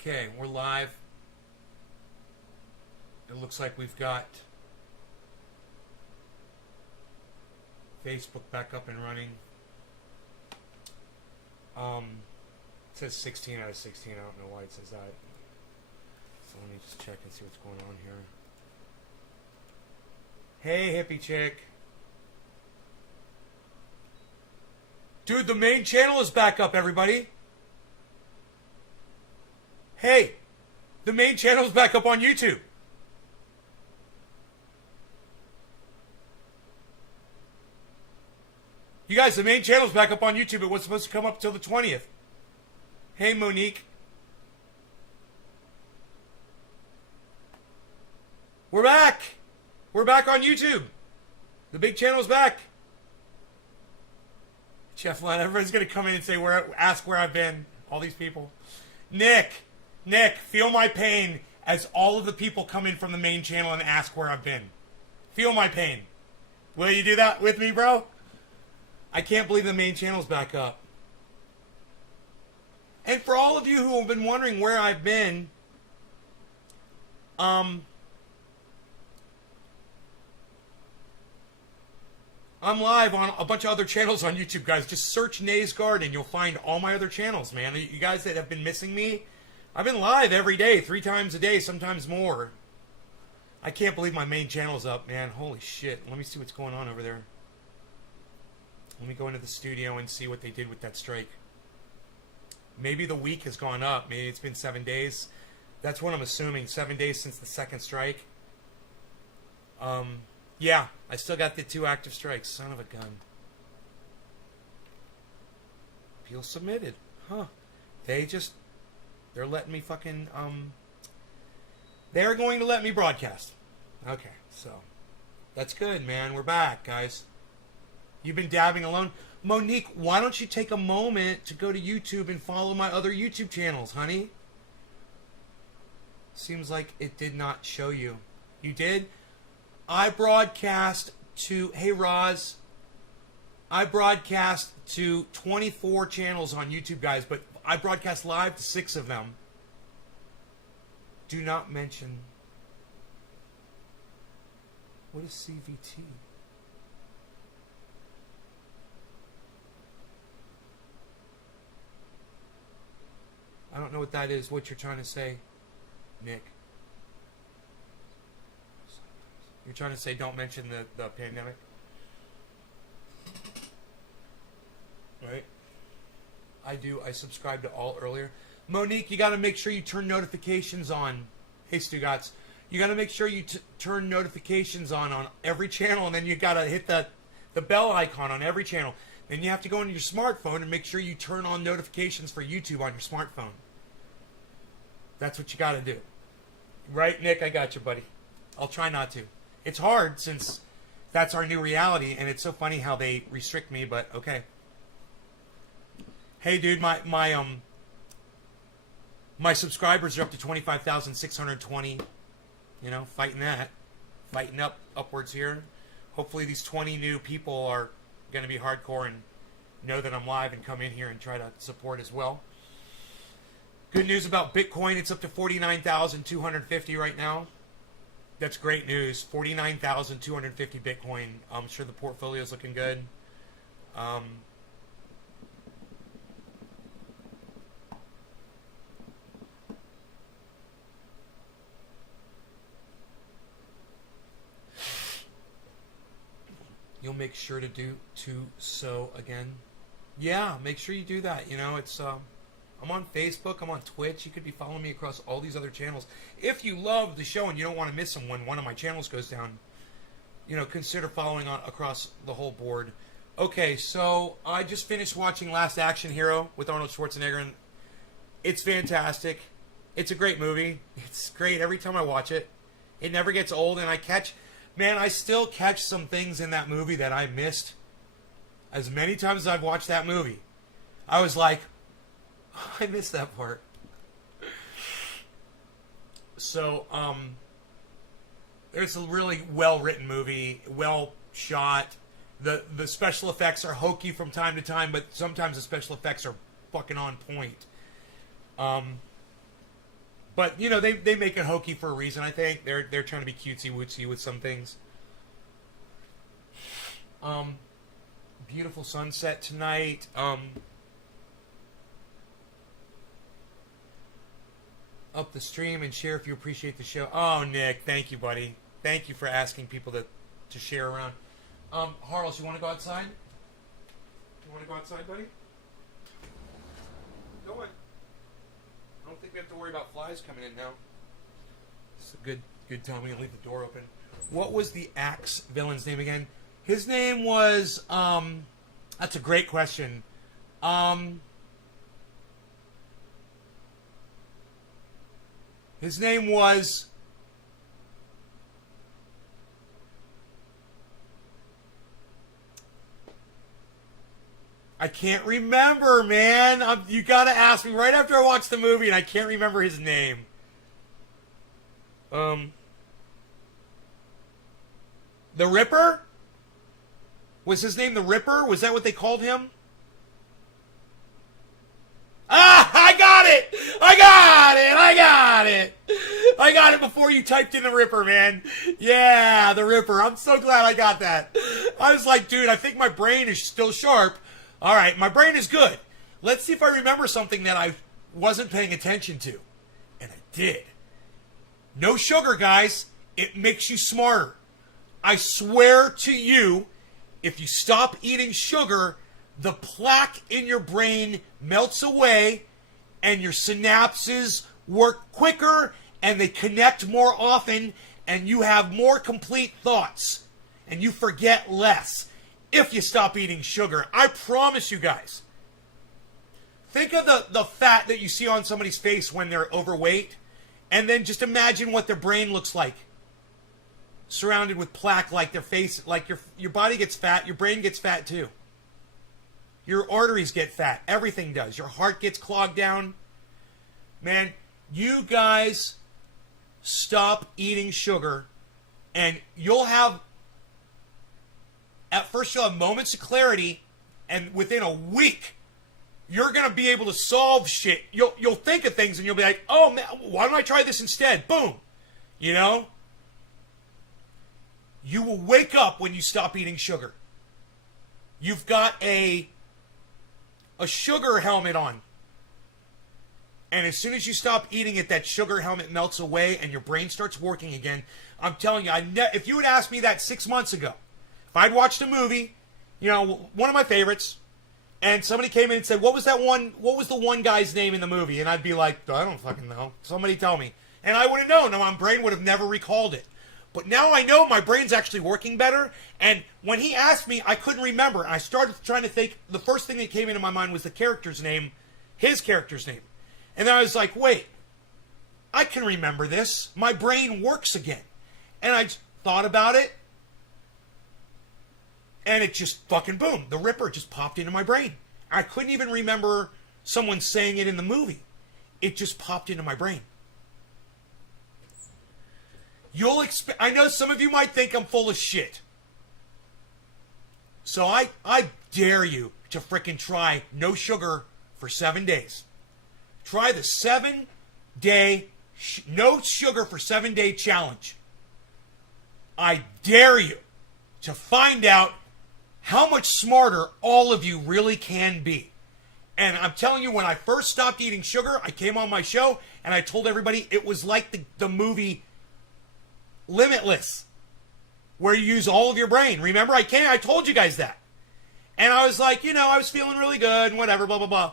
Okay, we're live. It looks like we've got Facebook back up and running. It says 16 out of 16. I don't know why it says that. So let me just check and see what's going on here. Hey, hippie chick. Dude, the main channel is back up, everybody. Hey, the main channel is back up on YouTube. You guys, the main channel's back up on YouTube. It was supposed to come up till the 20th. Hey, Monique. We're back. We're back on YouTube. The big channel's back. Jeff Len, everybody's going to come in and say, ask where I've been. All these people. Nick, feel my pain as all of the people come in from the main channel and ask where I've been. Feel my pain. Will you do that with me, bro? I can't believe the main channel's back up. And for all of you who have been wondering where I've been, I'm live on a bunch of other channels on YouTube, guys. Just search Nays Garden. You'll find all my other channels, man. You guys that have been missing me, I've been live every day, 3 times a day, sometimes more. I can't believe my main channel's up, man. Holy shit. Let me see what's going on over there. Let me go into the studio and see what they did with that strike. Maybe the week has gone up. Maybe it's been 7 days. That's what I'm assuming. 7 days since the second strike. Yeah, I still got the 2 active strikes. Son of a gun. Appeal submitted. Huh. They're letting me fucking, they're going to let me broadcast. Okay, so. That's good, man. We're back, guys. You've been dabbing alone. Monique, why don't you take a moment to go to YouTube and follow my other YouTube channels, honey? Seems like it did not show you. You did? I broadcast to, hey Roz, I broadcast to 24 channels on YouTube, guys, but I broadcast live to 6 of them. Do not mention. What is CVT? I don't know what that is, what you're trying to say, Nick. You're trying to say don't mention the pandemic? Right? I subscribe to all earlier. Monique, you got to make sure you turn notifications on. Hey, Stugatz. You got to make sure you turn notifications on every channel, and then you got to hit the bell icon on every channel. Then you have to go into your smartphone and make sure you turn on notifications for YouTube on your smartphone. That's what you got to do. Right, Nick? I got you, buddy. I'll try not to. It's hard since that's our new reality, and it's so funny how they restrict me, but okay. Hey, dude, my subscribers are up to 25,620. You know, fighting that. Fighting upwards here. Hopefully these 20 new people are going to be hardcore and know that I'm live and come in here and try to support as well. Good news about Bitcoin. It's up to 49,250 right now. That's great news. 49,250 Bitcoin. I'm sure the portfolio is looking good. You'll make sure to do so again. Yeah, make sure you do that. You know, it's I'm on Facebook, I'm on Twitch. You could be following me across all these other channels. If you love the show and you don't want to miss them when one of my channels goes down, you know, consider following on across the whole board. Okay, so I just finished watching Last Action Hero with Arnold Schwarzenegger, and it's fantastic. It's a great movie. It's great every time I watch it. It never gets old, and I still catch some things in that movie that I missed. As many times as I've watched that movie, I was like, I missed that part. So, it's a really well-written movie, well shot. The special effects are hokey from time to time, but sometimes the special effects are fucking on point. But you know, they make it hokey for a reason. I think they're trying to be cutesy wootsy with some things. Beautiful sunset tonight. Up the stream and share if you appreciate the show. Oh, Nick, thank you, buddy. Thank you for asking people to share around. Harles, you want to go outside? You want to go outside, buddy? Go on. I don't think we have to worry about flies coming in now. It's a good time. We can leave the door open. What was the Axe villain's name again? His name was, that's a great question. His name was, I can't remember, man. You gotta ask me right after I watched the movie, and I can't remember his name. The Ripper? Was his name the Ripper? Was that what they called him? Ah, I got it! I got it before you typed in the Ripper, man. Yeah, the Ripper. I'm so glad I got that. I was like, dude, I think my brain is still sharp. All right, my brain is good. Let's see if I remember something that I wasn't paying attention to. And I did. No sugar, guys. It makes you smarter. I swear to you, if you stop eating sugar, the plaque in your brain melts away and your synapses work quicker and they connect more often and you have more complete thoughts and you forget less if you stop eating sugar. I promise you guys. Think of the fat that you see on somebody's face when they're overweight, and then just imagine what their brain looks like. Surrounded with plaque, like their face, like your body gets fat, your brain gets fat too. Your arteries get fat. Everything does. Your heart gets clogged down. Man, you guys stop eating sugar and you'll have, at first you'll have moments of clarity, and within a week, you're going to be able to solve shit. You'll think of things and you'll be like, oh man, why don't I try this instead? Boom. You know? You will wake up when you stop eating sugar. You've got a sugar helmet on. And as soon as you stop eating it, that sugar helmet melts away and your brain starts working again. I'm telling you, if you had asked me that 6 months ago, if I'd watched a movie, you know, one of my favorites, and somebody came in and said, what was the one guy's name in the movie? And I'd be like, I don't fucking know. Somebody tell me. And I would have known. My brain would have never recalled it. But now I know my brain's actually working better. And when he asked me, I couldn't remember. I started trying to think. The first thing that came into my mind was the character's name, his character's name. And then I was like, wait, I can remember this. My brain works again. And I thought about it. And it just fucking boom. The Ripper just popped into my brain. I couldn't even remember someone saying it in the movie. It just popped into my brain. I know some of you might think I'm full of shit. So I dare you to frickin' try no sugar for 7 days. Try the 7-day no sugar for 7-day challenge. I dare you to find out how much smarter all of you really can be. And I'm telling you, when I first stopped eating sugar, I came on my show and I told everybody it was like the movie Limitless, where you use all of your brain. Remember, I told you guys that. And I was like, I was feeling really good and whatever, blah, blah, blah.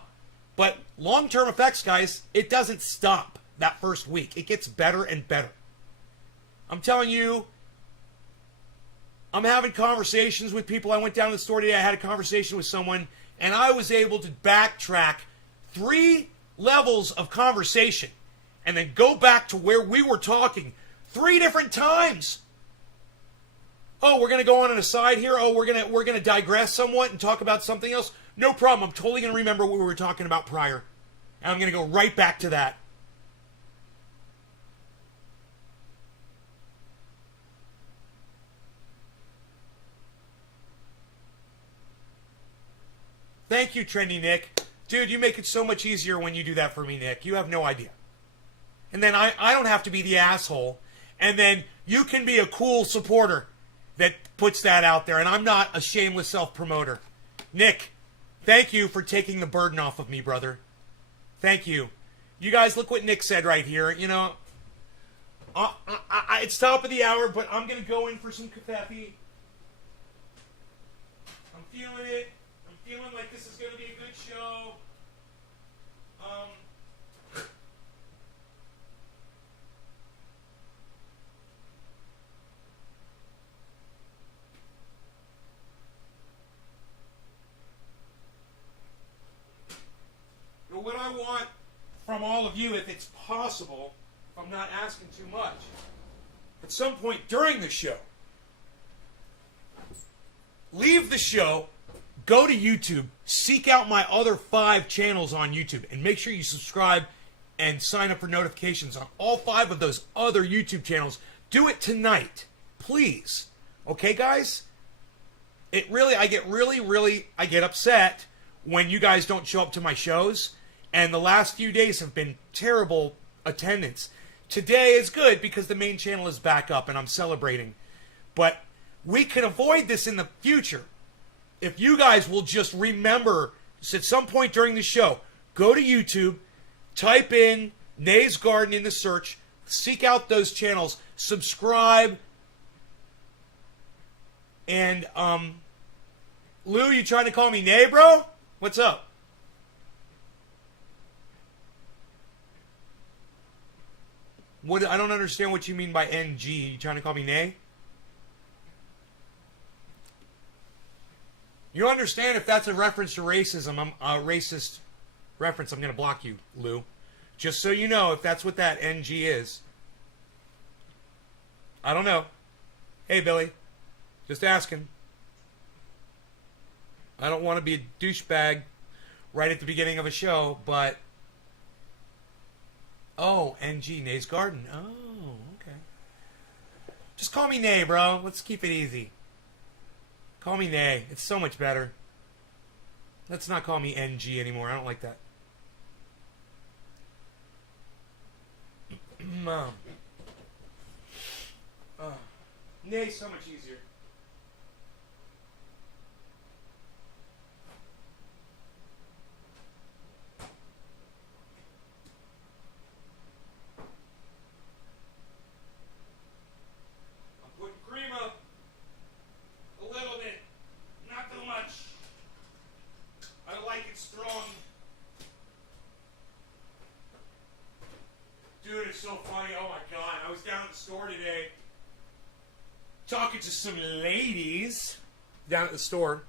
But long-term effects, guys, it doesn't stop that first week. It gets better and better. I'm telling you, I'm having conversations with people. I went down to the store today. I had a conversation with someone, and I was able to backtrack 3 levels of conversation and then go back to where we were talking 3 different times. Oh, we're going to go on an aside here. Oh, we're going to digress somewhat and talk about something else. No problem. I'm totally going to remember what we were talking about prior. And I'm going to go right back to that. Thank you, Trendy Nick. Dude, you make it so much easier when you do that for me, Nick. You have no idea. and then I don't have to be the asshole, and then you can be a cool supporter that puts that out there, and I'm not a shameless self-promoter. Nick, thank you for taking the burden off of me, brother. Thank you. You guys, look what Nick said right here. You know, it's top of the hour, but I'm going to go in for some coffee. I'm feeling it. I'm feeling like this is going to be a good show. What I want from all of you, if it's possible, if I'm not asking too much, at some point during the show, leave the show, go to YouTube, seek out my other 5 channels on YouTube, and make sure you subscribe and sign up for notifications on all 5 of those other YouTube channels. Do it tonight, please. Okay, guys? I get upset when you guys don't show up to my shows. And the last few days have been terrible attendance. Today is good because the main channel is back up and I'm celebrating. But we can avoid this in the future if you guys will just remember, just at some point during the show, go to YouTube, type in Nay's Garden in the search, seek out those channels, subscribe, and Lou, you trying to call me Nay, bro? What's up? What, I don't understand what you mean by NG. You trying to call me Nay? You understand if that's a reference to racism, I'm a racist reference, I'm going to block you, Lou. Just so you know if that's what that NG is. I don't know. Hey, Billy. Just asking. I don't want to be a douchebag right at the beginning of a show, but... Oh, NG, Nay's Garden. Oh, okay. Just call me Nay, bro. Let's keep it easy. Call me Nay. It's so much better. Let's not call me NG anymore. I don't like that. Mom. Nay's so much easier. Dude, it's so funny. Oh my god. I was down at the store today talking to some ladies down at the store.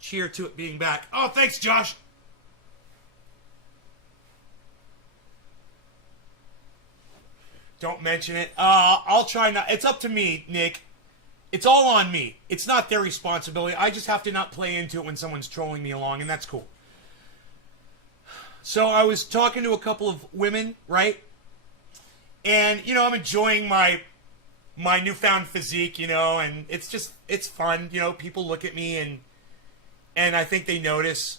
Cheer to it being back. Oh, thanks, Josh. Don't mention it. I'll try not. It's up to me, Nick. It's all on me. It's not their responsibility. I just have to not play into it when someone's trolling me along, and that's cool. So I was talking to a couple of women, right? And, you know, I'm enjoying my newfound physique, you know, and it's fun. You know, people look at me and I think they notice.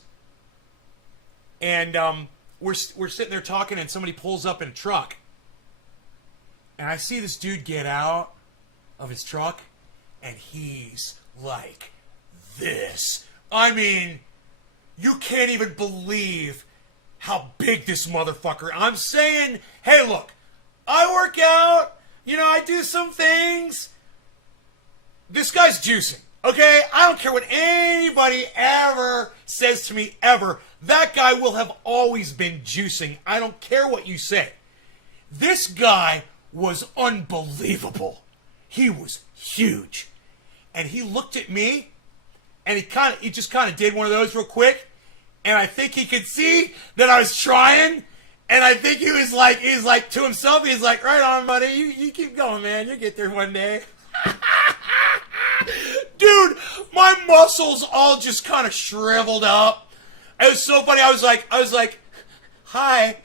And we're sitting there talking and somebody pulls up in a truck. And I see this dude get out of his truck and he's like this. I mean, you can't even believe how big this motherfucker. I'm saying, hey, look, I work out, you know, I do some things. This guy's juicing, okay? I don't care what anybody ever says to me, ever. That guy will have always been juicing. I don't care what you say. This guy was unbelievable. He was huge. And he looked at me, and he just kind of did one of those real quick. And I think he could see that I was trying. And I think he's like to himself, he's like, right on, buddy. You keep going, man. You'll get there one day. Dude, my muscles all just kind of shriveled up. It was so funny. I was like, hi.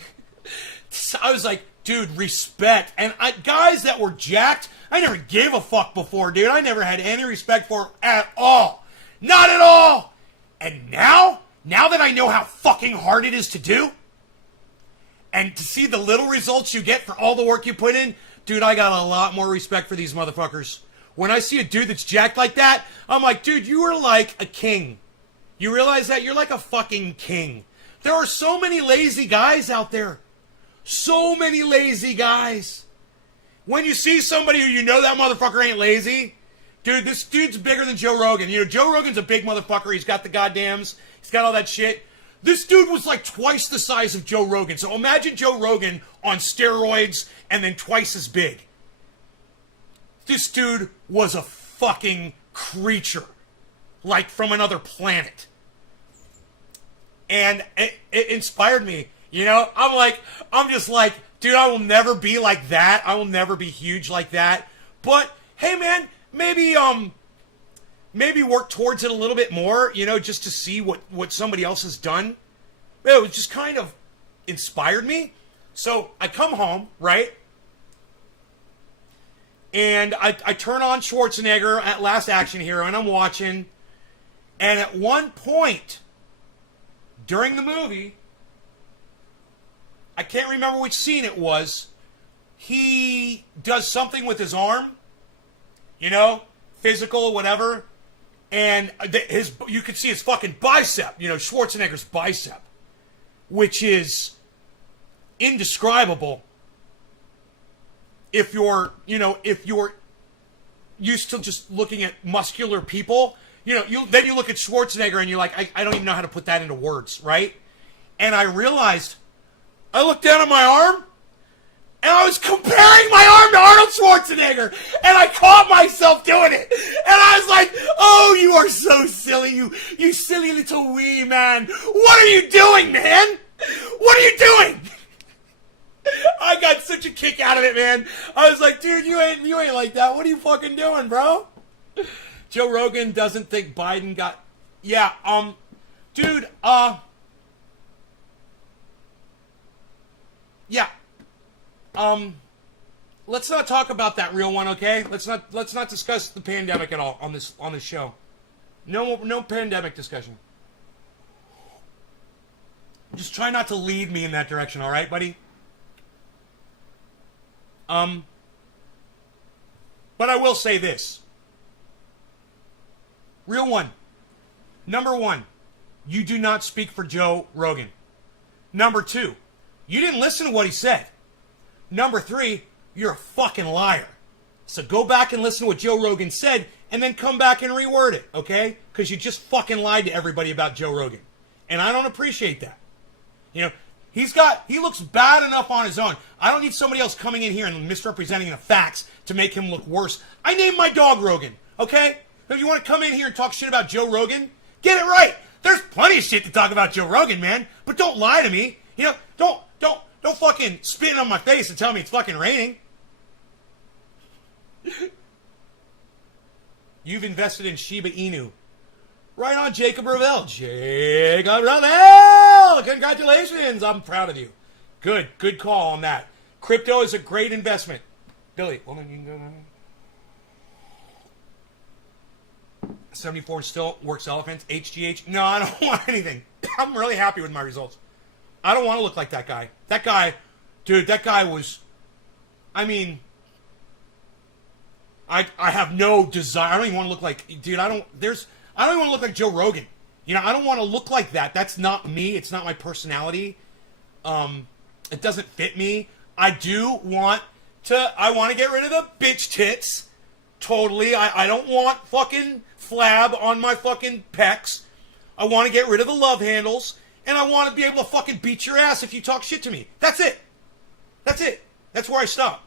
I was like, dude, respect. And guys that were jacked, I never gave a fuck before, dude. I never had any respect for at all. Not at all. And now that I know how fucking hard it is to do, And to see the little results you get for all the work you put in, dude, I got a lot more respect for these motherfuckers. When I see a dude that's jacked like that, I'm like, dude, you are like a king. You realize that? You're like a fucking king. There are so many lazy guys out there. So many lazy guys. When you see somebody who you know that motherfucker ain't lazy, dude, this dude's bigger than Joe Rogan. You know, Joe Rogan's a big motherfucker. He's got the goddams. He's got all that shit. This dude was like twice the size of Joe Rogan. So imagine Joe Rogan on steroids and then twice as big. This dude was a fucking creature. Like from another planet. And it inspired me. You know, I'm just like, dude, I will never be like that. I will never be huge like that. But, hey man, maybe work towards it a little bit more, you know, just to see what somebody else has done. It just kind of inspired me. So I come home, right? And I turn on Schwarzenegger at Last Action Hero, and I'm watching. And at one point during the movie, I can't remember which scene it was, he does something with his arm, you know, physical, whatever, and you could see his fucking bicep, you know, Schwarzenegger's bicep, which is indescribable if you're used to just looking at muscular people. You know, then you look at Schwarzenegger and you're like, I don't even know how to put that into words, right? And I realized, I looked down at my arm, and I was comparing my arm to Arnold Schwarzenegger, and I caught myself doing it. And I was like, oh, you are so silly, you silly little wee man. What are you doing, man? What are you doing? I got such a kick out of it, man. I was like, dude, you ain't like that. What are you fucking doing, bro? Joe Rogan doesn't think Biden got... Yeah, dude, yeah. Let's not talk about that real one, okay? Let's not discuss the pandemic at all on this show. No pandemic discussion. Just try not to lead me in that direction, all right, buddy? But I will say this. Real one. Number one, you do not speak for Joe Rogan. Number two, you didn't listen to what he said. Number three, you're a fucking liar. So go back and listen to what Joe Rogan said and then come back and reword it, okay? Because you just fucking lied to everybody about Joe Rogan. And I don't appreciate that. You know, he looks bad enough on his own. I don't need somebody else coming in here and misrepresenting the facts to make him look worse. I named my dog Rogan, okay? If you want to come in here and talk shit about Joe Rogan, get it right. There's plenty of shit to talk about Joe Rogan, man. But don't lie to me. You know, don't fucking spit on my face and tell me it's fucking raining. You've invested in Shiba Inu. Right on, Jacob Ravel. Jacob Ravel! Congratulations. I'm proud of you. Good call on that. Crypto is a great investment. Billy, well, then you can go now. 74 still works elephants. HGH. No, I don't want anything. I'm really happy with my results. I don't want to look like that guy. That guy, dude, that guy was, I mean, I have no desire. I don't even want to look like, dude, I don't even want to look like Joe Rogan. You know, I don't want to look like that. That's not me. It's not my personality. It doesn't fit me. I want to get rid of the bitch tits. Totally. I don't want fucking flab on my fucking pecs. I want to get rid of the love handles. And I want to be able to fucking beat your ass if you talk shit to me. That's it. That's it. That's where I stop.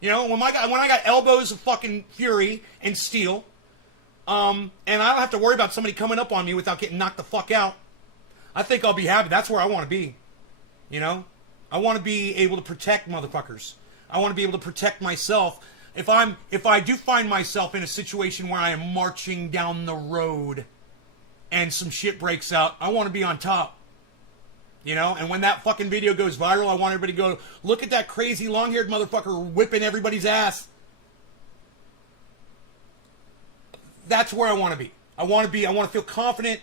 You know, when I got elbows of fucking fury and steel, and I don't have to worry about somebody coming up on me without getting knocked the fuck out, I think I'll be happy. That's where I want to be. You know? I want to be able to protect motherfuckers. I want to be able to protect myself. If I do find myself in a situation where I am marching down the road and some shit breaks out, I want to be on top. You know? And when that fucking video goes viral, I want everybody to go, look at that crazy long-haired motherfucker whipping everybody's ass. That's where I want to be. I want to feel confident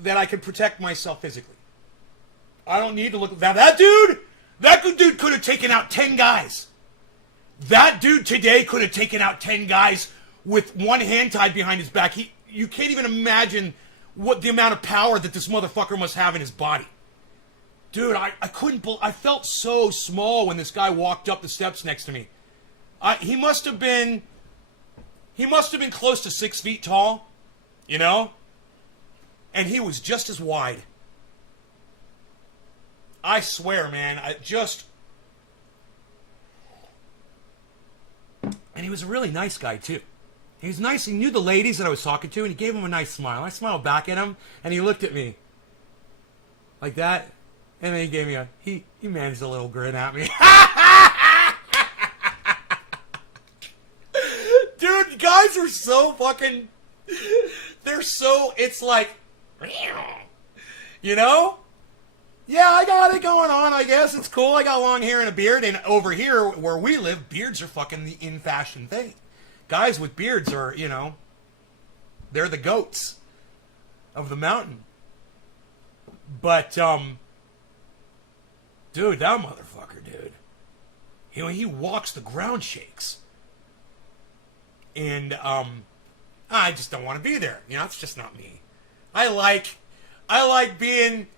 that I can protect myself physically. I don't need to look at that dude. dude could have taken out 10 guys. That dude today could have taken out 10 guys with one hand tied behind his back. You can't even imagine what the amount of power that this motherfucker must have in his body. Dude, I I felt so small when this guy walked up the steps next to me. He must have been close to 6 feet tall, you know? And he was just as wide. I swear, man, and he was a really nice guy, too. He was nice. He knew the ladies that I was talking to, and he gave them a nice smile. I smiled back at him, and he looked at me like that, and then he gave me he managed a little grin at me. Dude, guys are so fucking, it's like, you know? Yeah, I got it going on, I guess. It's cool. I got long hair and a beard. And over here, where we live, beards are fucking the in-fashion thing. Guys with beards are, you know, they're the goats of the mountain. But, dude, that motherfucker, dude. You know, he walks, the ground shakes. And, I just don't want to be there. You know, it's just not me. I like being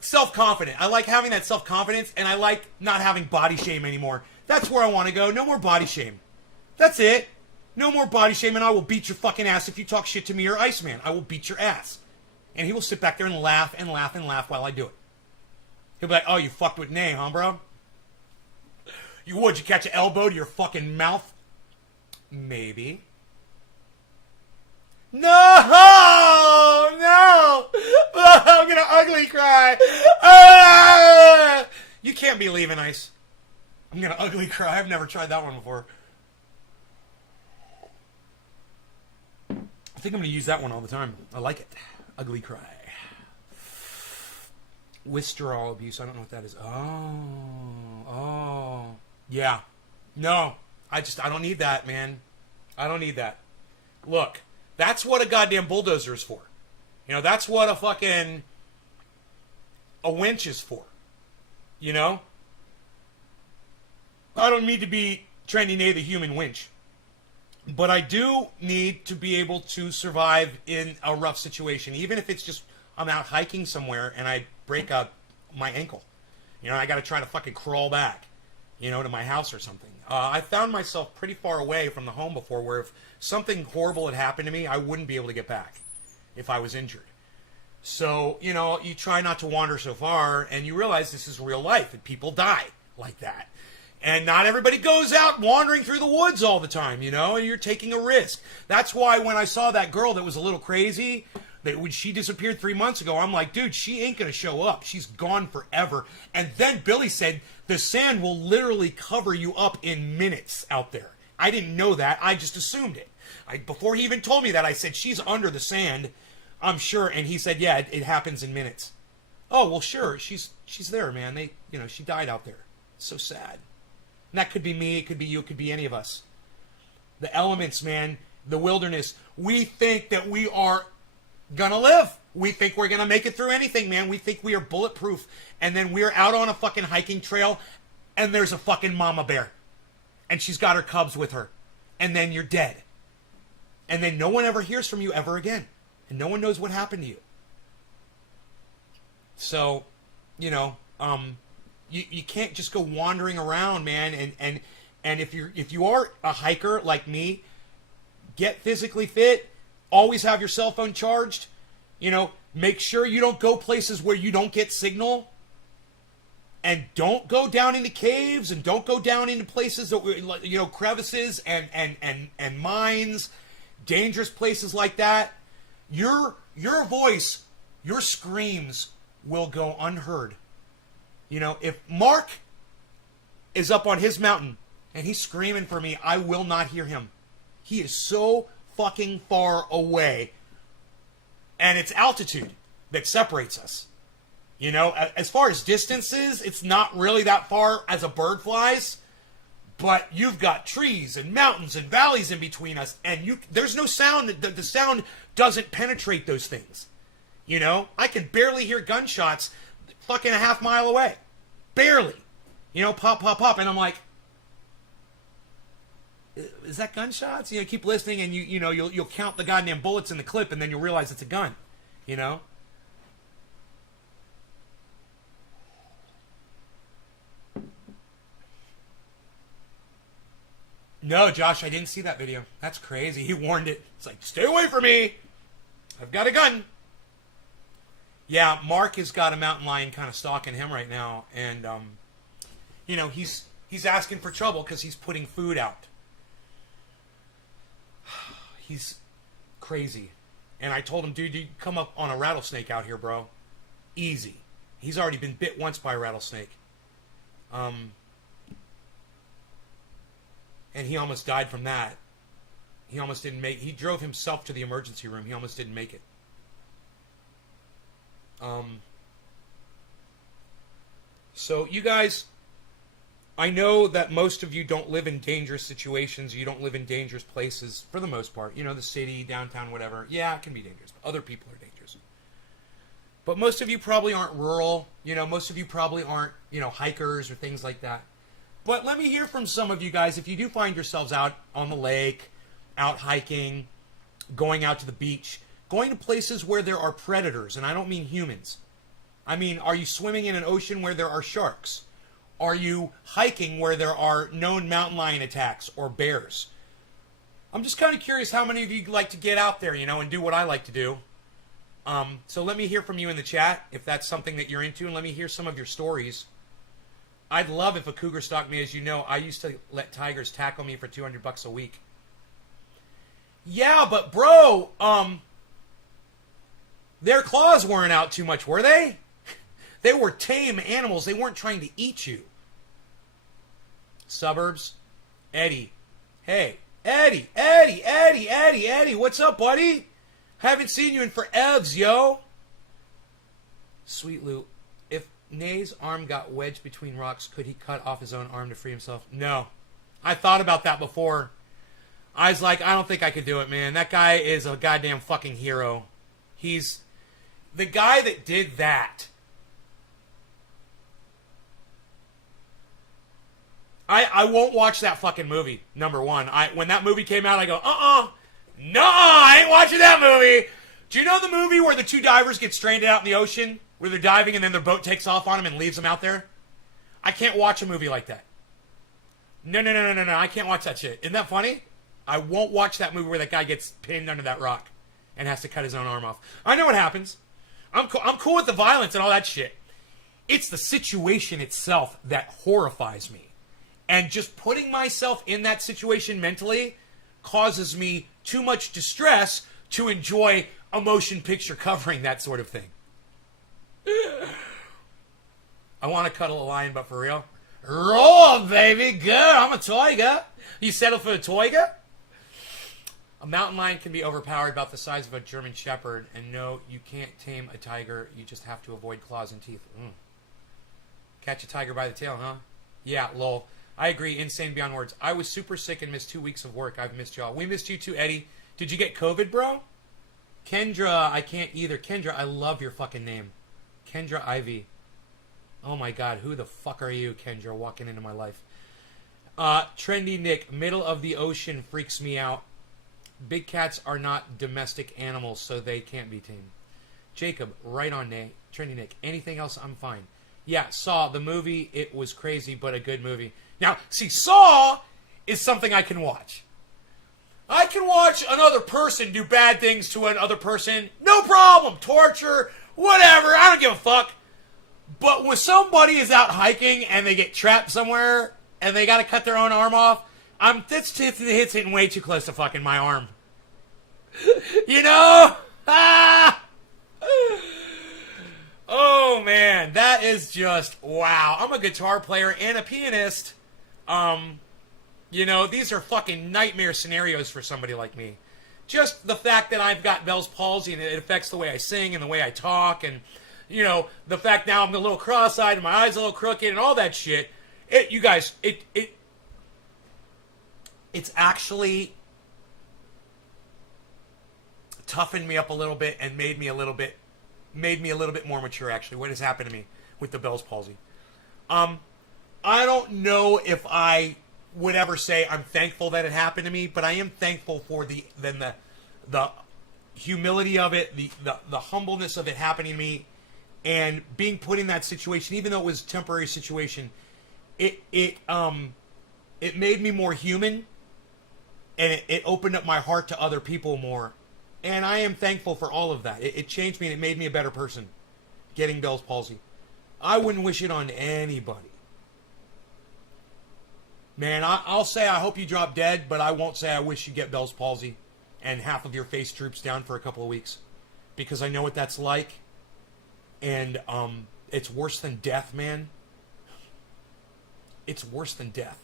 self-confident. I like having that self-confidence, and I like not having body shame anymore. That's where I want to go. No more body shame. That's it. No more body shame, and I will beat your fucking ass if you talk shit to me or Iceman. I will beat your ass. And he will sit back there and laugh and laugh and laugh while I do it. He'll be like, oh, you fucked with Nay, huh, bro? You would? You catch an elbow to your fucking mouth? Maybe. No! No! I'm gonna ugly cry! Ah! You can't be leaving, Ice. I'm gonna ugly cry. I've never tried that one before. I think I'm gonna use that one all the time. I like it. Ugly cry. Withdrawal abuse. I don't know what that is. Oh. Yeah. No. I don't need that, man. I don't need that. Look, that's what a goddamn bulldozer is for. You know, that's what a winch is for. You know? I don't need to be Trendy Nay the human winch. But I do need to be able to survive in a rough situation. Even if it's just, I'm out hiking somewhere and I break up my ankle. You know, I got to try to fucking crawl back, you know, to my house or something. I found myself pretty far away from the home before where if something horrible had happened to me, I wouldn't be able to get back if I was injured. So, you know, you try not to wander so far, and you realize this is real life, and people die like that. And not everybody goes out wandering through the woods all the time, you know, and you're taking a risk. That's why when I saw that girl that was a little crazy, that when she disappeared 3 months ago, I'm like, dude, she ain't going to show up. She's gone forever. And then Billy said, the sand will literally cover you up in minutes out there. I didn't know that. I just assumed it. Before he even told me that, I said, she's under the sand, I'm sure. And he said, yeah, it happens in minutes. Oh, well, sure. She's there, man. She died out there. It's so sad. And that could be me. It could be you. It could be any of us. The elements, man. The wilderness. We think that we are gonna live. We think we're gonna make it through anything, man. We think we are bulletproof. And then we're out on a fucking hiking trail and there's a fucking mama bear. And she's got her cubs with her. And then you're dead. And then no one ever hears from you ever again. And no one knows what happened to you. So, you know, you can't just go wandering around, man. And if you are a hiker like me, get physically fit. Always have your cell phone charged. You know, make sure you don't go places where you don't get signal. And don't go down into caves and don't go down into places that, you know, crevices and mines, dangerous places like that. Your voice, your screams will go unheard. You know, if Mark is up on his mountain and he's screaming for me, I will not hear him. He is so fucking far away. And it's altitude that separates us. You know, as far as distances, it's not really that far as a bird flies. But you've got trees and mountains and valleys in between us. And there's no sound. The sound doesn't penetrate those things. You know, I can barely hear gunshots. fucking a half mile away. Barely. You know, pop, pop, pop. And I'm like, is that gunshots? You know, keep listening, and you'll count the goddamn bullets in the clip, and then you'll realize it's a gun. You know? No, Josh, I didn't see that video. That's crazy. He warned it. It's like, stay away from me. I've got a gun. Yeah, Mark has got a mountain lion kind of stalking him right now, and he's asking for trouble because he's putting food out. He's crazy. And I told him, dude, you come up on a rattlesnake out here, bro. Easy. He's already been bit once by a rattlesnake. And he almost died from that. He almost didn't make... He drove himself to the emergency room. He almost didn't make it. So, you guys... I know that most of you don't live in dangerous situations. You don't live in dangerous places, for the most part. You know, the city, downtown, whatever. Yeah, it can be dangerous. But other people are dangerous. But most of you probably aren't rural. You know, most of you probably aren't, hikers or things like that. But let me hear from some of you guys. If you do find yourselves out on the lake, out hiking, going out to the beach, going to places where there are predators, and I don't mean humans. I mean, are you swimming in an ocean where there are sharks? Are you hiking where there are known mountain lion attacks or bears? I'm just kind of curious how many of you like to get out there, and do what I like to do. So let me hear from you in the chat if that's something that you're into, and let me hear some of your stories. I'd love if a cougar stalked me. As you know, I used to let tigers tackle me for $200 a week. Yeah, but bro, their claws weren't out too much, were they? They were tame animals. They weren't trying to eat you. Suburbs. Eddie. Hey, Eddie, what's up, buddy? Haven't seen you in forevs, yo. Sweet Lou. If Nay's arm got wedged between rocks, could he cut off his own arm to free himself? No. I thought about that before. I was like, I don't think I could do it, man. That guy is a goddamn fucking hero. He's the guy that did that. I won't watch that fucking movie, number one. When that movie came out, I go, no, I ain't watching that movie. Do you know the movie where the two divers get stranded out in the ocean, where they're diving and then their boat takes off on them and leaves them out there? I can't watch a movie like that. No, I can't watch that shit. Isn't that funny? I won't watch that movie where that guy gets pinned under that rock and has to cut his own arm off. I know what happens. I'm cool with the violence and all that shit. It's the situation itself that horrifies me. And just putting myself in that situation mentally causes me too much distress to enjoy a motion picture covering that sort of thing. I want to cuddle a lion, but for real? Roll, baby, good. I'm a toiga. You settle for a toiga? A mountain lion can be overpowered, about the size of a German shepherd. And no, you can't tame a tiger. You just have to avoid claws and teeth. Catch a tiger by the tail, huh? Yeah, lol. I agree. Insane beyond words. I was super sick and missed 2 weeks of work. I've missed y'all. We missed you too, Eddie. Did you get COVID, bro? Kendra, I can't either. Kendra, I love your fucking name. Kendra Ivy. Oh my god, who the fuck are you, Kendra, walking into my life? Trendy Nick, middle of the ocean freaks me out. Big cats are not domestic animals, so they can't be tamed. Jacob, right on, Nate. Trendy Nick, anything else, I'm fine. Yeah, Saw, the movie, it was crazy, but a good movie. Now, see, Saw is something I can watch. I can watch another person do bad things to another person. No problem. Torture, whatever. I don't give a fuck. But when somebody is out hiking and they get trapped somewhere and they got to cut their own arm off, it's hitting way too close to fucking my arm. You know? Oh, man. That is just, wow. I'm a guitar player and a pianist. These are fucking nightmare scenarios for somebody like me. Just the fact that I've got Bell's palsy and it affects the way I sing and the way I talk, and, the fact now I'm a little cross-eyed and my eyes a little crooked and all that shit. It's actually toughened me up a little bit and made me a little bit made me a little bit more mature, actually, what has happened to me with the Bell's palsy. I don't know if I would ever say I'm thankful that it happened to me, but I am thankful for the humility of it, the humbleness of it happening to me, and being put in that situation, even though it was a temporary situation. It made me more human, and it opened up my heart to other people more. And I am thankful for all of that. It changed me and it made me a better person, getting Bell's palsy. I wouldn't wish it on anybody. Man, I'll say I hope you drop dead, but I won't say I wish you get Bell's palsy and half of your face droops down for a couple of weeks. Because I know what that's like. And it's worse than death, man. It's worse than death.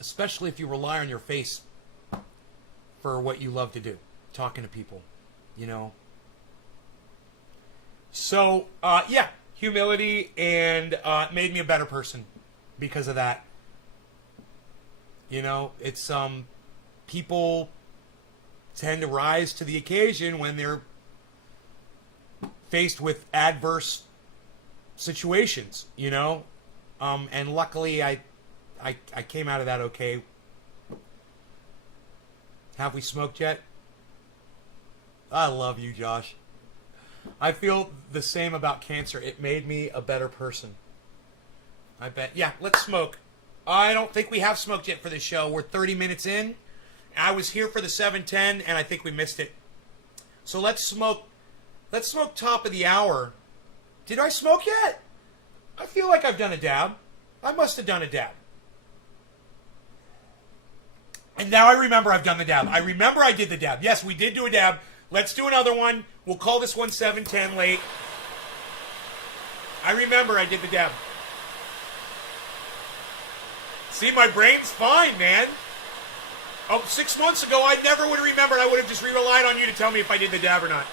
Especially if you rely on your face for what you love to do. Talking to people, you know. So, yeah. Humility, and it made me a better person because of that. You know, it's, people tend to rise to the occasion when they're faced with adverse situations, you know. And luckily I came out of that okay. Have we smoked yet? I love you, Josh. I feel the same about cancer. It made me a better person. I bet. Yeah, let's smoke. I don't think we have smoked yet for this show. We're 30 minutes in. I was here for the 7:10, and I think we missed it. So let's smoke. Let's smoke top of the hour. Did I smoke yet? I feel like I've done a dab. I must have done a dab. And now I remember I've done the dab. I remember I did the dab. Yes, we did do a dab. Let's do another one. We'll call this one 7:10 late. I remember I did the dab. See, my brain's fine, man. Oh, 6 months ago, I never would have remembered. I would have just relied on you to tell me if I did the dab or not.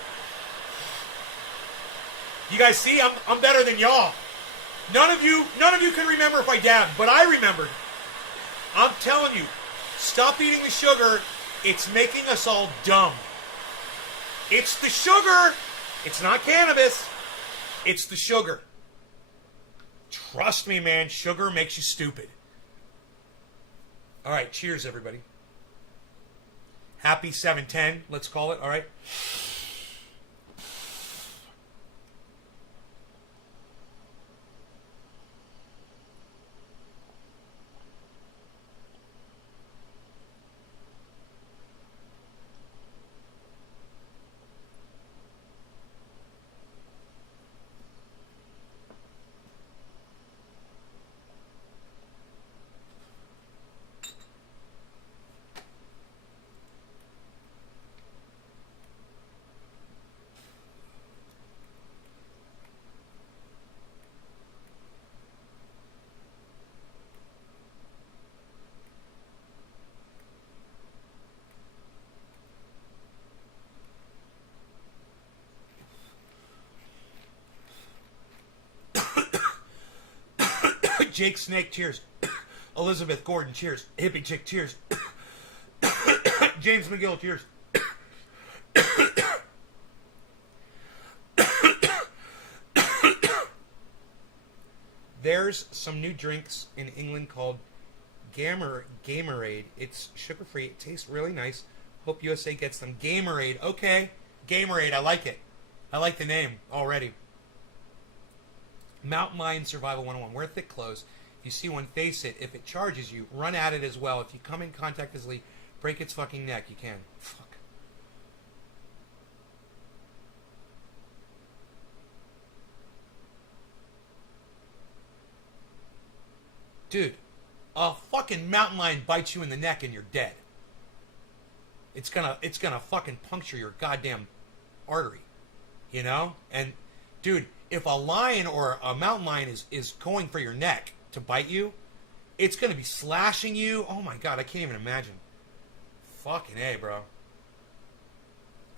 You guys see, I'm better than y'all. None of you can remember if I dabbed, but I remembered. I'm telling you, stop eating the sugar. It's making us all dumb. It's the sugar. It's not cannabis. It's the sugar. Trust me, man. Sugar makes you stupid. All right, cheers, everybody. Happy 7:10, let's call it, all right? Jake Snake, cheers. Elizabeth Gordon, cheers. Hippie Chick, cheers. James McGill, cheers. There's some new drinks in England called Gamerade. It's sugar-free. It tastes really nice. Hope USA gets them. Gamerade. Okay. Gamerade. I like it. I like the name already. Mountain Lion Survival 101. Wear thick clothes. If you see one, face it. If it charges you, run at it as well. If you come in contact with Lee, break its fucking neck. You can. Fuck. Dude, a fucking mountain lion bites you in the neck and you're dead. It's gonna fucking puncture your goddamn artery. You know? And, dude, if a lion or a mountain lion is going for your neck to bite you, it's going to be slashing you. Oh my god, I can't even imagine. Fucking A, bro.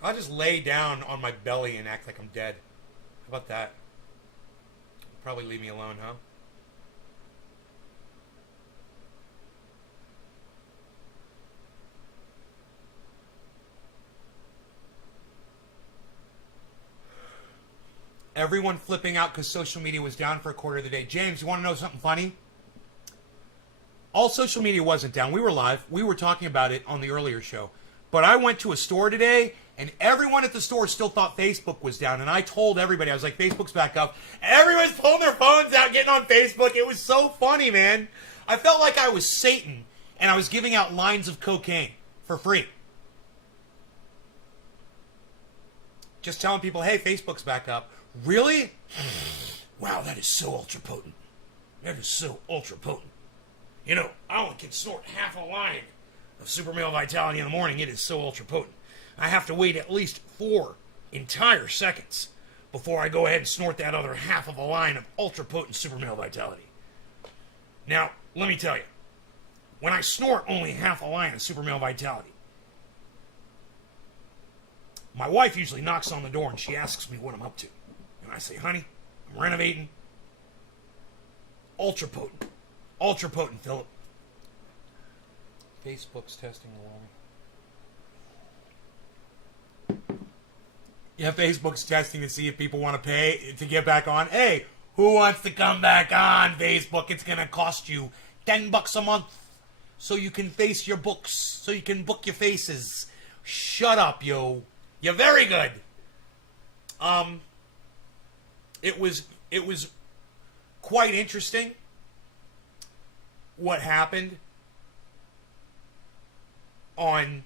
I'll just lay down on my belly and act like I'm dead. How about that? Probably leave me alone, huh? everyone flipping out because social media was down for a quarter of the day. James, you want to know something funny? All social media wasn't down. We were live. We were talking about it on the earlier show. But I went to a store today, and everyone at the store still thought Facebook was down. And I told everybody, I was like, Facebook's back up. Everyone's pulling their phones out, getting on Facebook. It was so funny, man. I felt like I was Satan, and I was giving out lines of cocaine for free. Just telling people, hey, Facebook's back up. Really? Wow, that is so ultra potent. That is so ultra potent. You know, I only can snort half a line of Super Male Vitality in the morning. It is so ultra potent. I have to wait at least 4 entire seconds before I go ahead and snort that other half of a line of ultra potent Super Male Vitality. Now, let me tell you, when I snort only half a line of Super Male Vitality, my wife usually knocks on the door and she asks me what I'm up to. And I say, honey, I'm renovating. Ultra potent. Ultra potent, Philip. Facebook's testing the line. Yeah, Facebook's testing to see if people want to pay to get back on. Hey, who wants to come back on Facebook? It's going to cost you $10 a month so you can face your books, so you can book your faces. Shut up, yo. You're very good. It was quite interesting what happened on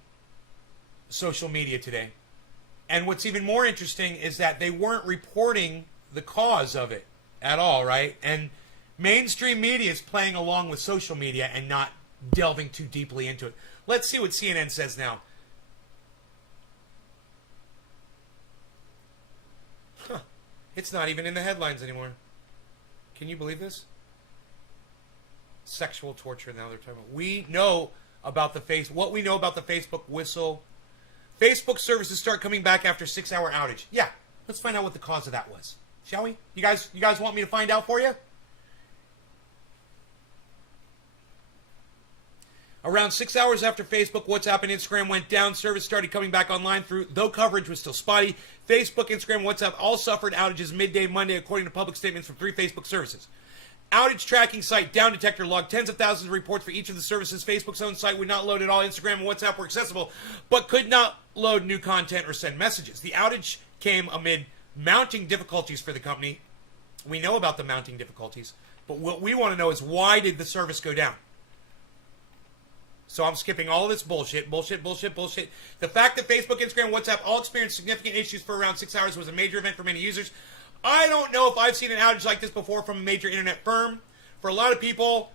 social media today. And what's even more interesting is that they weren't reporting the cause of it at all, right? And mainstream media is playing along with social media and not delving too deeply into it. Let's see what CNN says now. Huh. It's not even in the headlines anymore. Can you believe this? Sexual torture now they're talking about. We know about what we know about the Facebook whistle. Facebook services start coming back after 6-hour outage. Yeah, let's find out what the cause of that was. Shall we? You guys want me to find out for you? Around 6 hours after Facebook, WhatsApp, and Instagram went down, service started coming back online though coverage was still spotty. Facebook, Instagram, WhatsApp all suffered outages midday Monday, according to public statements from 3 Facebook services. Outage tracking site Down Detector logged tens of thousands of reports for each of the services. Facebook's own site would not load at all. Instagram and WhatsApp were accessible, but could not load new content or send messages. The outage came amid mounting difficulties for the company. We know about the mounting difficulties, but what we want to know is why did the service go down? So I'm skipping all of this bullshit. The fact that Facebook, Instagram, WhatsApp all experienced significant issues for around 6 hours was a major event for many users. I don't know if I've seen an outage like this before from a major internet firm. For a lot of people,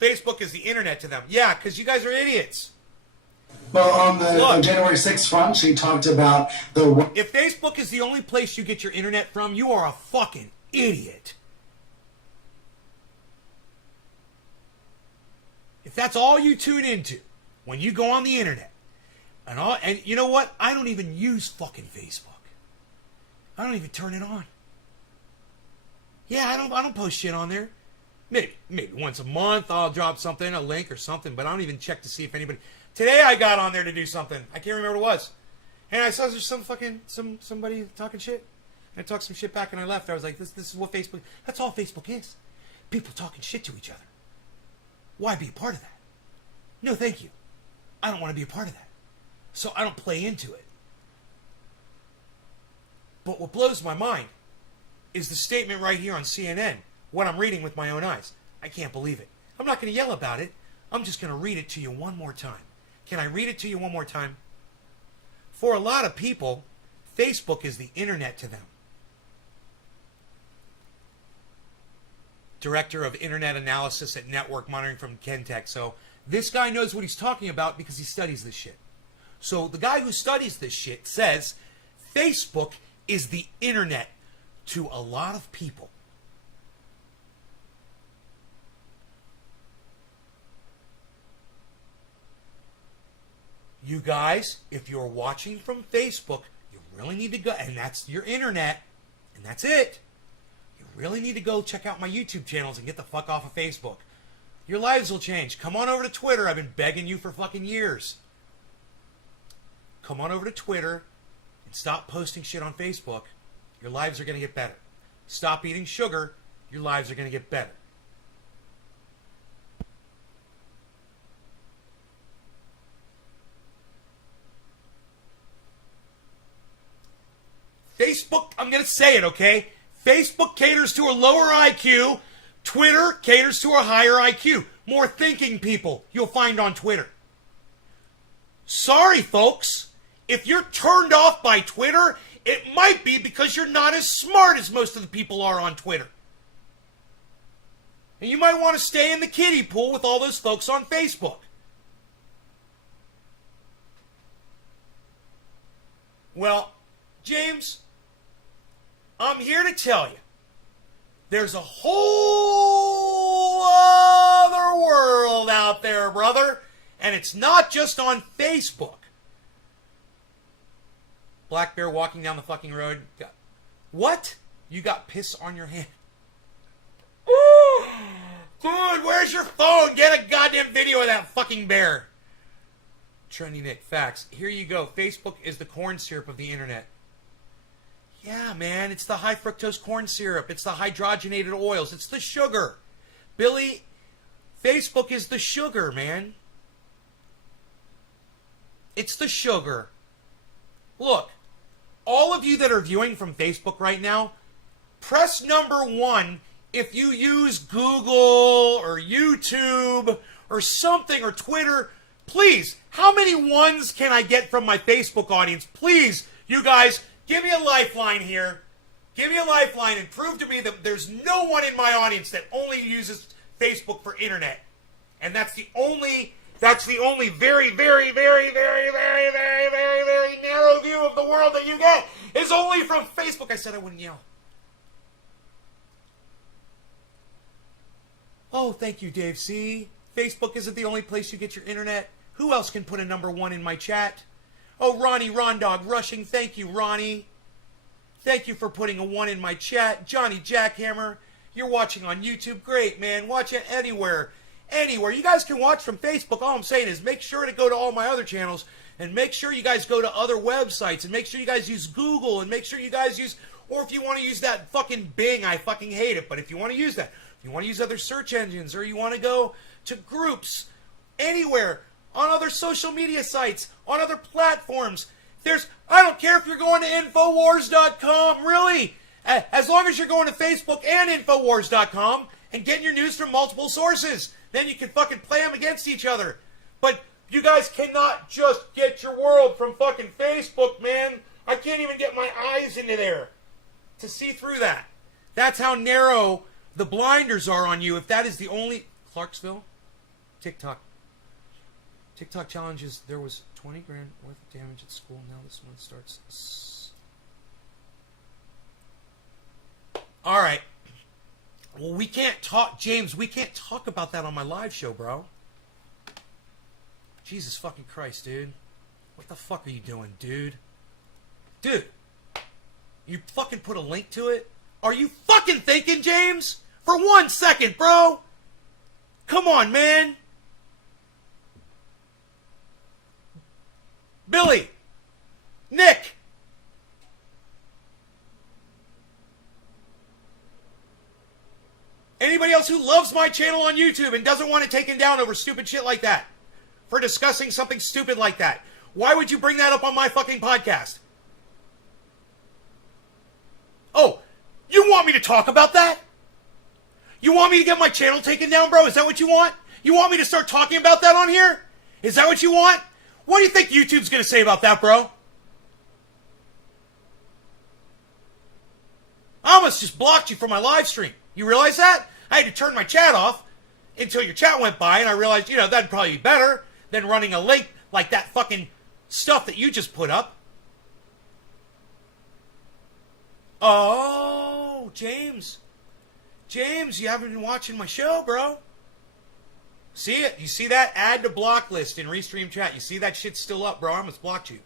Facebook is the internet to them. Yeah, because you guys are idiots. Well, on the January 6th front, she talked about the... If Facebook is the only place you get your internet from, you are a fucking idiot. If that's all you tune into when you go on the internet, and you know what? I don't even use fucking Facebook. I don't even turn it on. Yeah, I don't post shit on there. Maybe once a month I'll drop something, a link or something, but I don't even check to see if anybody... Today I got on there to do something. I can't remember what it was. And I saw there's somebody talking shit. And I talked some shit back and I left. I was like, this is what Facebook... That's all Facebook is. People talking shit to each other. Why be a part of that? No, thank you. I don't want to be a part of that. So I don't play into it. But what blows my mind is the statement right here on CNN, what I'm reading with my own eyes. I can't believe it. I'm not going to yell about it. I'm just going to read it to you one more time. Can I read it to you one more time? For a lot of people, Facebook is the internet to them. Director of Internet Analysis at Network Monitoring from Kentech. So this guy knows what he's talking about because he studies this shit. So the guy who studies this shit says Facebook is the internet to a lot of people. You guys, if you're watching from Facebook, you really need to go, and that's your internet, and that's it. You really need to go check out my YouTube channels and get the fuck off of Facebook. Your lives will change. Come on over to Twitter. I've been begging you for fucking years. Come on over to Twitter and stop posting shit on Facebook. your lives are going to get better. Stop eating sugar, your lives are going to get better. Facebook, I'm going to say it, okay? Facebook caters to a lower IQ. Twitter caters to a higher IQ. More thinking people you'll find on Twitter. Sorry, folks. If you're turned off by Twitter, it might be because you're not as smart as most of the people are on Twitter. And you might want to stay in the kiddie pool with all those folks on Facebook. Well, James, I'm here to tell you, there's a whole other world out there, brother, and it's not just on Facebook. Black bear walking down the fucking road. What? You got piss on your hand? Ooh, dude, where's your phone? Get a goddamn video of that fucking bear. Trendy Nick, facts. Here you go. Facebook is the corn syrup of the internet. Yeah, man, it's the high fructose corn syrup. It's the hydrogenated oils. It's the sugar. Billy, Facebook is the sugar, man. It's the sugar. Look, all of you that are viewing from Facebook right now, press number 1 if you use Google or YouTube or something or Twitter. Please, how many ones can I get from my Facebook audience? Please, you guys, give me a lifeline here. Give me a lifeline and prove to me that there's no one in my audience that only uses Facebook for internet. And that's the only very, very, very, very, very, very, very, very narrow view of the world that you get is only from Facebook. I said I wouldn't yell. Oh, thank you, Dave C. Facebook isn't the only place you get your internet. Who else can put a number 1 in my chat? Oh, Ronnie Rondog Rushing. Thank you, Ronnie. Thank you for putting a 1 in my chat. Johnny Jackhammer, you're watching on YouTube. Great, man. Watch it anywhere. Anywhere. You guys can watch from Facebook. All I'm saying is make sure to go to all my other channels and make sure you guys go to other websites and make sure you guys use Google and make sure you guys use, or if you want to use that fucking Bing, I fucking hate it, but if you want to use that, if you want to use other search engines or you want to go to groups, anywhere, on other social media sites, on other platforms. I don't care if you're going to Infowars.com, really. As long as you're going to Facebook and Infowars.com and getting your news from multiple sources. Then you can fucking play them against each other. But you guys cannot just get your world from fucking Facebook, man. I can't even get my eyes into there to see through that. That's how narrow the blinders are on you. If that is the only... Clarksville? TikTok challenges. There was 20 grand worth of damage at school. Now this one starts. All right. Well, we can't talk, James. We can't talk about that on my live show, bro. Jesus fucking Christ, dude. What the fuck are you doing, dude? Dude, you fucking put a link to it? Are you fucking thinking, James? For 1 second, bro. Come on, man. Billy, Nick, anybody else who loves my channel on YouTube and doesn't want it taken down over stupid shit like that, for discussing something stupid like that, why would you bring that up on my fucking podcast? Oh, you want me to talk about that? You want me to get my channel taken down, bro? Is that what you want? You want me to start talking about that on here? Is that what you want? What do you think YouTube's going to say about that, bro? I almost just blocked you from my live stream. You realize that? I had to turn my chat off until your chat went by, and I realized, that'd probably be better than running a link like that fucking stuff that you just put up. Oh, James. James, you haven't been watching my show, bro. See it? You see that? Add to block list in Restream chat. You see that shit's still up, bro. I almost blocked you.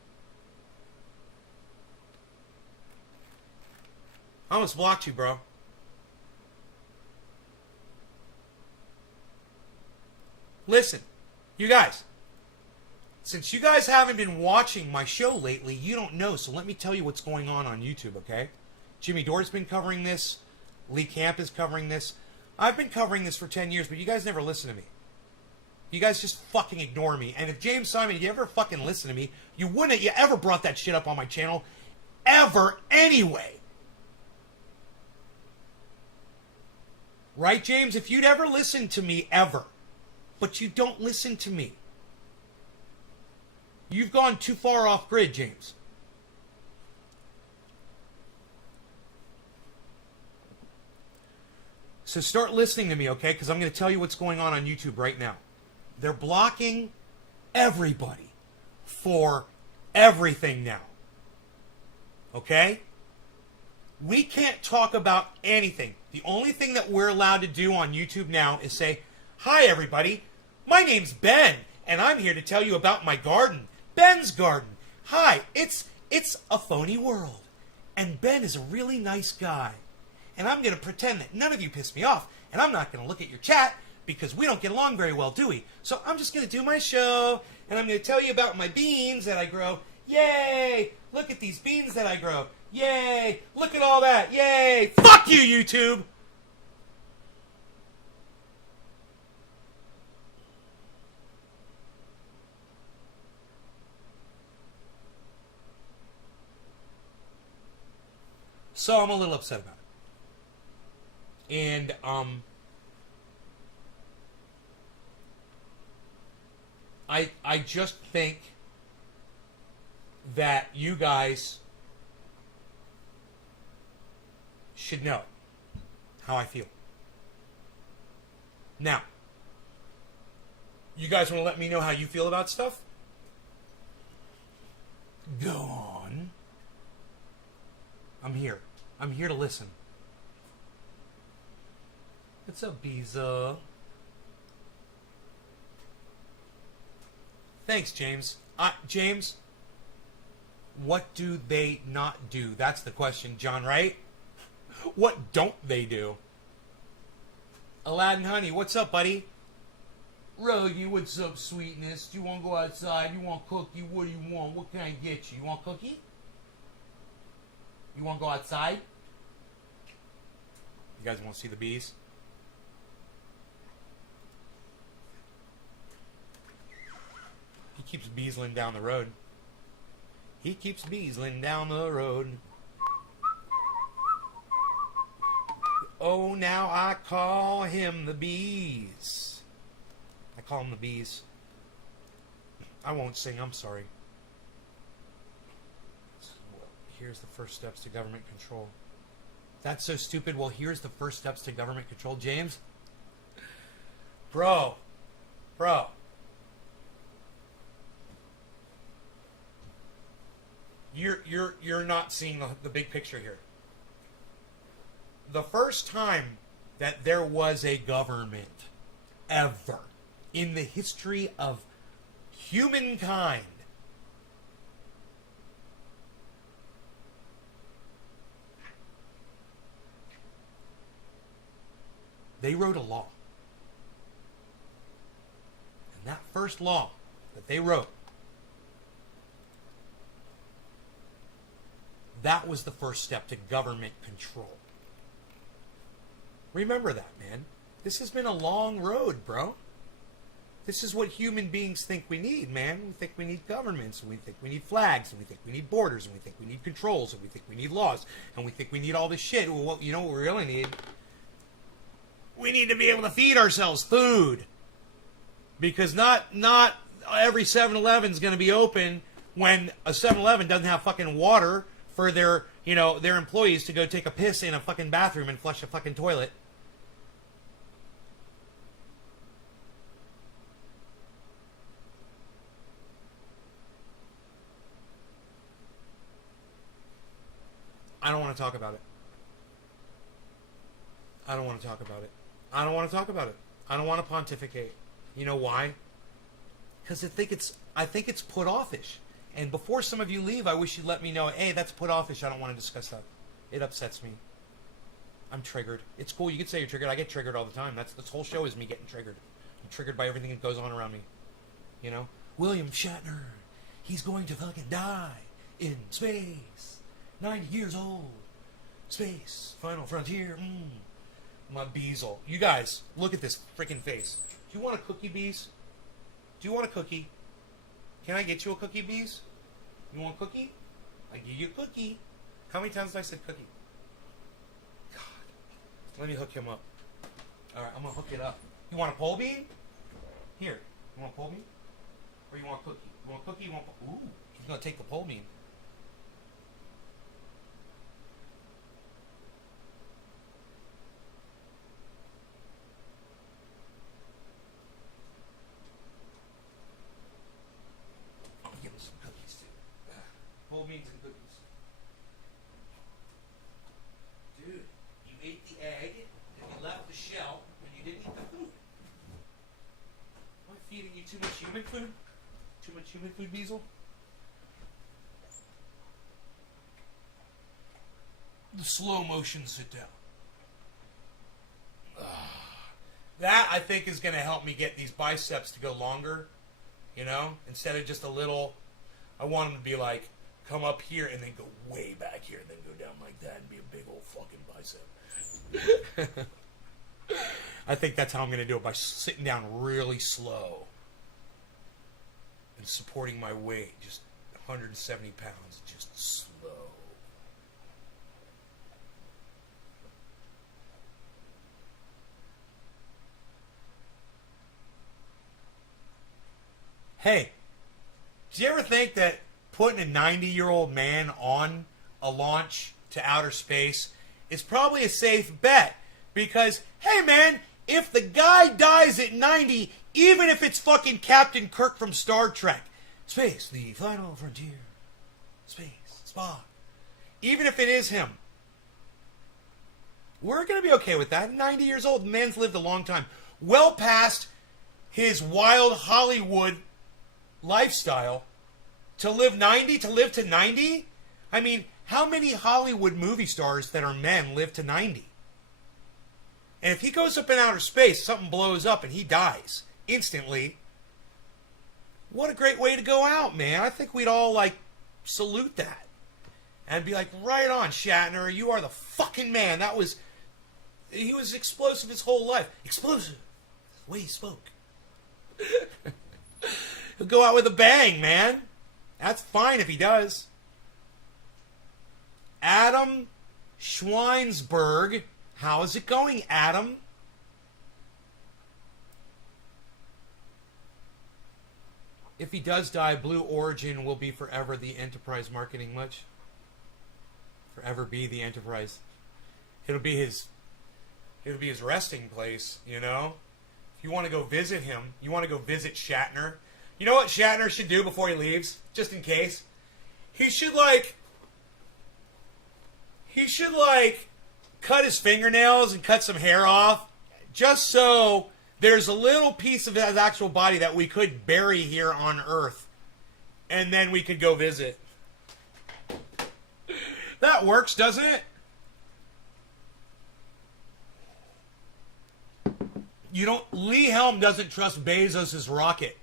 I almost blocked you, bro. Listen, you guys. Since you guys haven't been watching my show lately, you don't know. So let me tell you what's going on YouTube, okay? Jimmy Dore's been covering this. Lee Camp is covering this. I've been covering this for 10 years, but you guys never listen to me. You guys just fucking ignore me. And if James Simon, you ever fucking listen to me, you wouldn't you ever brought that shit up on my channel. Ever anyway. Right, James? If you'd ever listen to me, ever. But you don't listen to me. You've gone too far off grid, James. So start listening to me, okay? Because I'm going to tell you what's going on YouTube right now. They're blocking everybody for everything now. Okay? We can't talk about anything. The only thing that we're allowed to do on YouTube now is say, "Hi, everybody. My name's Ben, and I'm here to tell you about my garden. Ben's garden. Hi, it's a phony world. And Ben is a really nice guy. And I'm going to pretend that none of you piss me off. And I'm not going to look at your chat because we don't get along very well, do we? So I'm just going to do my show, and I'm going to tell you about my beans that I grow. Yay! Look at these beans that I grow. Yay! Look at all that. Yay! Fuck you, YouTube! So I'm a little upset about it. And, I just think that you guys should know how I feel. Now, you guys want to let me know how you feel about stuff? Go on. I'm here. I'm here to listen. What's up, Biza? Thanks, James. James, what do they not do? That's the question, John, right? What don't they do? Aladdin Honey, what's up, buddy? Rogie, what's up, sweetness? Do you want to go outside? You want cookie? What do you want? What can I get you? You want cookie? You want to go outside? You guys want to see the bees? He keeps beesling down the road. He keeps beesling down the road. Oh, now I call him the bees. I call him the bees. I won't sing, I'm sorry. Here's the first steps to government control. That's so stupid. Well, here's the first steps to government control. James? Bro. You're not seeing the big picture here. The first time that there was a government ever in the history of humankind, they wrote a law. And that first law that they wrote, that was the first step to government control. Remember that, man. This has been a long road, bro. This is what human beings think we need, man. We think we need governments, and we think we need flags, and we think we need borders, and we think we need controls, and we think we need laws, and we think we need all this shit. Well, you know what we really need? We need to be able to feed ourselves food. Because not every 7-Eleven is going to be open when a 7-Eleven doesn't have fucking water for their employees to go take a piss in a fucking bathroom and flush a fucking toilet. I don't want to talk about it. I don't want to talk about it. I don't want to talk about it. I don't want to pontificate. You know why? Because I think it's put offish. And before some of you leave, I wish you'd let me know, hey, that's put offish. I don't want to discuss that. It upsets me. I'm triggered. It's cool. You can say you're triggered. I get triggered all the time. This whole show is me getting triggered. I'm triggered by everything that goes on around me. You know? William Shatner. He's going to fucking die in space. 90 years old. Space, Final Frontier. My Beezle. You guys, look at this freaking face. Do you want a cookie, Bees? Do you want a cookie? Can I get you a cookie, Bees? You want a cookie? I give you a cookie. How many times did I say cookie? God. Let me hook him up. Alright, I'm going to hook it up. You want a pole bean? Here. You want a pole bean? Or you want a cookie? You want a cookie? You want a... Ooh. He's going to take the pole bean. Give him some cookies too. Pole beans and cookies. Dude, you ate the egg and you left the shell and you didn't eat the food. Am I feeding you too much human food? Too much human food, Beezle? The slow motion sit down. That, I think, is going to help me get these biceps to go longer. You know? Instead of just a little... I want them to be like, come up here and then go way back here and then go down like that and be a big old fucking bicep. I think that's how I'm going to do it, by sitting down really slow. And supporting my weight, just 170 pounds, just slow. Hey, do you ever think that putting a 90-year-old man on a launch to outer space is probably a safe bet? Because, hey man, if the guy dies at 90, even if it's fucking Captain Kirk from Star Trek, space, the final frontier, space, Spock, even if it is him, we're going to be okay with that. 90 years old, the man's lived a long time. Well past his wild Hollywood lifestyle. To live 90, to live to 90? I mean, how many Hollywood movie stars that are men live to 90? And if he goes up in outer space, something blows up and he dies instantly, what a great way to go out, man. I think we'd all, like, salute that. And be like, right on, Shatner, you are the fucking man. He was explosive his whole life. Explosive. The way he spoke. He'll go out with a bang, man. That's fine if he does. Adam Schweinsberg. How is it going, Adam? If he does die, Blue Origin will be forever the Enterprise marketing much. Forever be the Enterprise. It'll be his resting place, you know? If you want to go visit him, you want to go visit Shatner. You know what Shatner should do before he leaves? Just in case. He should cut his fingernails and cut some hair off. Just so there's a little piece of his actual body that we could bury here on Earth. And then we could go visit. That works, doesn't it? Lee Helm doesn't trust Bezos' rocket.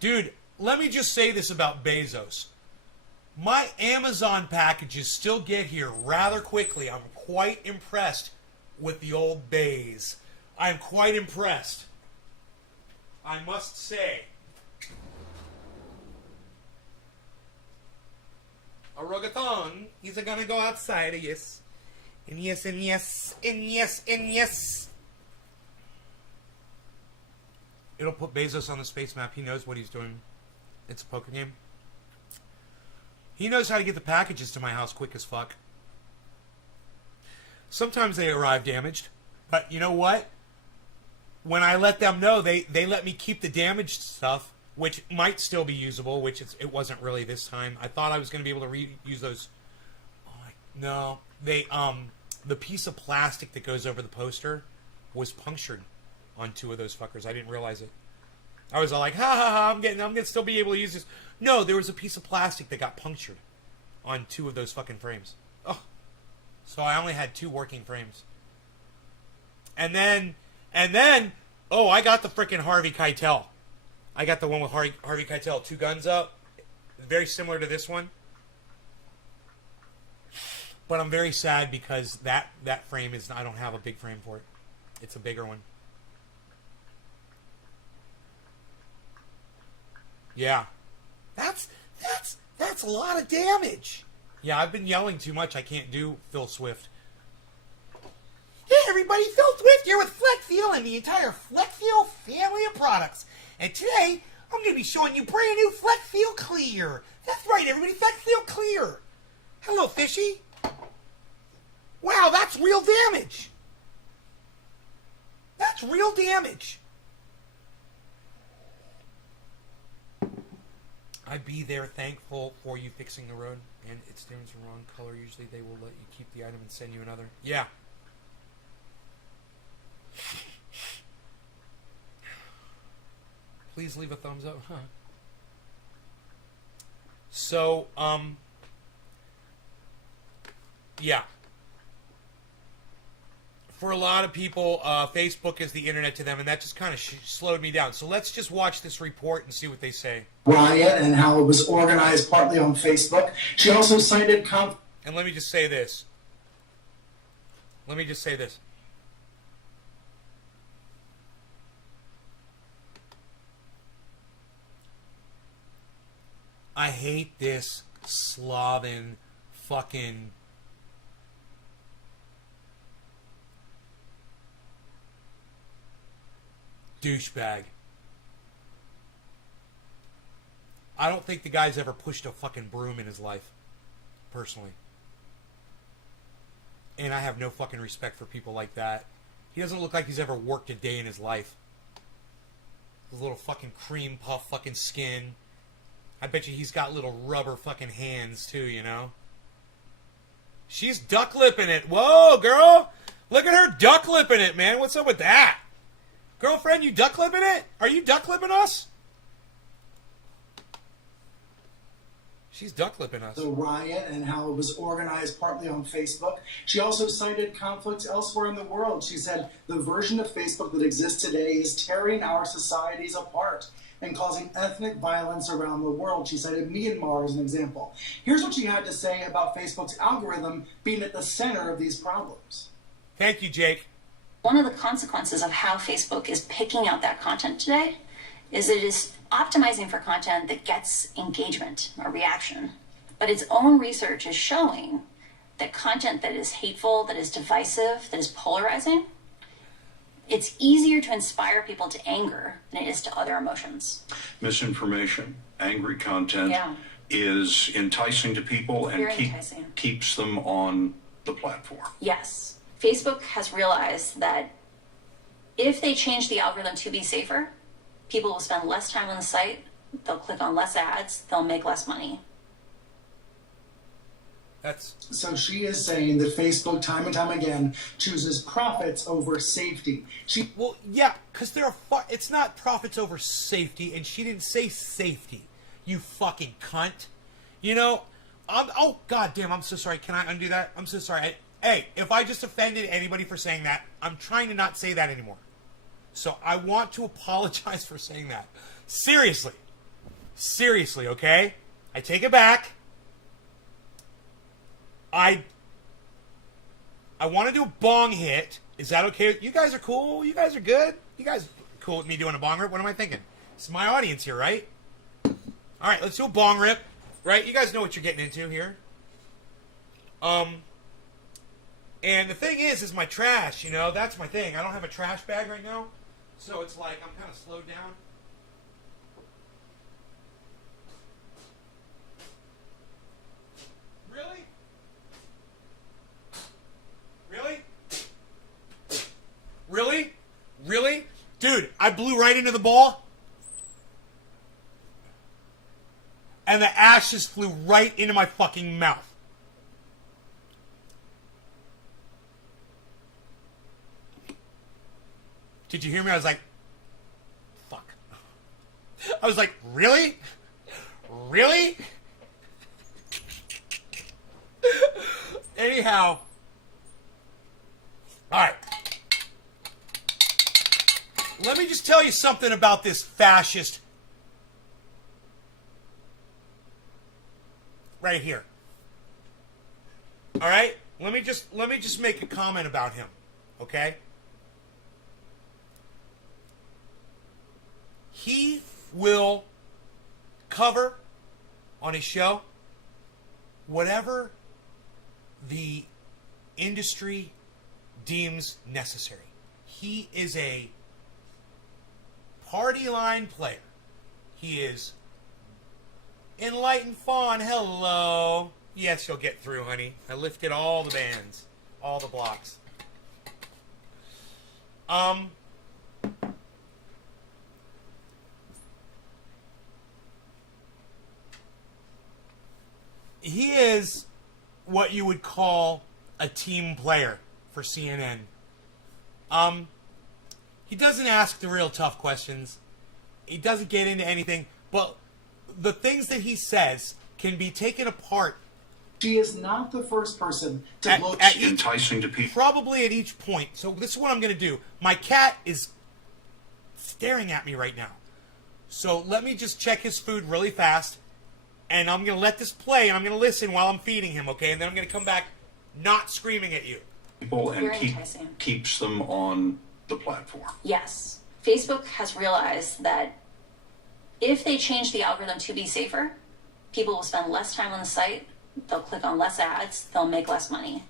Dude, let me just say this about Bezos. My Amazon packages still get here rather quickly. I'm quite impressed with the old Bez. I'm quite impressed. I must say. A rugathon. He's gonna go outside, yes. And yes, and yes, and yes, and yes. It'll put Bezos on the space map. He knows what he's doing. It's a poker game. He knows how to get the packages to my house quick as fuck. Sometimes they arrive damaged. But you know what? When I let them know, they let me keep the damaged stuff, which might still be usable, which it wasn't really this time. I thought I was going to be able to reuse those. No. The piece of plastic that goes over the poster was punctured on two of those fuckers. I didn't realize it. I was all like, ha ha ha, I'm gonna still be able to use this. No, there was a piece of plastic that got punctured on two of those fucking frames. Oh. So I only had two working frames. And then, oh, I got the frickin' Harvey Keitel. I got the one with Harvey Keitel, two guns up. Very similar to this one. But I'm very sad because that frame is, I don't have a big frame for it. It's a bigger one. Yeah. That's a lot of damage. Yeah, I've been yelling too much. I can't do Phil Swift. Hey everybody, Phil Swift here with FlexFuel and the entire FlexFuel family of products. And today, I'm going to be showing you brand new FlexFuel Clear. That's right, everybody, FlexFuel Clear. Hello, Fishy. Wow, that's real damage. That's real damage. I'd be there thankful for you fixing the road. And it's the wrong color. Usually they will let you keep the item and send you another. Yeah. Please leave a thumbs up. Huh. So, yeah. For a lot of people, Facebook is the internet to them, and that just kind of slowed me down. So let's just watch this report and see what they say. Riot and how it was organized partly on Facebook. She also cited and let me just say this. I hate this sloven fucking douchebag. I don't think the guy's ever pushed a fucking broom in his life, personally. And I have no fucking respect for people like that. He doesn't look like he's ever worked a day in his life. His little fucking cream puff fucking skin. I bet you he's got little rubber fucking hands too, you know? She's duck lipping it. Whoa, girl! Look at her duck lipping it, man. What's up with that? Girlfriend, you duck lipping it? Are you duck lipping us? She's duck lipping us. The riot and how it was organized partly on Facebook. She also cited conflicts elsewhere in the world. She said the version of Facebook that exists today is tearing our societies apart and causing ethnic violence around the world. She cited Myanmar as an example. Here's what she had to say about Facebook's algorithm being at the center of these problems. Thank you, Jake. One of the consequences of how Facebook is picking out that content today is it is optimizing for content that gets engagement or reaction. But its own research is showing that content that is hateful, that is divisive, that is polarizing, it's easier to inspire people to anger than it is to other emotions. Misinformation, angry content is enticing to people and keeps them on the platform. Yes. Facebook has realized that if they change the algorithm to be safer, people will spend less time on the site, they'll click on less ads, they'll make less money. So she is saying that Facebook, time and time again, chooses profits over safety. Well, yeah, because it's not profits over safety, and she didn't say safety. You fucking cunt. You know, oh, goddamn, I'm so sorry. Can I undo that? I'm so sorry. Hey, if I just offended anybody for saying that, I'm trying to not say that anymore. So I want to apologize for saying that. Seriously. Seriously, okay? I take it back. I want to do a bong hit. Is that okay? You guys are cool? You guys are good? You guys are cool with me doing a bong rip? What am I thinking? It's my audience here, right? All right, let's do a bong rip. Right? You guys know what you're getting into here. And the thing is my trash, you know? That's my thing. I don't have a trash bag right now. So it's like I'm kind of slowed down. Really? Really? Really? Really? Dude, I blew right into the ball. And the ashes flew right into my fucking mouth. Did you hear me? I was like, fuck. I was like, really? Really? Anyhow. Alright. Let me just tell you something about this fascist. Right here. All right? Let me just make a comment about him. Okay? He will cover on his show whatever the industry deems necessary. He is a party line player. He is Enlightened Fawn. Hello. Yes, you'll get through, honey. I lifted all the bands, all the blocks. He is what you would call a team player for CNN. He doesn't ask the real tough questions. He doesn't get into anything, but the things that he says can be taken apart. She is not the first person to look enticing to people. Probably at each point. So this is what I'm going to do. My cat is staring at me right now. So let me just check his food really fast. And I'm going to let this play, and I'm going to listen while I'm feeding him, okay? And then I'm going to come back not screaming at you. People and keeps them on the platform. Yes. Facebook has realized that if they change the algorithm to be safer, people will spend less time on the site, they'll click on less ads, they'll make less money.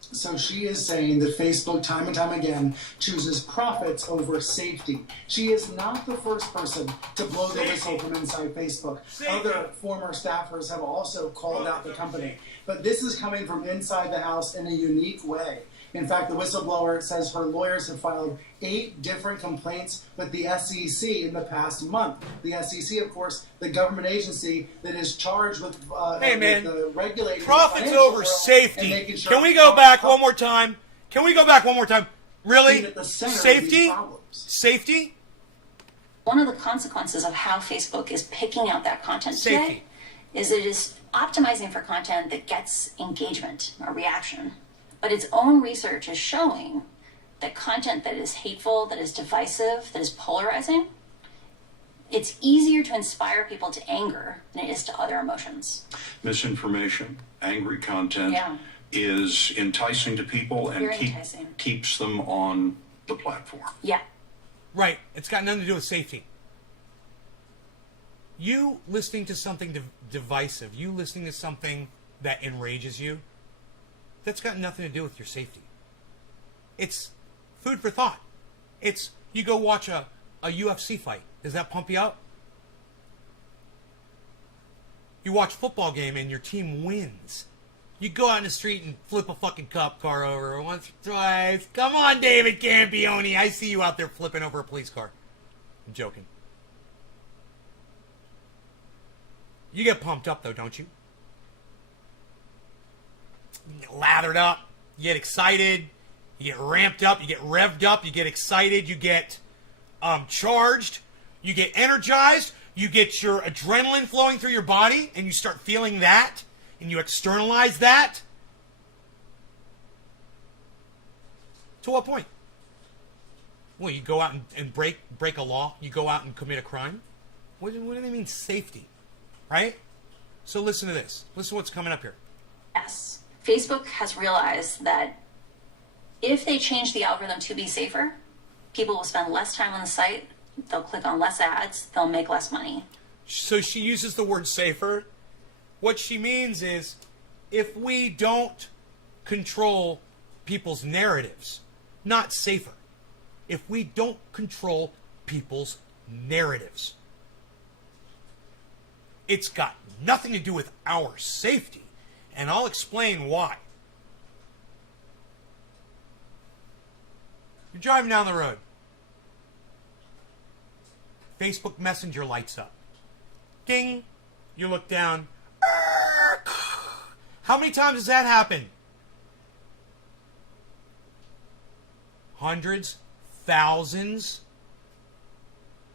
So she is saying that Facebook, time and time again, chooses profits over safety. She is not the first person to blow the whistle from inside Facebook. Other former staffers have also called out the company. But this is coming from inside the house in a unique way. In fact, the whistleblower says her lawyers have filed 8 different complaints with the SEC in the past month. The SEC, of course, the government agency that is charged with, the regulating profits over safety. Sure. Can we go back one more time? Can we go back one more time? Really? Safety? Safety? One of the consequences of how Facebook is picking out that content today is it is optimizing for content that gets engagement or reaction. But its own research is showing that content that is hateful, that is divisive, that is polarizing, it's easier to inspire people to anger than it is to other emotions. Misinformation, angry content is enticing to people and keeps them on the platform. Yeah. Right. It's got nothing to do with safety. You listening to something divisive, you listening to something that enrages you, that's got nothing to do with your safety. It's food for thought. It's, you go watch a UFC fight. Does that pump you up? You watch a football game and your team wins. You go out in the street and flip a fucking cop car over once or twice. Come on, David Campione. I see you out there flipping over a police car. I'm joking. You get pumped up, though, don't you? You get lathered up, you get excited, you get ramped up, you get revved up, you get excited, you get charged, you get energized, you get your adrenaline flowing through your body, and you start feeling that, and you externalize that. To what point? Well, you go out and break a law, you go out and commit a crime. What do they mean safety? Right? So listen to this. Listen to what's coming up here. Yes. Facebook has realized that if they change the algorithm to be safer, people will spend less time on the site, they'll click on less ads, they'll make less money. So she uses the word safer. What she means is, if we don't control people's narratives, not safer, if we don't control people's narratives, it's got nothing to do with our safety. And I'll explain why. You're driving down the road. Facebook Messenger lights up. Ding. You look down. How many times has that happened? Hundreds? Thousands?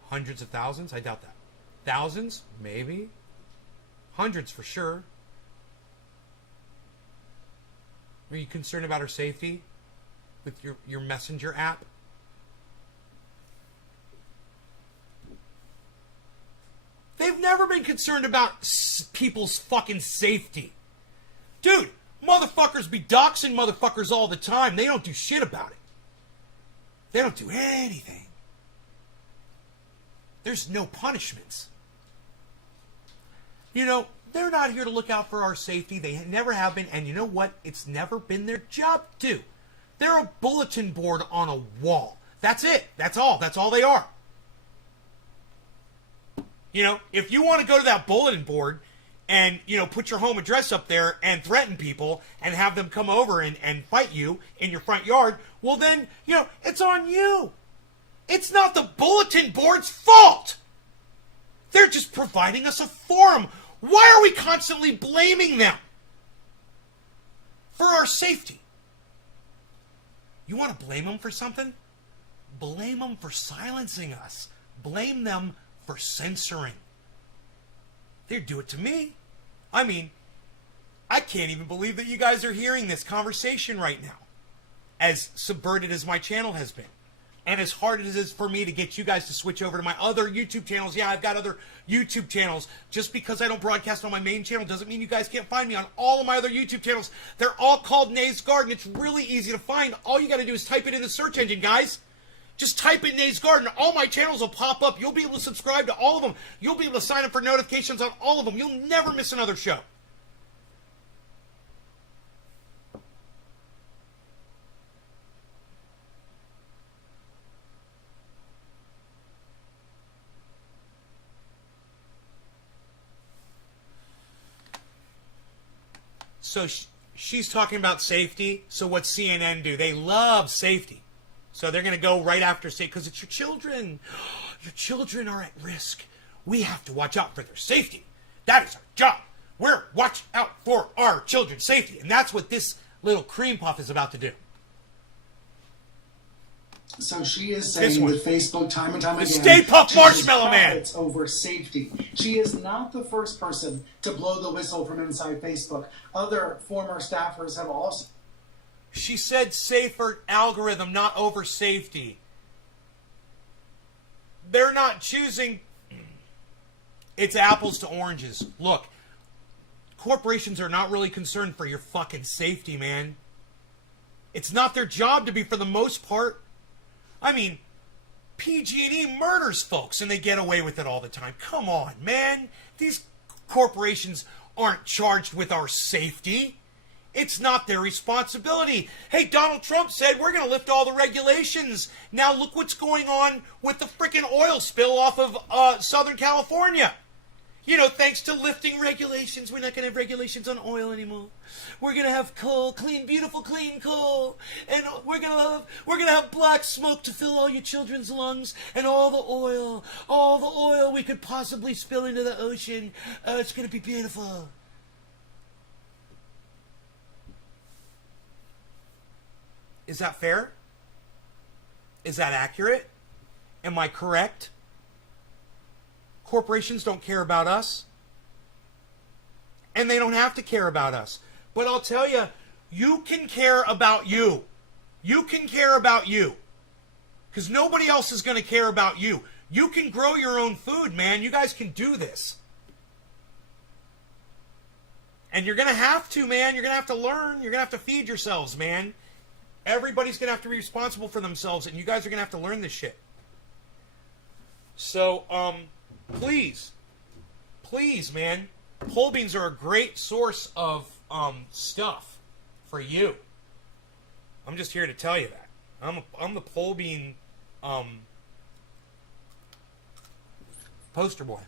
Hundreds of thousands? I doubt that. Thousands? Maybe. Hundreds for sure. Are you concerned about her safety with your Messenger app? They've never been concerned about people's fucking safety. Dude, motherfuckers be doxing motherfuckers all the time. They don't do shit about it. They don't do anything. There's no punishments. You know, they're not here to look out for our safety. They never have been. And you know what? It's never been their job to. They're a bulletin board on a wall. That's it. That's all. That's all they are. You know, if you want to go to that bulletin board and, you know, put your home address up there and threaten people and have them come over and fight you in your front yard, well then, you know, it's on you. It's not the bulletin board's fault. They're just providing us a forum. Why are we constantly blaming them for our safety? You want to blame them for something? Blame them for silencing us. Blame them for censoring. They'd do it to me. I mean, I can't even believe that you guys are hearing this conversation right now. As subverted as my channel has been. And as hard as it is for me to get you guys to switch over to my other YouTube channels. Yeah, I've got other YouTube channels. Just because I don't broadcast on my main channel doesn't mean you guys can't find me on all of my other YouTube channels. They're all called Nays Garden. It's really easy to find. All you got to do is type it in the search engine, guys. Just type in Nays Garden. All my channels will pop up. You'll be able to subscribe to all of them. You'll be able to sign up for notifications on all of them. You'll never miss another show. So she's talking about safety. So what CNN do? They love safety. So they're going to go right after safety because it's your children. Your children are at risk. We have to watch out for their safety. That is our job. We're watch out for our children's safety. And that's what this little cream puff is about to do. So she is saying that Facebook time and time again Stay Puft Marshmallow Man it's over safety. She is not the first person to blow the whistle from inside Facebook. Other former staffers have also. She said safer algorithm, not over safety. They're not choosing. It's apples to oranges. Look, corporations are not really concerned for your fucking safety, man. It's not their job to be for the most part. I mean, PG&E murders folks and they get away with it all the time. Come on, man. These corporations aren't charged with our safety. It's not their responsibility. Hey, Donald Trump said we're going to lift all the regulations. Now look what's going on with the frickin' oil spill off of Southern California. You know, thanks to lifting regulations, we're not going to have regulations on oil anymore. We're going to have coal, clean, beautiful, clean coal. And we're going to have black smoke to fill all your children's lungs and all the oil we could possibly spill into the ocean. It's going to be beautiful. Is that fair? Is that accurate? Am I correct? Corporations don't care about us. And they don't have to care about us. But I'll tell you, you can care about you. You can care about you. Because nobody else is going to care about you. You can grow your own food, man. You guys can do this. And you're going to have to, man. You're going to have to learn. You're going to have to feed yourselves, man. Everybody's going to have to be responsible for themselves. And you guys are going to have to learn this shit. So, please, man, pole beans are a great source of stuff for you. I'm just here to tell you that. I'm the pole bean poster boy.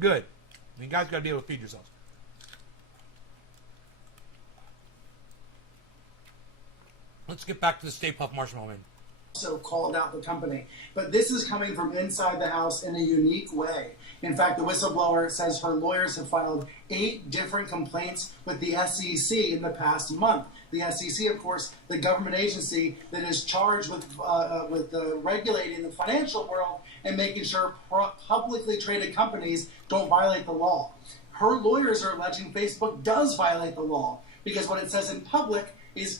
Good. You guys got to be able to feed yourselves. Let's get back to the Stay Puft Marshmallow Man. Also called out the company. But this is coming from inside the house in a unique way. In fact, the whistleblower says her lawyers have filed 8 different complaints with the SEC in the past month. The SEC, of course, the government agency that is charged with regulating the financial world and making sure publicly traded companies don't violate the law. Her lawyers are alleging Facebook does violate the law because what it says in public is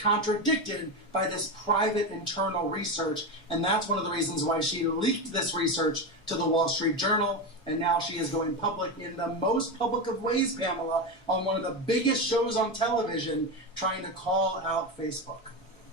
contradicted by this private internal research, and that's one of the reasons why she leaked this research to the Wall Street Journal, and now she is going public in the most public of ways, Pamela, on one of the biggest shows on television, trying to call out Facebook.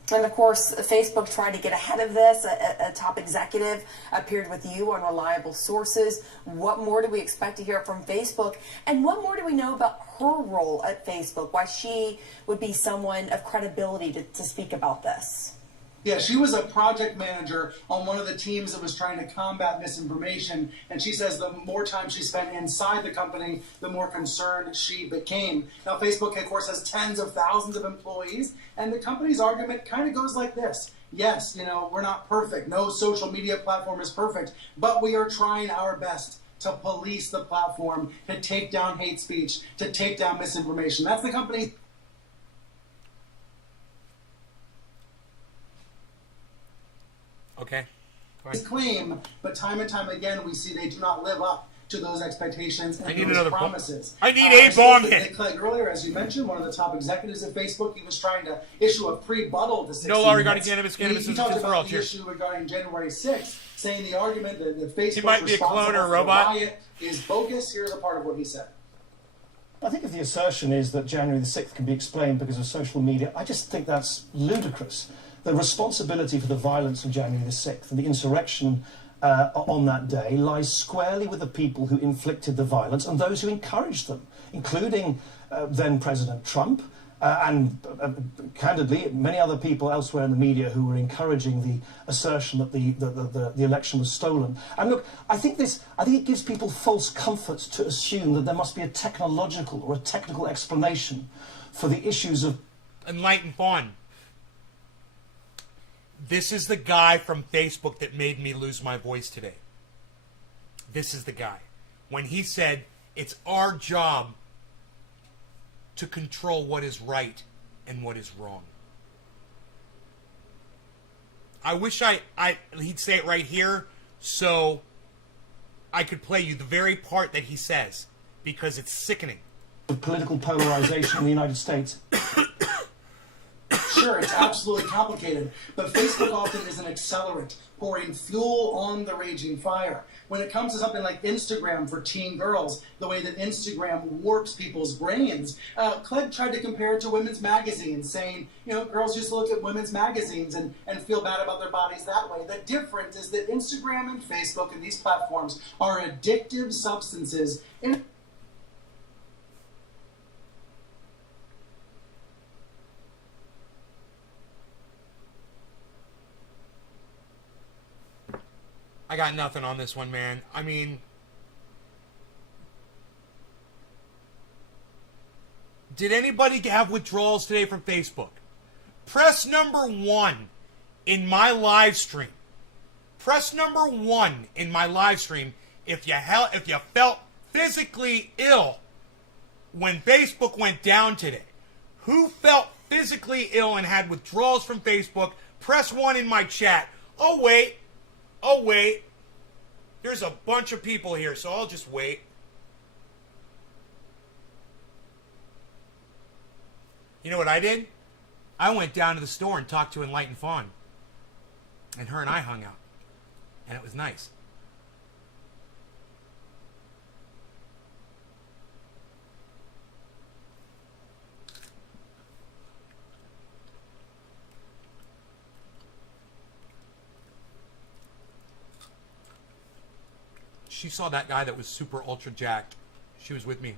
And of course, Facebook tried to get ahead of this. A top executive appeared with you on reliable sources. What more do we expect to hear from Facebook? And what more do we know about her role at Facebook? Why she would be someone of credibility to speak about this? Yeah, she was a project manager on one of the teams that was trying to combat misinformation. And she says the more time she spent inside the company, the more concerned she became. Now, Facebook, of course, has tens of thousands of employees. And the company's argument kind of goes like this. Yes, we're not perfect. No social media platform is perfect. But we are trying our best to police the platform, to take down hate speech, to take down misinformation. That's the company. Okay. Claim, but time and time again we see they do not live up to those expectations and those promises. I need a bomb hit. Clegg, earlier, as you mentioned, one of the top executives at Facebook, he was trying to issue a pre-buttal to 60 No law regarding Minutes. cannabis. He talked about the issue regarding January 6th, saying the argument that the Facebook might be a clone or a robot. riot is bogus. Here's a part of what he said. I think if the assertion is that January the 6th can be explained because of social media, I just think that's ludicrous. The responsibility for the violence of January the 6th and the insurrection on that day lies squarely with the people who inflicted the violence and those who encouraged them, including then President Trump and candidly many other people elsewhere in the media who were encouraging the assertion that the election was stolen. And look, I think it gives people false comfort to assume that there must be a technological or a technical explanation for the issues of Enlighten Fawn. This is the guy from Facebook that made me lose my voice today. This is the guy. When he said, it's our job to control what is right and what is wrong. I wish he'd say it right here so I could play you the very part that he says, because it's sickening. Political polarization in the United States. Sure, it's absolutely complicated, but Facebook often is an accelerant, pouring fuel on the raging fire. When it comes to something like Instagram for teen girls, the way that Instagram warps people's brains, Clegg tried to compare it to women's magazines, saying, girls used to look at women's magazines and feel bad about their bodies that way. The difference is that Instagram and Facebook and these platforms are addictive substances. I got nothing on this one, man. I mean, did anybody have withdrawals today from Facebook? Press number 1 in my live stream. Press number 1 in my live stream if you felt physically ill when Facebook went down today. Who felt physically ill and had withdrawals from Facebook? Press 1 in my chat. Oh, wait. There's a bunch of people here, so I'll just wait. You know what I did? I went down to the store and talked to Enlighten Fawn. And her and I hung out. And it was nice. She saw that guy that was super ultra jacked. She was with me.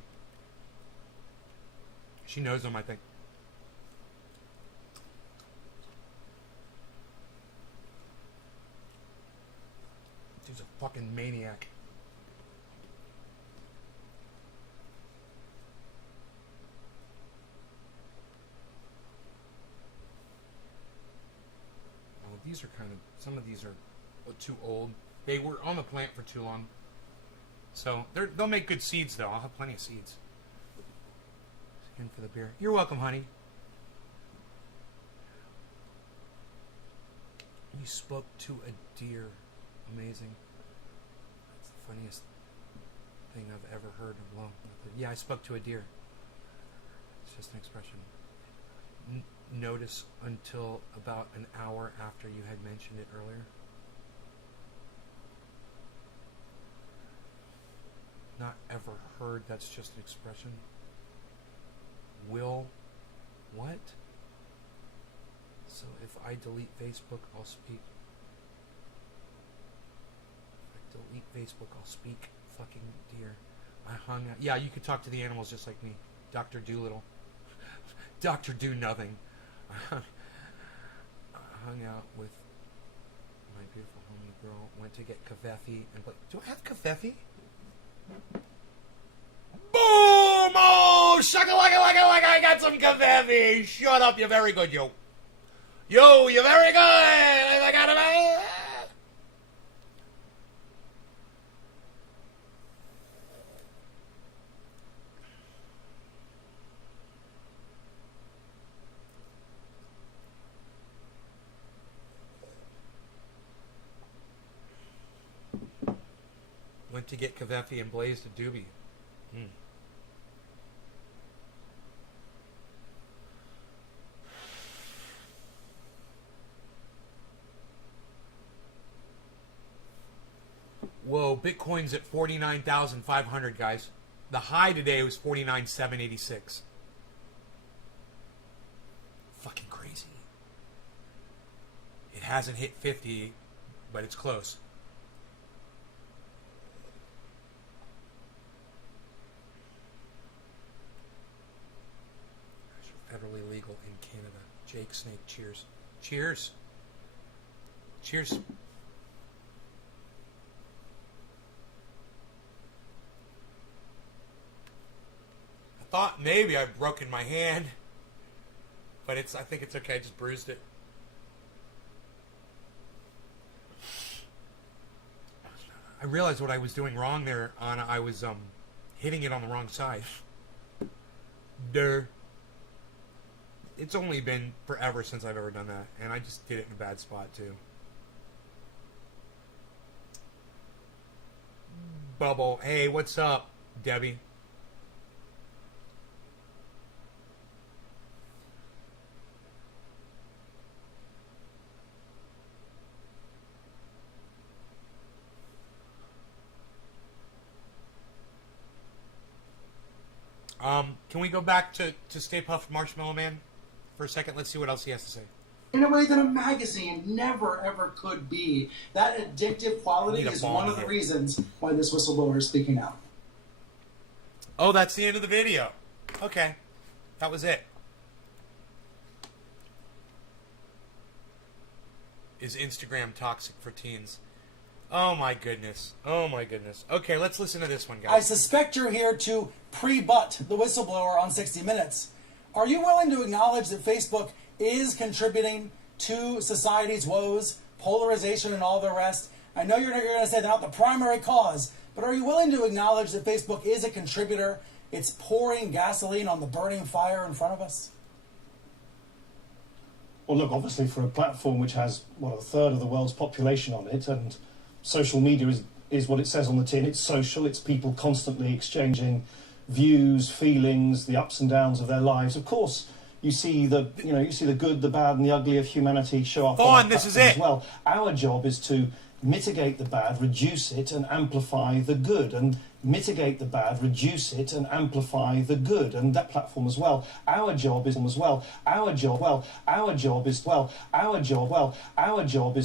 She knows him, I think. Dude's a fucking maniac. Oh, these are some of these are too old. They were on the plant for too long. So they'll make good seeds, though. I'll have plenty of seeds. In for the beer. You're welcome, honey. You spoke to a deer. Amazing. That's the funniest thing I've ever heard of. Well, yeah, I spoke to a deer. It's just an expression. notice until about an hour after you had mentioned it earlier. Not ever heard, that's just an expression. Will what? So if I delete Facebook, I'll speak. If I delete Facebook, I'll speak. Fucking dear. I hung out. Yeah, you could talk to the animals just like me. Dr. Doolittle. Dr. Do Nothing. I hung out with my beautiful homie girl. Went to get kafefe and play. Do I have kafefe? Boom! Oh, shaka-laka-laka-laka, I got some kafefe. Shut up, you're very good, yo. Yo, you're very good. I got it. Went to get kafefe and blazed a doobie. Whoa, Bitcoin's at 49,500, guys. The high today was 49,786. Fucking crazy. It hasn't hit 50, but it's close. Federally legal in Canada. Jake Snake, cheers. Cheers. Cheers. I thought maybe I'd broken my hand, but I think it's okay. I just bruised it. I realized what I was doing wrong there. I was hitting it on the wrong side. Duh. It's only been forever since I've ever done that, and I just did it in a bad spot too. Bubble, hey, what's up, Debbie? Can we go back to Stay Puft Marshmallow Man for a second? Let's see what else he has to say. In a way that a magazine never, ever could be. That addictive quality is one of the reasons why this whistleblower is speaking out. Oh, that's the end of the video. Okay. That was it. Is Instagram toxic for teens? Oh my goodness. Oh my goodness. Okay, let's listen to this one, guys. I suspect you're here to pre-butt the whistleblower on 60 Minutes. Are you willing to acknowledge that Facebook is contributing to society's woes, polarization, and all the rest? I know you're going to say they're not the primary cause, but are you willing to acknowledge that Facebook is a contributor? It's pouring gasoline on the burning fire in front of us? Well, look, obviously for a platform which has, a third of the world's population on it, and social media is what it says on the tin. It's social. It's people constantly exchanging views, feelings, the ups and downs of their lives. Of course, you see the good, the bad, and the ugly of humanity show up on this is it. as well. Our job is to mitigate the bad, reduce it, and amplify the good. And mitigate the bad, reduce it, and amplify the good. And that platform as well. Our job is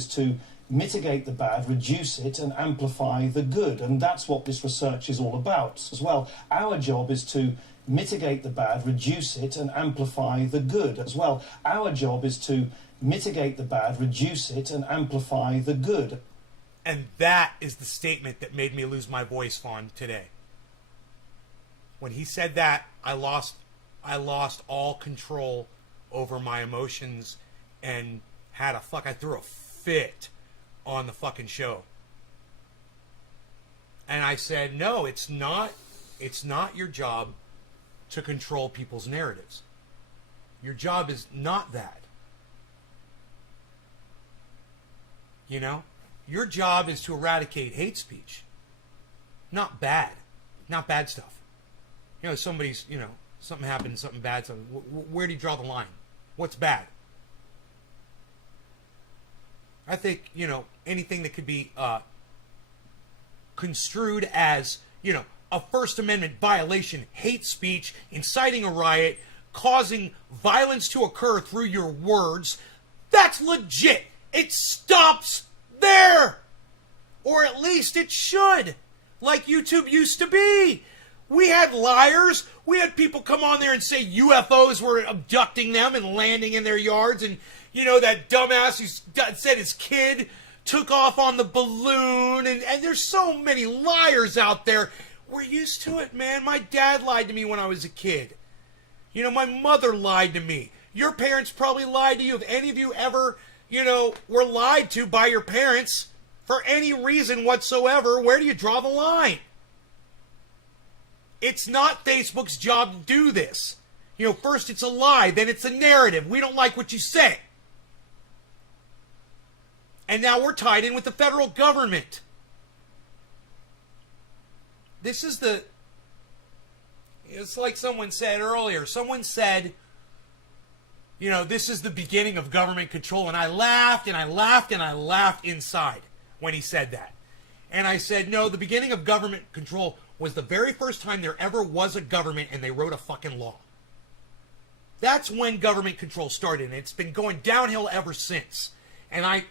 to mitigate the bad, reduce it, and amplify the good. And that's what this research is all about as well. Our job is to mitigate the bad, reduce it, and amplify the good as well. Our job is to mitigate the bad, reduce it, and amplify the good. And that is the statement that made me lose my voice, Fawn, today. When he said that, I lost all control over my emotions and I threw a fit on the fucking show. And I said, no, it's not your job to control people's narratives. Your job is not that. You know? Your job is to eradicate hate speech. Not bad stuff. Something happened, something bad, where do you draw the line? What's bad? I think, anything that could be construed as, a First Amendment violation, hate speech, inciting a riot, causing violence to occur through your words, that's legit. It stops there. Or at least it should. Like YouTube used to be. We had liars. We had people come on there and say UFOs were abducting them and landing in their yards. And, that dumbass who said his kid took off on the balloon. And there's so many liars out there. We're used to it, man. My dad lied to me when I was a kid. My mother lied to me. Your parents probably lied to you. If any of you ever, were lied to by your parents for any reason whatsoever, where do you draw the line? It's not Facebook's job to do this. First it's a lie, then it's a narrative. We don't like what you say. And now we're tied in with the federal government. It's like someone said earlier. Someone said, this is the beginning of government control. And I laughed and I laughed and I laughed inside when he said that. And I said, no, the beginning of government control was the very first time there ever was a government and they wrote a fucking law. That's when government control started. And it's been going downhill ever since. And I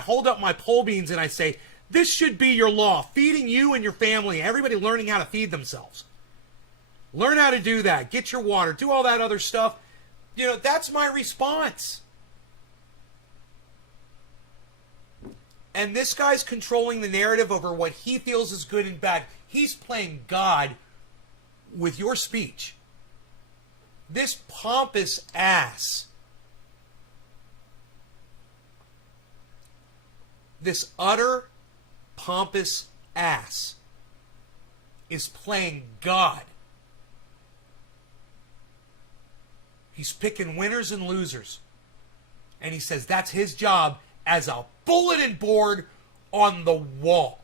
hold up my pole beans and I say, this should be your law. Feeding you and your family. Everybody learning how to feed themselves. Learn how to do that. Get your water. Do all that other stuff. That's my response. And this guy's controlling the narrative over what he feels is good and bad. He's playing God with your speech. This pompous ass. This utter pompous ass is playing God. He's picking winners and losers. And he says that's his job as a bulletin board on the wall.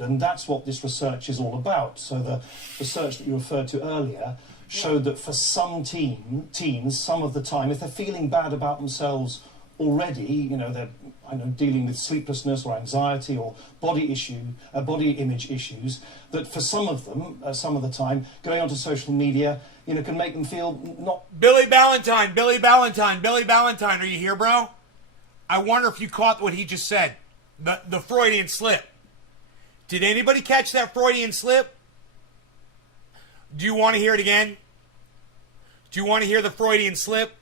And that's what this research is all about. So the research that you referred to earlier showed that for some teens, some of the time, if they're feeling bad about themselves already, they're dealing with sleeplessness or anxiety or body image issues, that for some of them, some of the time, going onto social media, can make them feel not... Billy Ballantyne, are you here, bro? I wonder if you caught what he just said. The Freudian slip. Did anybody catch that Freudian slip? Do you want to hear it again? Do you want to hear the Freudian slip?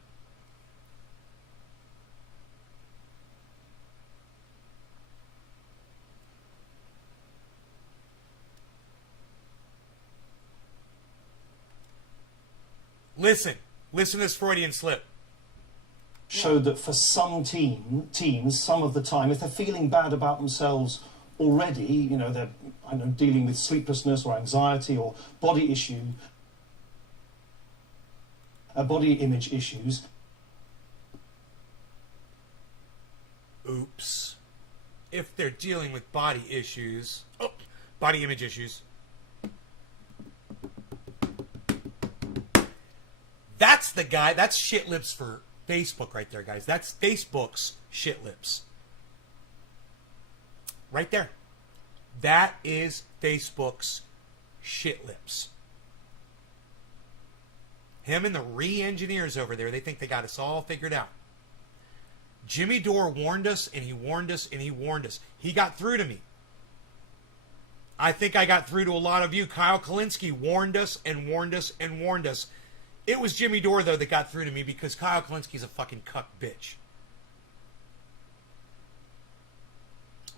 Listen to this Freudian slip. Showed that for some teens, some of the time, if they're feeling bad about themselves already, they're dealing with sleeplessness or anxiety or body image issues. Oops. If they're dealing with body image issues. That's the guy, that's shit lips for Facebook right there, guys. That's Facebook's shit lips. Right there. That is Facebook's shit lips. Him and the re-engineers over there, they think they got us all figured out. Jimmy Dore warned us, and he warned us, and he warned us. He got through to me. I think I got through to a lot of you. Kyle Kulinski warned us and warned us and warned us. It was Jimmy Dore, though, that got through to me because Kyle Kulinski's a fucking cuck bitch.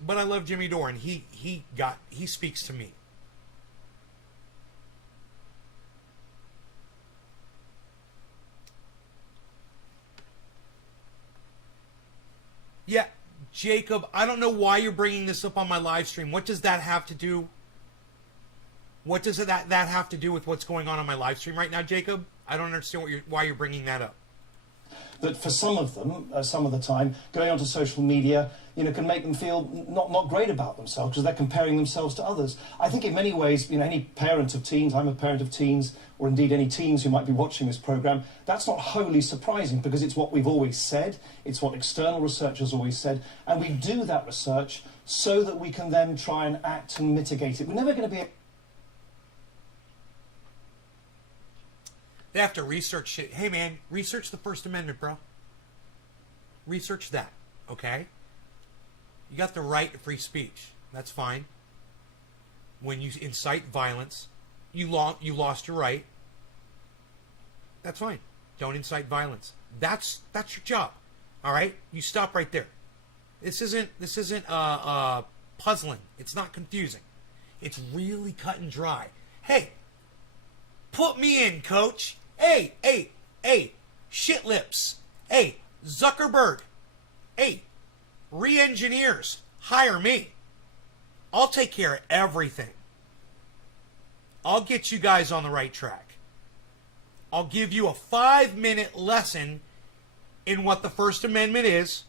But I love Jimmy Dore, and he speaks to me. Yeah, Jacob, I don't know why you're bringing this up on my live stream. What does that have to do? What does that have to do with what's going on my live stream right now, Jacob? I don't understand why you're bringing that up. that for some of them, some of the time, going onto social media, can make them feel not great about themselves because they're comparing themselves to others. I think in many ways, any parent of teens, I'm a parent of teens, or indeed any teens who might be watching this program, that's not wholly surprising because it's what we've always said, it's what external researchers always said, and we do that research so that we can then try and act and mitigate it. We're never going to be... They have to research shit. Hey, man, research the First Amendment, bro. Research that, okay? You got the right to free speech. That's fine. When you incite violence, you lost your right. That's fine. Don't incite violence. That's your job. All right? You stop right there. This isn't puzzling. It's not confusing. It's really cut and dry. Hey, put me in, coach. Hey, shit lips. Hey, Zuckerberg. Hey, re-engineers, hire me. I'll take care of everything. I'll get you guys on the right track. I'll give you a 5-minute lesson in what the First Amendment is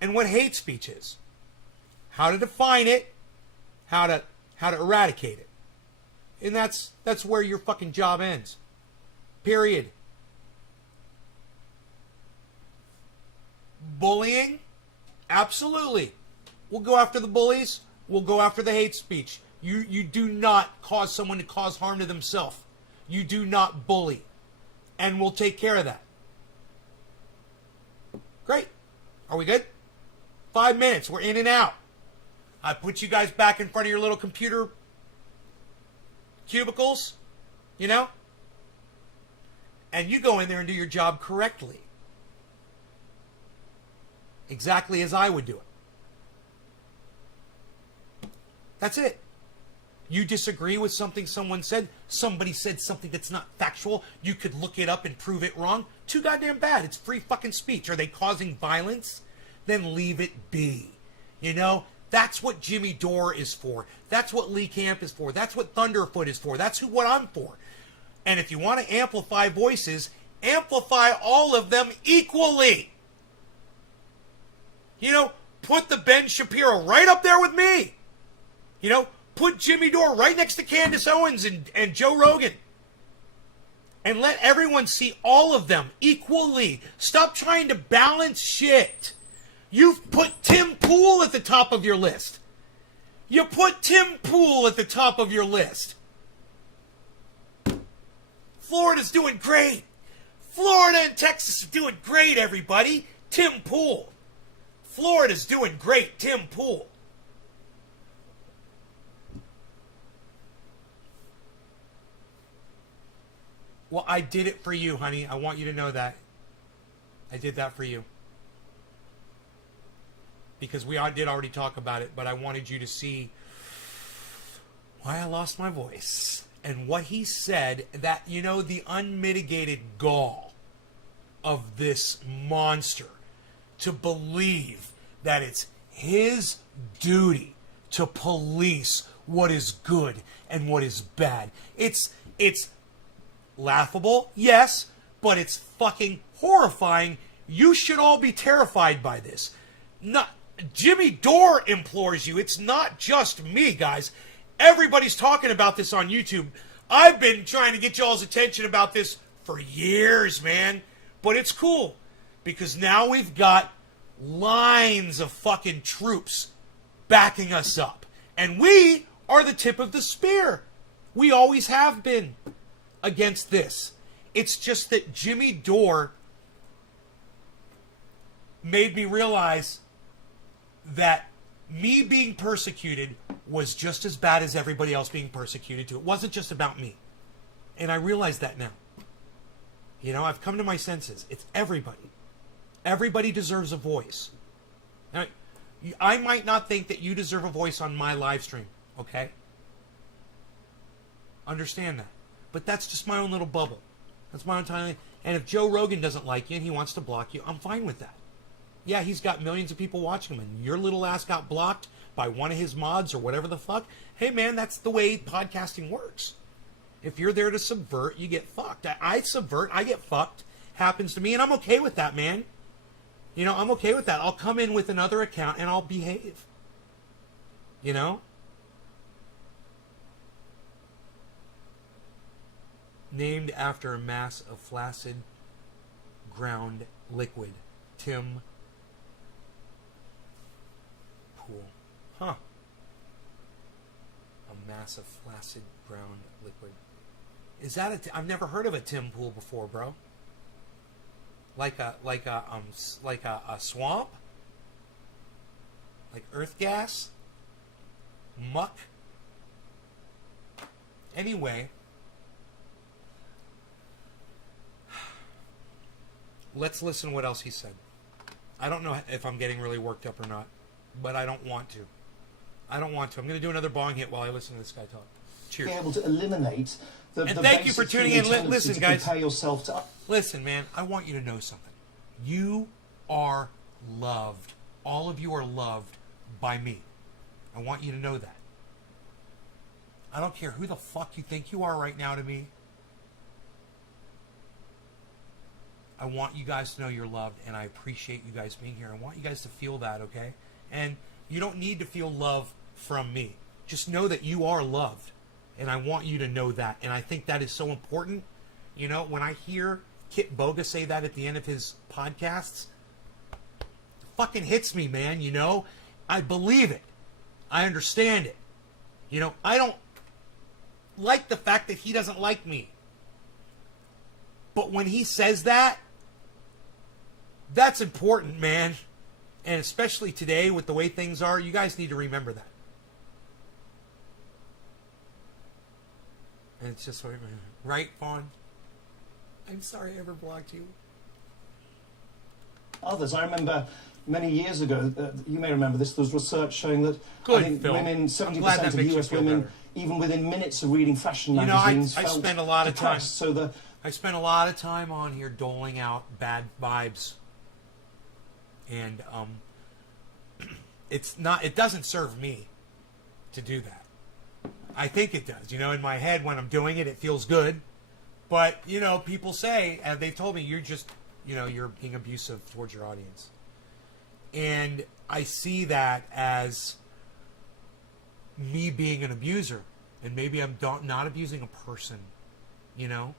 and what hate speech is. How to define it, how to eradicate it. And that's where your fucking job ends. Period. Bullying? Absolutely. We'll go after the bullies. We'll go after the hate speech. You do not cause someone to cause harm to themselves. You do not bully. And we'll take care of that. Great. Are we good? 5 minutes. We're in and out. I put you guys back in front of your little computer cubicles, and you go in there and do your job correctly. Exactly as I would do it. That's it. You disagree with something someone said, somebody said something that's not factual, you could look it up and prove it wrong. Too goddamn bad. It's free fucking speech. Are they causing violence? Then leave it be. That's what Jimmy Dore is for. That's what Lee Camp is for. That's what Thunderfoot is for. That's what I'm for. And if you want to amplify voices, amplify all of them equally. Put the Ben Shapiro right up there with me. Put Jimmy Dore right next to Candace Owens and Joe Rogan. And let everyone see all of them equally. Stop trying to balance shit. You've put Tim Pool at the top of your list. You put Tim Pool at the top of your list. Florida's doing great. Florida and Texas are doing great, everybody. Tim Pool. Florida's doing great. Tim Pool. Well, I did it for you, honey. I want you to know that. I did that for you. Because we did already talk about it, but I wanted you to see why I lost my voice. And what he said, that, the unmitigated gall of this monster to believe that it's his duty to police what is good and what is bad. It's laughable, yes, but it's fucking horrifying. You should all be terrified by this. Jimmy Dore implores you. It's not just me, guys. Everybody's talking about this on YouTube. I've been trying to get y'all's attention about this for years, man. But it's cool. Because now we've got lines of fucking troops backing us up. And we are the tip of the spear. We always have been against this. It's just that Jimmy Dore made me realize that me being persecuted was just as bad as everybody else being persecuted too. It wasn't just about me. And I realize that now. I've come to my senses. It's everybody. Everybody deserves a voice. Now, I might not think that you deserve a voice on my live stream, okay? Understand that. But that's just my own little bubble. That's my own tiny... And if Joe Rogan doesn't like you and he wants to block you, I'm fine with that. Yeah, he's got millions of people watching him, and your little ass got blocked by one of his mods or whatever the fuck. Hey, man, that's the way podcasting works. If you're there to subvert, you get fucked. I subvert, I get fucked, happens to me, and I'm okay with that, man. You know, I'm okay with that. I'll come in with another account and I'll behave. You know? Named after a mass of flaccid ground liquid. Tim Pool. Huh. A mass of flaccid ground liquid. Is that I've never heard of a Tim Pool before, bro. Like a swamp? Like earth gas? Muck? Anyway, let's listen to what else he said. I don't know if I'm getting really worked up or not, but I don't want to. I'm going to do another bong hit while I listen to this guy talk. Cheers. Be able to eliminate the and thank you for tuning in. Listen, guys. Compare yourself to... Listen, man. I want you to know something. You are loved. All of you are loved by me. I want you to know that. I don't care who the fuck you think you are right now to me. I want you guys to know you're loved, and I appreciate you guys being here. I want you guys to feel that, okay? And you don't need to feel love from me. Just know that you are loved, and I want you to know that. And I think that is so important. You know, when I hear Kit Boga say that at the end of his podcasts, it fucking hits me, man, you know? I believe it. I understand it. You know, I don't like the fact that he doesn't like me. But when he says that, that's important, man. And especially today with the way things are, you guys need to remember that. And it's just right, Fawn? I'm sorry I ever blocked you. Others, I remember many years ago, you may remember this, there was research showing that Good, I think Phil. women, 70% of US women, even within minutes of reading fashion magazines, I felt spend a lot of time. depressed. So I spent a lot of time on here doling out bad vibes. And it's not, it doesn't serve me to do that. I think it does. You know, in my head when I'm doing it, it feels good. But, you know, people say, and they've told me, you're just, you know, you're being abusive towards your audience. And I see that as me being an abuser. And maybe I'm not abusing a person, you know?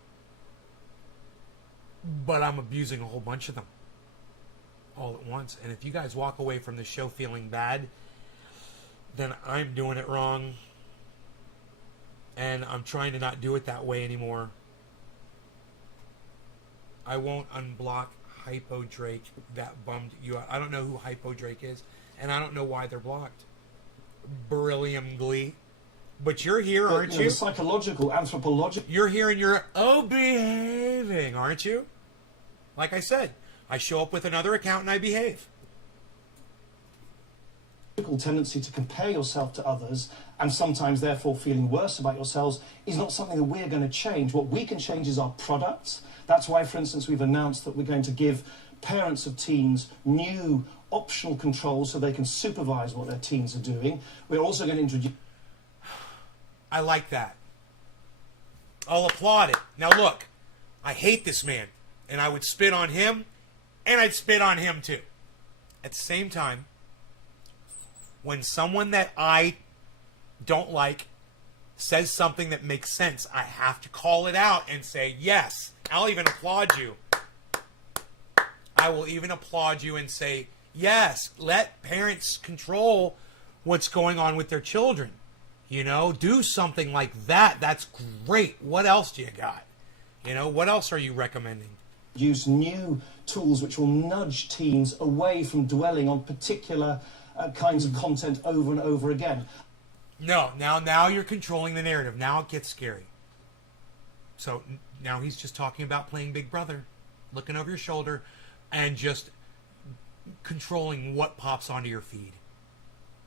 But I'm abusing a whole bunch of them all at once. And if you guys walk away from the show feeling bad, then I'm doing it wrong. And I'm trying to not do it that way anymore. I won't unblock Hypo Drake. That bummed you out. I don't know who Hypo Drake is, and I don't know why they're blocked. Beryllium Glee. But you're here, aren't you? Psychological, anthropological. You're here and you're behaving, aren't you? Like I said, I show up with another account and I behave. Tendency to compare yourself to others and sometimes therefore feeling worse about yourselves is not something that we're going to change. What we can change is our products. That's why, for instance, we've announced that we're going to give parents of teens new optional controls so they can supervise what their teens are doing. We're also going to introduce... I like that. I'll applaud it. Now look, I hate this man, and I would spit on him, and I'd spit on him too. At the same time, when someone that I don't like says something that makes sense, I have to call it out and say, yes, I'll even applaud you. I will even applaud you and say, yes, let parents control what's going on with their children. You know, do something like that. That's great. What else do you got? You know, what else are you recommending? Use new tools which will nudge teens away from dwelling on particular kinds of content over and over again. No, now you're controlling the narrative. Now it gets scary. So now he's just talking about playing Big Brother, looking over your shoulder, and just controlling what pops onto your feed.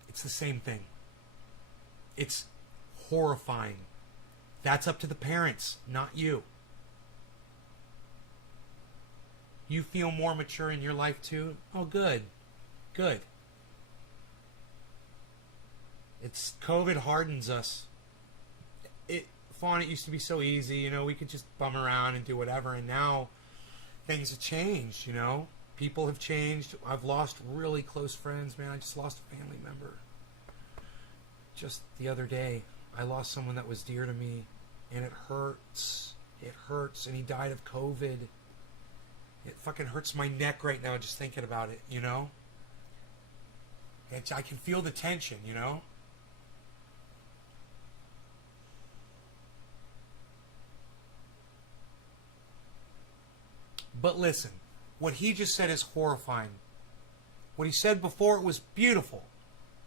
It's the same thing. It's horrifying. That's up to the parents, not you. You feel more mature in your life too? Oh, good. Good. It's COVID hardens us. Fawn, it used to be so easy, you know, we could just bum around and do whatever, and now things have changed, you know? People have changed. I've lost really close friends, man. I just lost a family member. Just the other day, I lost someone that was dear to me, and it hurts. It hurts, and he died of COVID. It fucking hurts my neck right now just thinking about it, you know? I can feel the tension, you know? But listen, what he just said is horrifying. What he said before, it was beautiful,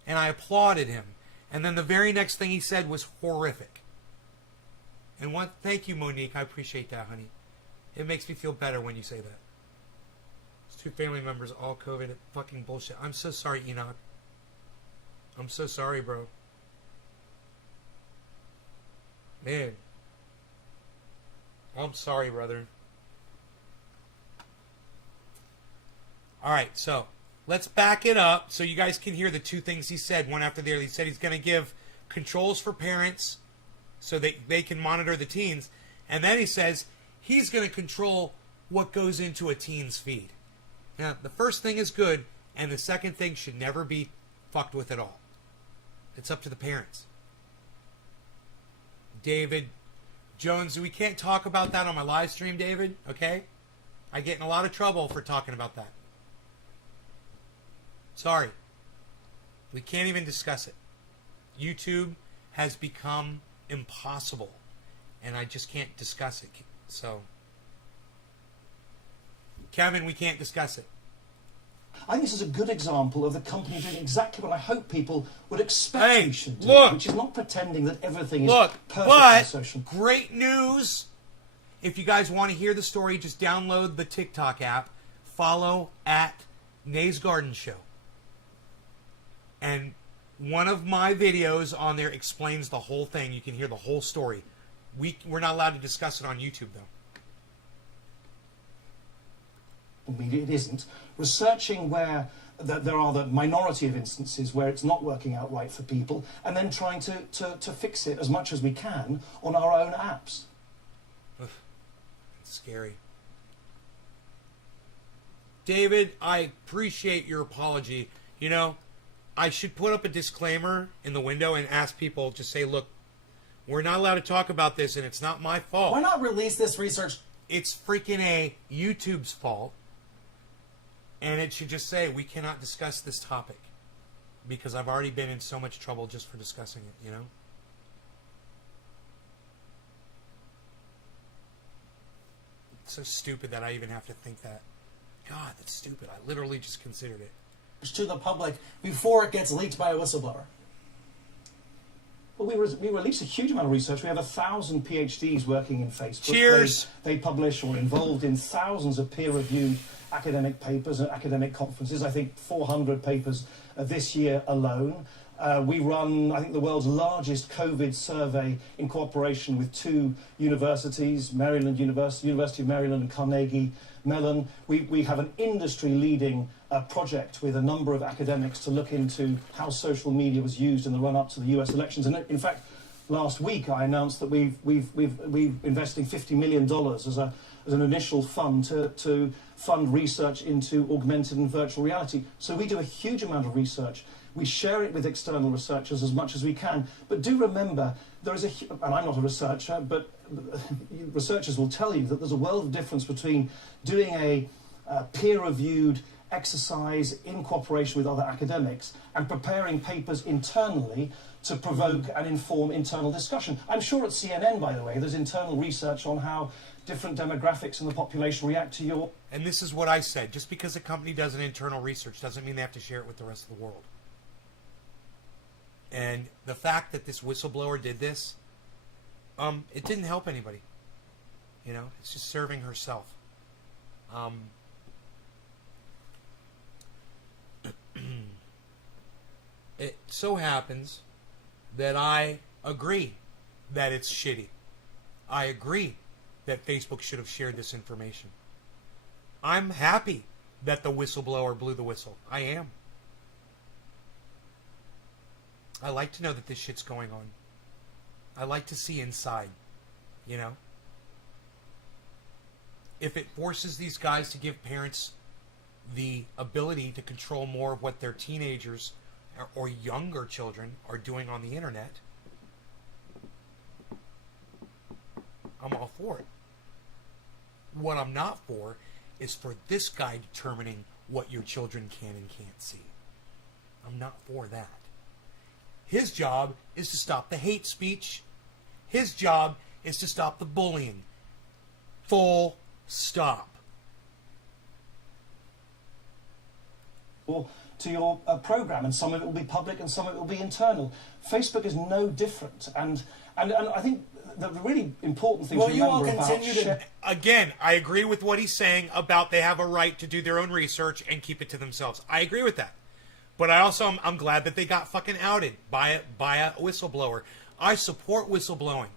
and I applauded him. And then the very next thing he said was horrific. And thank you, Monique. I appreciate that, honey. It makes me feel better when you say that. It's 2 family members, all COVID. Fucking bullshit. I'm so sorry, Enoch. I'm so sorry, bro. Man. I'm sorry, brother. Alright, so let's back it up so you guys can hear the 2 things he said, one after the other. He said he's going to give controls for parents so that they can monitor the teens. And then he says he's going to control what goes into a teen's feed. Now, the first thing is good, and the second thing should never be fucked with at all. It's up to the parents. David Jones, we can't talk about that on my live stream, David, okay? I get in a lot of trouble for talking about that. Sorry. We can't even discuss it. YouTube has become impossible, and I just can't discuss it. So, Kevin, we can't discuss it. I think this is a good example of the company doing exactly what I hope people would expect we should do, which is not pretending that everything is perfect on social. Great news! If you guys want to hear the story, just download the TikTok app, follow at Nays Garden Show. And one of my videos on there explains the whole thing. You can hear the whole story. We're not allowed to discuss it on YouTube, though. Media, it isn't. Researching where there are the minority of instances where it's not working out right for people, and then trying to fix it as much as we can on our own apps. Ugh, it's scary. David, I appreciate your apology. You know, I should put up a disclaimer in the window and ask people, just say, look, we're not allowed to talk about this, and it's not my fault. Why not release this research? It's freaking YouTube's fault. And it should just say, we cannot discuss this topic. Because I've already been in so much trouble just for discussing it, you know? It's so stupid that I even have to think that. God, that's stupid. I literally just considered it. To the public before it gets leaked by a whistleblower. Well, we release a huge amount of research. We have 1,000 PhDs working in Facebook. Cheers! They publish or are involved in thousands of peer-reviewed academic papers at academic conferences. I think 400 papers this year alone. We run, I think, the world's largest COVID survey in cooperation with 2 universities, Maryland University, University of Maryland and Carnegie Mellon. We have an industry-leading project with a number of academics to look into how social media was used in the run-up to the US elections. And in fact, last week I announced that we've investing $50 million as an initial fund to fund research into augmented and virtual reality. So we do a huge amount of research. We share it with external researchers as much as we can. But do remember, there is and I'm not a researcher, but researchers will tell you that there's a world of difference between doing a peer-reviewed exercise in cooperation with other academics and preparing papers internally to provoke and inform internal discussion. I'm sure at CNN, by the way, there's internal research on how different demographics in the population react to your... And this is what I said. Just because a company does an internal research doesn't mean they have to share it with the rest of the world. And the fact that this whistleblower did this, it didn't help anybody. You know, it's just serving herself. It so happens that I agree that it's shitty. I agree that Facebook should have shared this information. I'm happy that the whistleblower blew the whistle. I am. I like to know that this shit's going on. I like to see inside, you know? if it forces these guys to give parents the ability to control more of what their teenagers or younger children are doing on the internet, I'm all for it. What I'm not for is for this guy determining what your children can and can't see. I'm not for that. His job is to stop the hate speech. His job is to stop the bullying. Full stop. To your program, and some of it will be public and some of it will be internal. Facebook is no different, and I think the really important thing to remember about again, I agree with what he's saying about they have a right to do their own research and keep it to themselves. I agree with that, but I'm glad that they got fucking outed by a whistleblower. I support whistleblowing.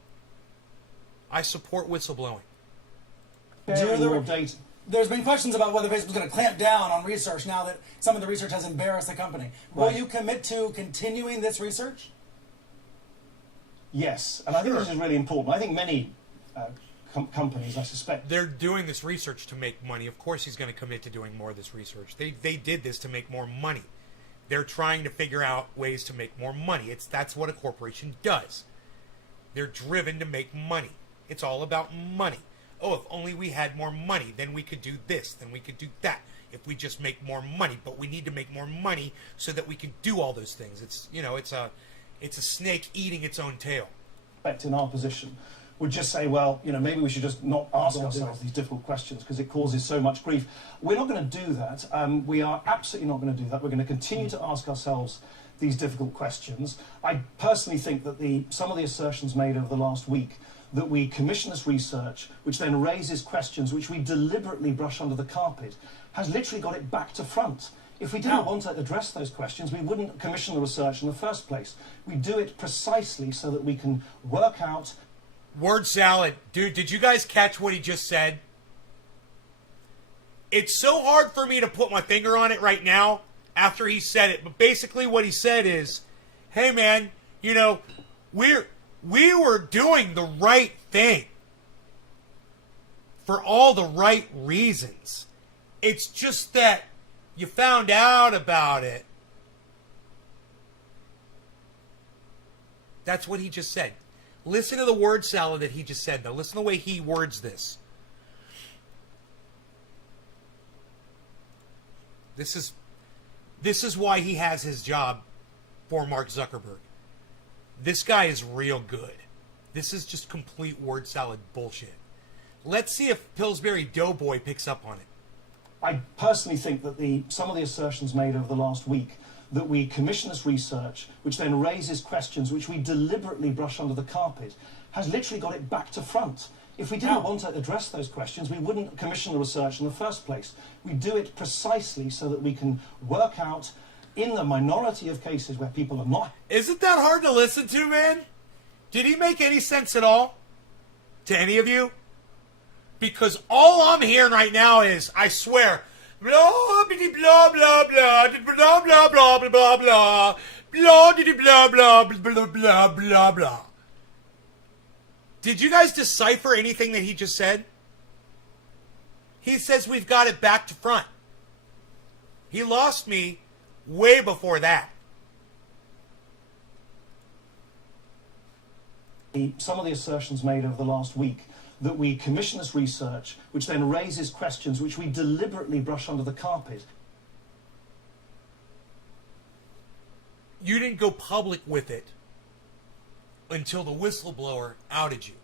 There's been questions about whether Facebook's going to clamp down on research now that some of the research has embarrassed the company. Will you commit to continuing this research? Yes, and I think this is really important. I think many companies, I suspect, they're doing this research to make money. Of course he's going to commit to doing more of this research. They did this to make more money. They're trying to figure out ways to make more money. That's what a corporation does. They're driven to make money. It's all about money. Oh, if only we had more money, then we could do this, then we could do that. If we just make more money, but we need to make more money so that we can do all those things. It's a snake eating its own tail. In our position, would just say, well, maybe we should just not ask ourselves these difficult questions because it causes so much grief. We're not going to do that. We are absolutely not going to do that. We're going to continue to ask ourselves these difficult questions. I personally think that some of the assertions made over the last week, that we commission this research, which then raises questions which we deliberately brush under the carpet, has literally got it back to front. If we didn't want to address those questions, we wouldn't commission the research in the first place. We do it precisely so that we can work out... Word salad. Dude, did you guys catch what he just said? It's so hard for me to put my finger on it right now after he said it, but basically what he said is, hey man, we were doing the right thing for all the right reasons. It's just that you found out about it. That's what he just said. Listen to the word salad that he just said, though. Listen to the way he words this. This is why he has his job for Mark Zuckerberg. This guy is real good. This is just complete word salad bullshit. Let's see if Pillsbury Doughboy picks up on it. I personally think that some of the assertions made over the last week, that we commission this research, which then raises questions which we deliberately brush under the carpet, has literally got it back to front. If we didn't want to address those questions, we wouldn't commission the research in the first place. We do it precisely so that we can work out, in the minority of cases where people are not... Isn't that hard to listen to, man? Did he make any sense at all? To any of you? Because all I'm hearing right now is, I swear, blah, blah, blah, blah, blah, blah, blah, blah, blah, blah, blah, blah, blah, blah, blah, blah, blah. Did you guys decipher anything that he just said? He says we've got it back to front. He lost me way before that. Some of the assertions made over the last week, that we commission this research, which then raises questions which we deliberately brush under the carpet. You didn't go public with it until the whistleblower outed you.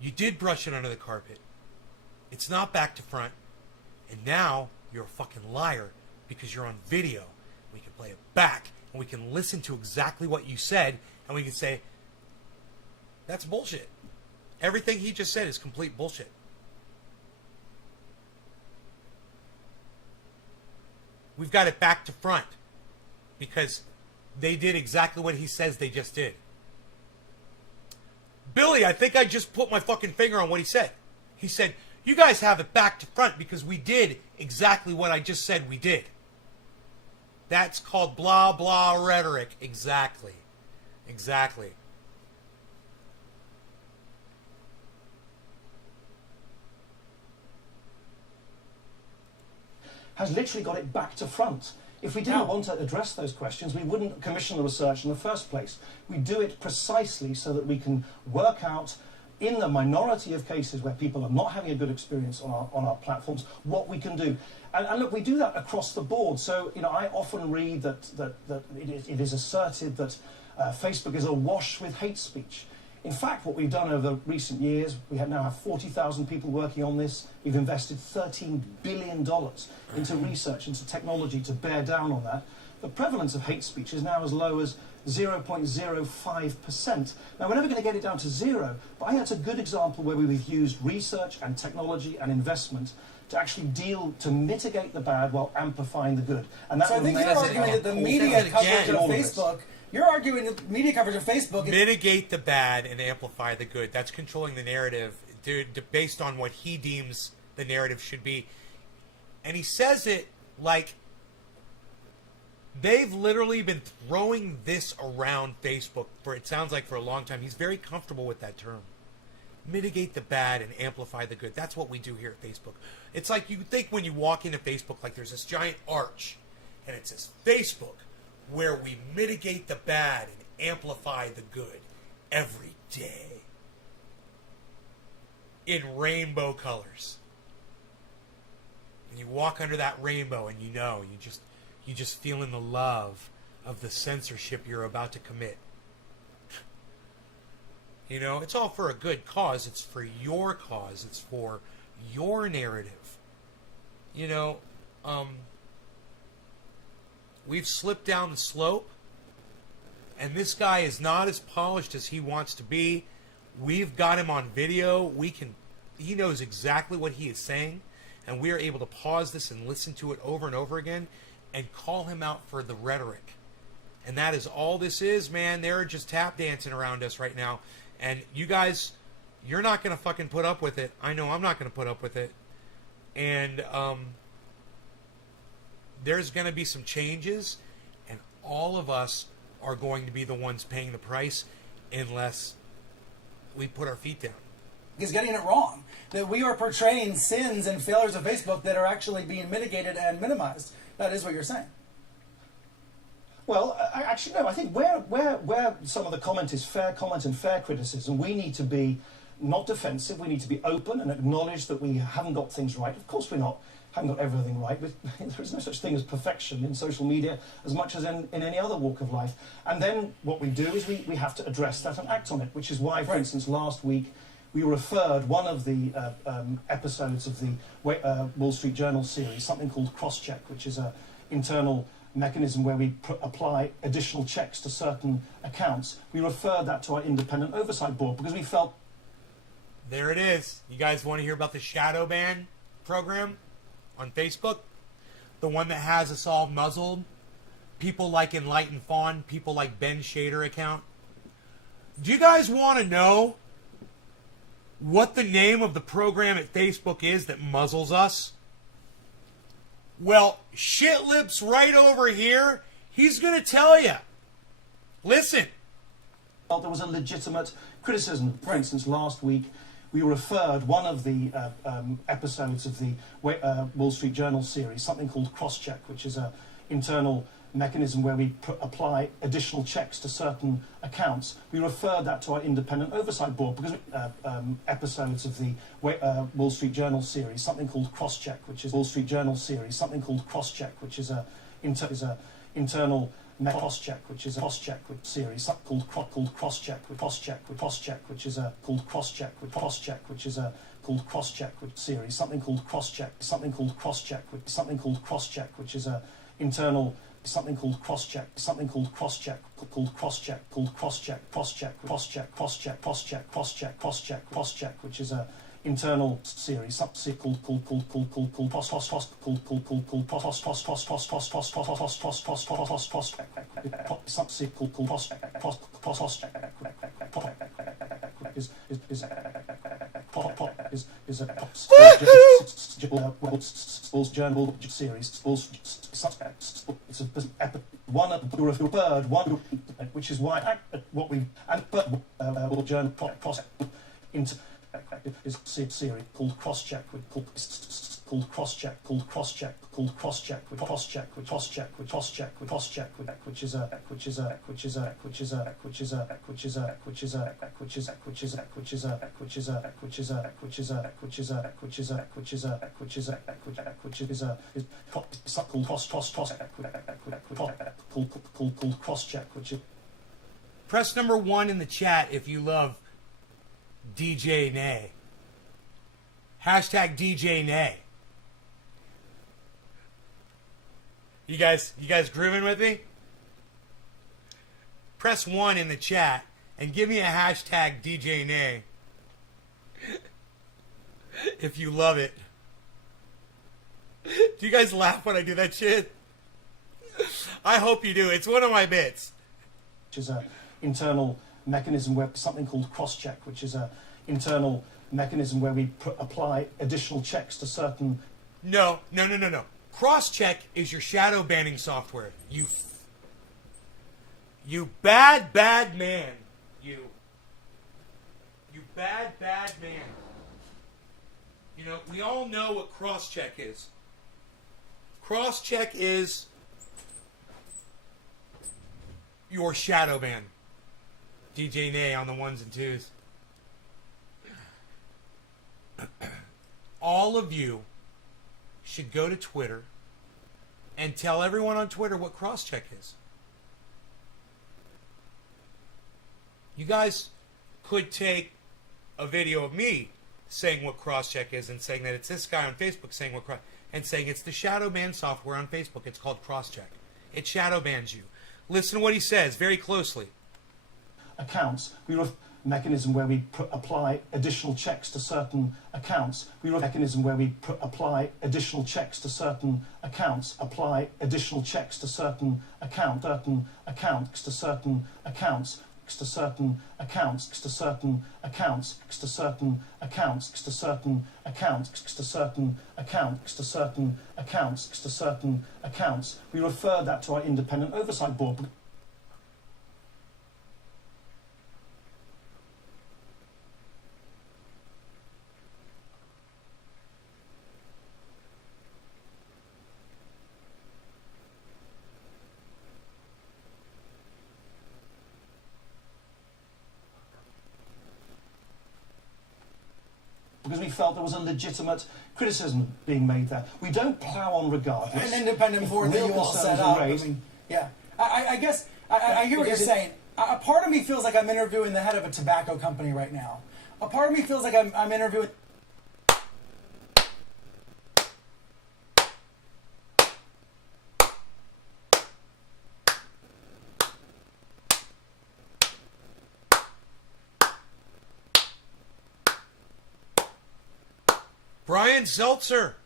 You did brush it under the carpet. It's not back to front. And now you're a fucking liar because you're on video. We can play it back and we can listen to exactly what you said and we can say, that's bullshit. Everything he just said is complete bullshit. We've got it back to front because they did exactly what he says they just did. Billy, I think I just put my fucking finger on what he said. He said, you guys have it back to front because we did exactly what I just said we did. That's called blah, blah rhetoric. Exactly. Exactly. has literally got it back to front. If we didn't want to address those questions, we wouldn't commission the research in the first place. We do it precisely so that we can work out, in the minority of cases where people are not having a good experience on our platforms, what we can do. And look, we do that across the board. So, you know, I often read that it is asserted that Facebook is awash with hate speech. In fact, what we've done over recent years, we now have 40,000 people working on this. We've invested $13 billion into research, into technology to bear down on that. The prevalence of hate speech is now as low as 0.05%. Now, we're never going to get it down to zero, but I think that's a good example where we've used research and technology and investment to actually to mitigate the bad while amplifying the good. And that so I think you're arguing that the media coverage of Facebook, you're arguing that media coverage of Facebook is... Mitigate the bad and amplify the good. That's controlling the narrative based on what he deems the narrative should be. And he says it like they've literally been throwing this around Facebook for, it sounds like, for a long time. He's very comfortable with that term. Mitigate the bad and amplify the good. That's what we do here at Facebook. It's like you think when you walk into Facebook, like there's this giant arch, and it says Facebook, where we mitigate the bad and amplify the good every day in rainbow colors. And you walk under that rainbow and you know, you just feeling the love of the censorship you're about to commit. You know, it's all for a good cause. It's for your cause. It's for your narrative. You know, we've slipped down the slope, and this guy is not as polished as he wants to be. We've got him on video. He knows exactly what he is saying, and we are able to pause this and listen to it over and over again and call him out for the rhetoric. And that is all this is, man. They're just tap dancing around us right now. And you guys, you're not going to fucking put up with it. I know I'm not going to put up with it. And there's going to be some changes, and all of us are going to be the ones paying the price unless we put our feet down. Is getting it wrong. That we are portraying sins and failures of Facebook that are actually being mitigated and minimized. That is what you're saying. Well, actually, no. I think where some of the comment is fair comment and fair criticism, we need to be not defensive. We need to be open and acknowledge that we haven't got things right. Of course, haven't got everything right. But there is no such thing as perfection in social media as much as in any other walk of life. And then what we do is we have to address that and act on it, which is why, for instance, last week we referred one of the episodes of the Wall Street Journal series, something called Crosscheck, which is an internal mechanism where we apply additional checks to certain accounts. We referred that to our independent oversight board because we felt... There it is. You guys want to hear about the shadow ban program on Facebook? The one that has us all muzzled? People like Enlightened Fawn, people like Ben Shader account. Do you guys want to know what the name of the program at Facebook is that muzzles us? Well, Shitlip's right over here. He's going to tell you. Listen. Well, there was a legitimate criticism. For instance, last week we referred one of the episodes of the Wall Street Journal series, something called Crosscheck, which is an internal mechanism where we apply additional checks to certain accounts. We referred that to our independent oversight board because episodes of the Wall Street Journal series, something called Crosscheck, which is Wall Street Journal series, something called Crosscheck, which is a internal Crosscheck, which is a Crosscheck series called Crosscheck, which is a called Crosscheck, which is a called Crosscheck series, something called Crosscheck, which is a internal something called Crosscheck, which is a internal series is a journal series. It's one of the third one, which is why what we journal into is a series called Crosscheck. called crosscheck, which is Press number 1 in the chat if you love DJ Nay. Hashtag DJ Nay. You guys grooving with me? Press 1 in the chat and give me a hashtag DJ Nay if you love it. Do you guys laugh when I do that shit? I hope you do. It's one of my bits. Which is an internal mechanism where something called crosscheck, which is an internal mechanism where we apply additional checks to certain... No. Crosscheck is your shadow banning software. You bad man. You bad man. You know, we all know what crosscheck is. Crosscheck is your shadow ban. DJ Nay on the 1s and 2s. All of you should go to Twitter and tell everyone on Twitter what crosscheck is. You guys could take a video of me saying what crosscheck is and saying that it's this guy on Facebook saying what and saying it's the shadow ban software on Facebook. It's called crosscheck. It shadow bans you. Listen to what he says very closely. Accounts. We have a mechanism where we apply additional checks to certain accounts. We have a mechanism where we apply additional checks to certain accounts. Apply additional checks to certain accounts. Certain accounts to certain accounts. To certain accounts, to certain accounts, to certain accounts, to certain accounts, to certain accounts, to certain accounts, to certain accounts. We refer that to our independent oversight board. Because we felt there was a legitimate criticism being made there. We don't plough on regardless. An independent board that you all set up. I mean, yeah. I guess I hear what you're saying. A part of me feels like I'm interviewing the head of a tobacco company right now. A part of me feels like I'm interviewing... Brian Seltzer.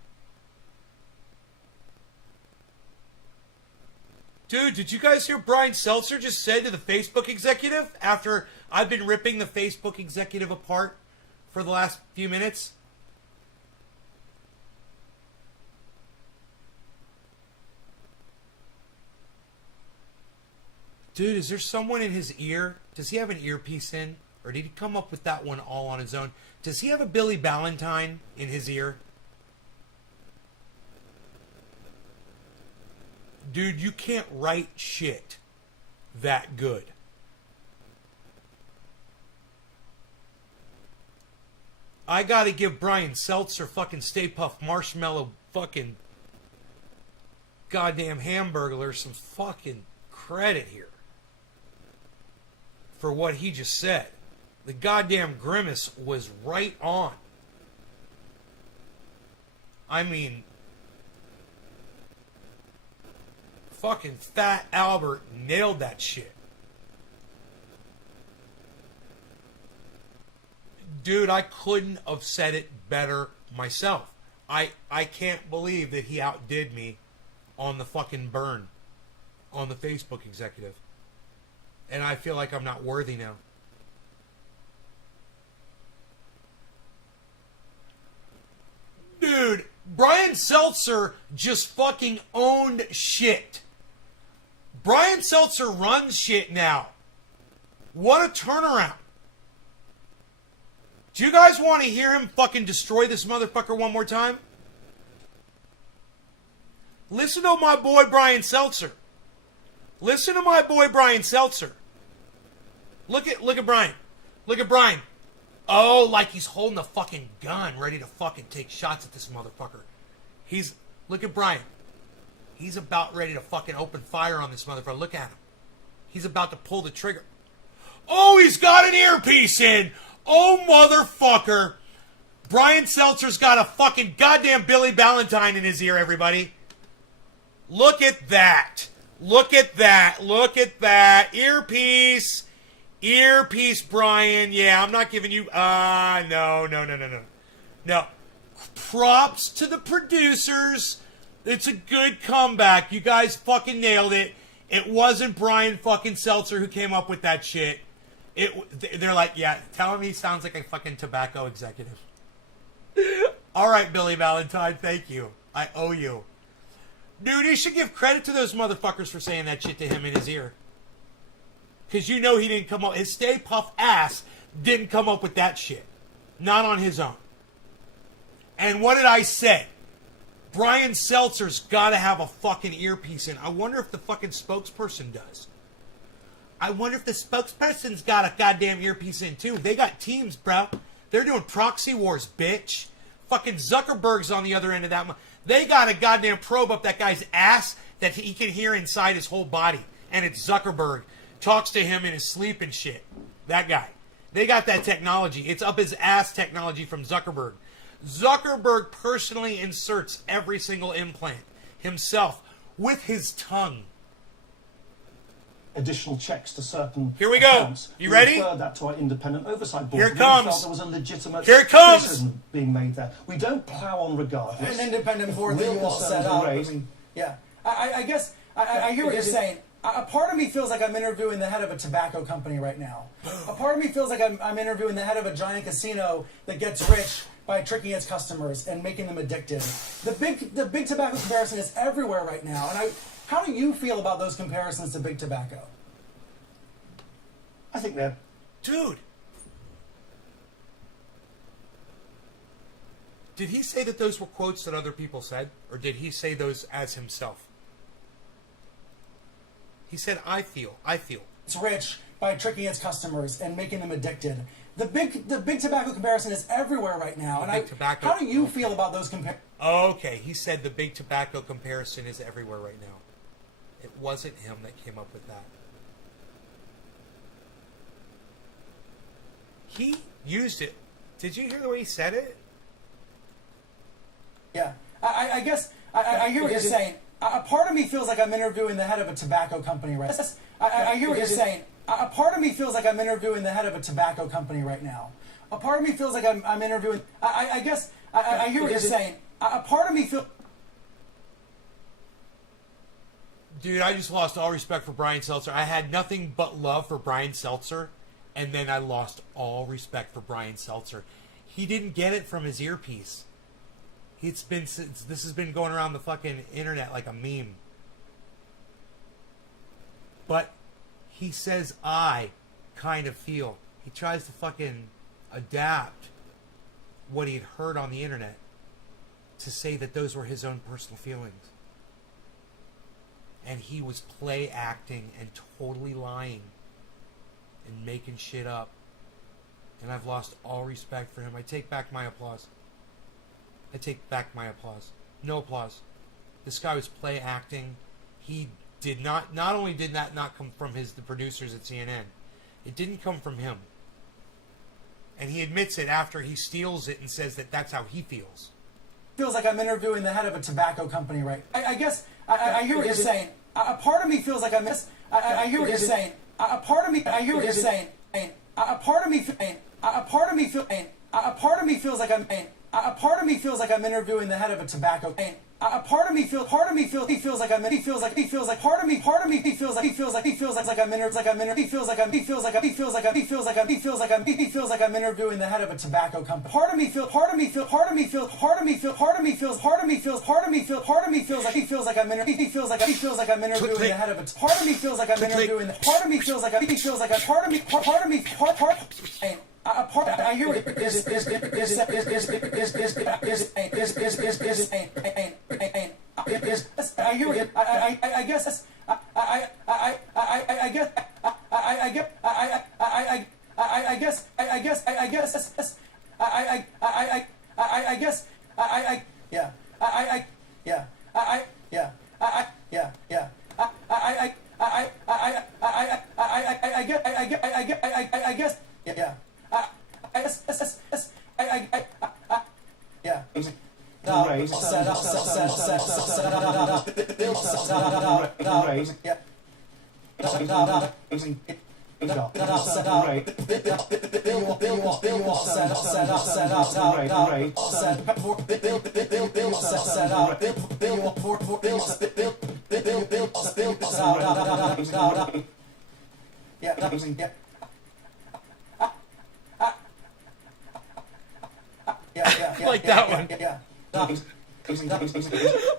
Dude, did you guys hear Brian Seltzer just said to the Facebook executive after I've been ripping the Facebook executive apart for the last few minutes? Dude, is there someone in his ear? Does he have an earpiece in? Or did he come up with that one all on his own? Does he have a Billy Ballantyne in his ear? Dude, you can't write shit that good. I gotta give Brian Seltzer fucking Stay Puft Marshmallow fucking goddamn Hamburglar some fucking credit here for what he just said. The goddamn grimace was right on. I mean, fucking Fat Albert nailed that shit. Dude, I couldn't have said it better myself. I can't believe that he outdid me on the fucking burn on the Facebook executive. And I feel like I'm not worthy now. Dude, Brian Seltzer just fucking owned shit. Brian Seltzer runs shit now. What a turnaround. Do you guys want to hear him fucking destroy this motherfucker one more time? Listen to my boy Brian Seltzer. Listen to my boy Brian Seltzer. Look at Brian. Look at Brian. Oh, like he's holding a fucking gun, ready to fucking take shots at this motherfucker. Look at Brian. He's about ready to fucking open fire on this motherfucker. Look at him. He's about to pull the trigger. Oh, he's got an earpiece in. Oh, motherfucker. Brian Seltzer's got a fucking goddamn Billy Valentine in his ear, everybody. Look at that. Look at that. Look at that. Earpiece. Earpiece, Brian. Yeah, I'm not giving you... No. No. Props to the producers. It's a good comeback. You guys fucking nailed it. It wasn't Brian fucking Seltzer who came up with that shit. They're like, yeah, tell him he sounds like a fucking tobacco executive. All right, Billy Valentine, thank you. I owe you. Dude, you should give credit to those motherfuckers for saying that shit to him in his ear. Because you know he didn't come up... His Stay Puft ass didn't come up with that shit. Not on his own. And what did I say? Brian Seltzer's got to have a fucking earpiece in. I wonder if the fucking spokesperson does. I wonder if the spokesperson's got a goddamn earpiece in too. They got teams, bro. They're doing proxy wars, bitch. Fucking Zuckerberg's on the other end of that. They got a goddamn probe up that guy's ass that he can hear inside his whole body. And it's Zuckerberg. Talks to him in his sleep and shit. That guy. They got that technology. It's up his ass technology from Zuckerberg. Zuckerberg personally inserts every single implant himself with his tongue. Additional checks to certain Here we go. accounts. You ready? Referred that to our independent oversight board. Here it We comes. felt there was a legitimate Here it comes. criticism being made there. We don't plow on regardless. An independent board that Real you all concerns set are up. raised. I guess I hear what you're saying. A part of me feels like I'm interviewing the head of a tobacco company right now. A part of me feels like I'm interviewing the head of a giant casino that gets rich by tricking its customers and making them addicted. The big tobacco comparison is everywhere right now. And how do you feel about those comparisons to big tobacco? I think they're... Dude. Did he say that those were quotes that other people said? Or did he say those as himself? He said, I feel. It's rich by tricking its customers and making them addicted. The big tobacco comparison is everywhere right now. And how do you feel about those comparisons? Okay, he said the big tobacco comparison is everywhere right now. It wasn't him that came up with that. He used it. Did you hear the way he said it? Yeah. I guess I hear what you're saying. A part of me feels like I'm interviewing the head of a tobacco company right now. I hear what you're saying. A part of me feels like I'm interviewing the head of a tobacco company right now. A part of me feels like I'm interviewing... I guess I hear what you're saying. A part of me feels... Dude, I just lost all respect for Brian Seltzer. I had nothing but love for Brian Seltzer, and then I lost all respect for Brian Seltzer. He didn't get it from his earpiece. This has been going around the fucking internet like a meme. But he says, I kind of feel. He tries to fucking adapt what he had heard on the internet to say that those were his own personal feelings. And he was play acting and totally lying and making shit up. And I've lost all respect for him. I take back my applause. I take back my applause. No applause. This guy was play acting. He did not only did that not come from the producers at CNN, it didn't come from him. And he admits it after he steals it and says that that's how he feels. Feels like I'm interviewing the head of a tobacco company right now. I guess I hear what you're saying. A part of me feels like I hear what you're saying. A part of me I hear what you're saying. A part of me feels like I'm interviewing the head of a tobacco company. Part of me feels like I'm interviewing the head of a tobacco company. Part of me feels like I'm interviewing the head of a part of me feels like I'm interviewing I hear it. Like that one.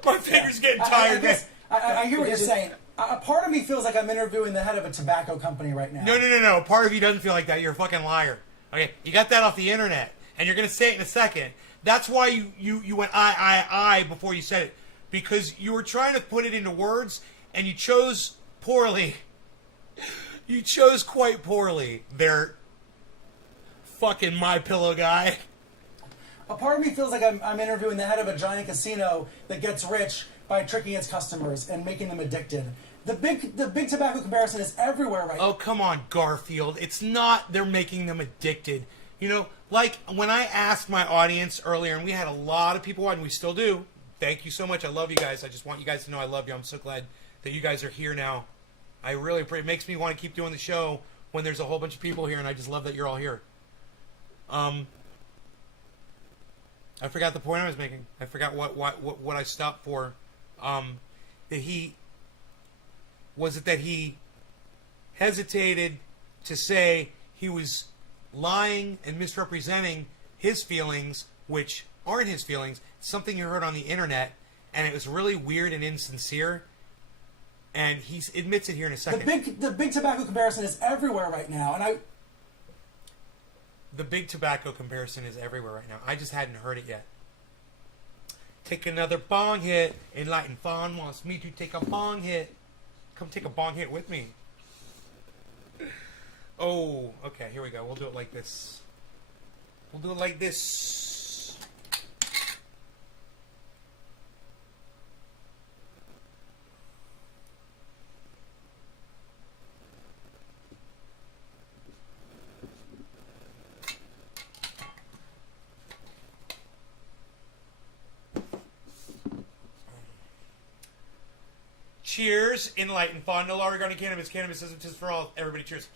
My fingers getting tired. I hear what you're saying. A part of me feels like I'm interviewing the head of a tobacco company right now. No. Part of you doesn't feel like that. You're a fucking liar. Okay, you got that off the internet, and you're gonna say it in a second. That's why you went I before you said it, because you were trying to put it into words, and you chose poorly. You chose quite poorly. There, fucking My Pillow guy. A part of me feels like I'm interviewing the head of a giant casino that gets rich by tricking its customers and making them addicted. The big tobacco comparison is everywhere right now. Oh, come on, Garfield. It's not they're making them addicted. You know, like when I asked my audience earlier, and we had a lot of people on, we still do. Thank you so much. I love you guys. I just want you guys to know I love you. I'm so glad that you guys are here now. I really appreciate it. It makes me want to keep doing the show when there's a whole bunch of people here, and I just love that you're all here. I forgot the point I was making. I forgot what I stopped for. That he hesitated to say he was lying and misrepresenting his feelings, which aren't his feelings. It's something you heard on the internet, and it was really weird and insincere. And he admits it here in a second. The big tobacco comparison is everywhere right now, and The big tobacco comparison is everywhere right now. I just hadn't heard it yet. Take another bong hit. Enlightened Fawn wants me to take a bong hit. Come take a bong hit with me. Oh, okay, here we go. We'll do it like this. We'll do it like this. Cheers, Enlightened Fawn. No law regarding cannabis. Cannabis isn't just for all. Everybody cheers.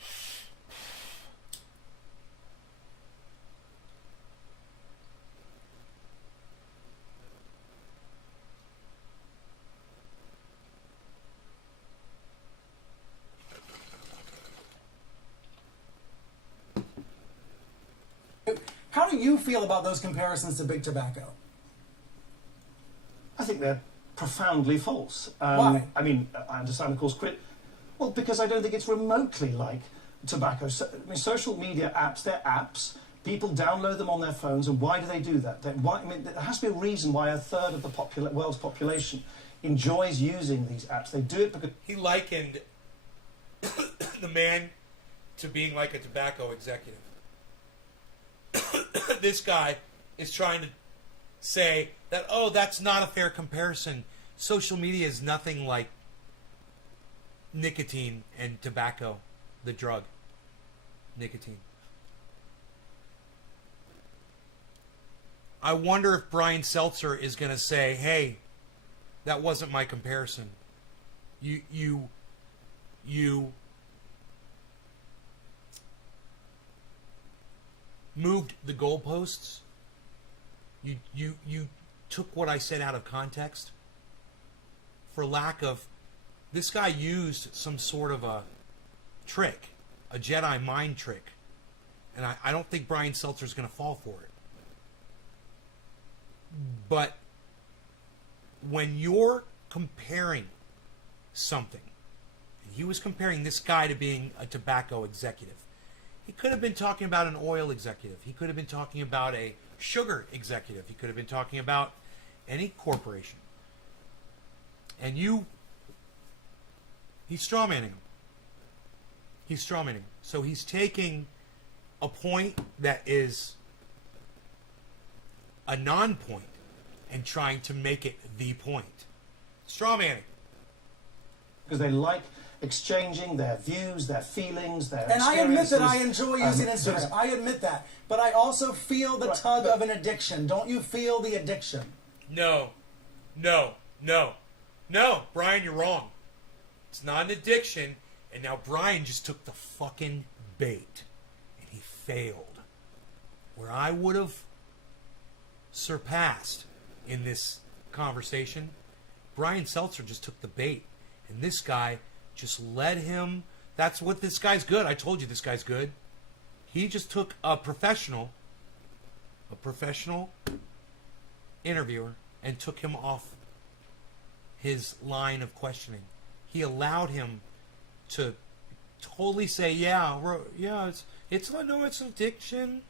How do you feel about those comparisons to big tobacco? I think they're profoundly false. Why? I mean, I understand, of course, well, because I don't think it's remotely like tobacco. I mean, social media apps, they're apps. People download them on their phones, and why do they do that? There has to be a reason why a third of the world's population enjoys using these apps. They do it because... He likened the man to being like a tobacco executive. This guy is trying to say that, oh, that's not a fair comparison. Social media is nothing like nicotine and tobacco, the drug, nicotine. I wonder if Brian Seltzer is going to say, hey, that wasn't my comparison. You moved the goalposts. You took what I said out of context. For lack of, this guy used some sort of a trick, a Jedi mind trick, and I don't think Brian Seltzer's going to fall for it. But when you're comparing something, and he was comparing this guy to being a tobacco executive, he could have been talking about an oil executive. He could have been talking about a sugar executive. He could have been talking about any corporation. and he's strawmanning him. He's strawmanning him. So he's taking a point that is a non-point and trying to make it the point. Strawmanning. Because they like exchanging their views, their feelings, their And I admit that I experiences. enjoy using Instagram. I admit that. But I also feel the tug of an addiction. Don't you feel the addiction? No, Brian, you're wrong. It's not an addiction, and now Brian just took the fucking bait, and he failed. Where I would have surpassed in this conversation, Brian Seltzer just took the bait, and this guy just let him. That's what this guy's good. I told you this guy's good. He just took a professional interviewer, and took him off his line of questioning. He allowed him to totally say, it's addiction,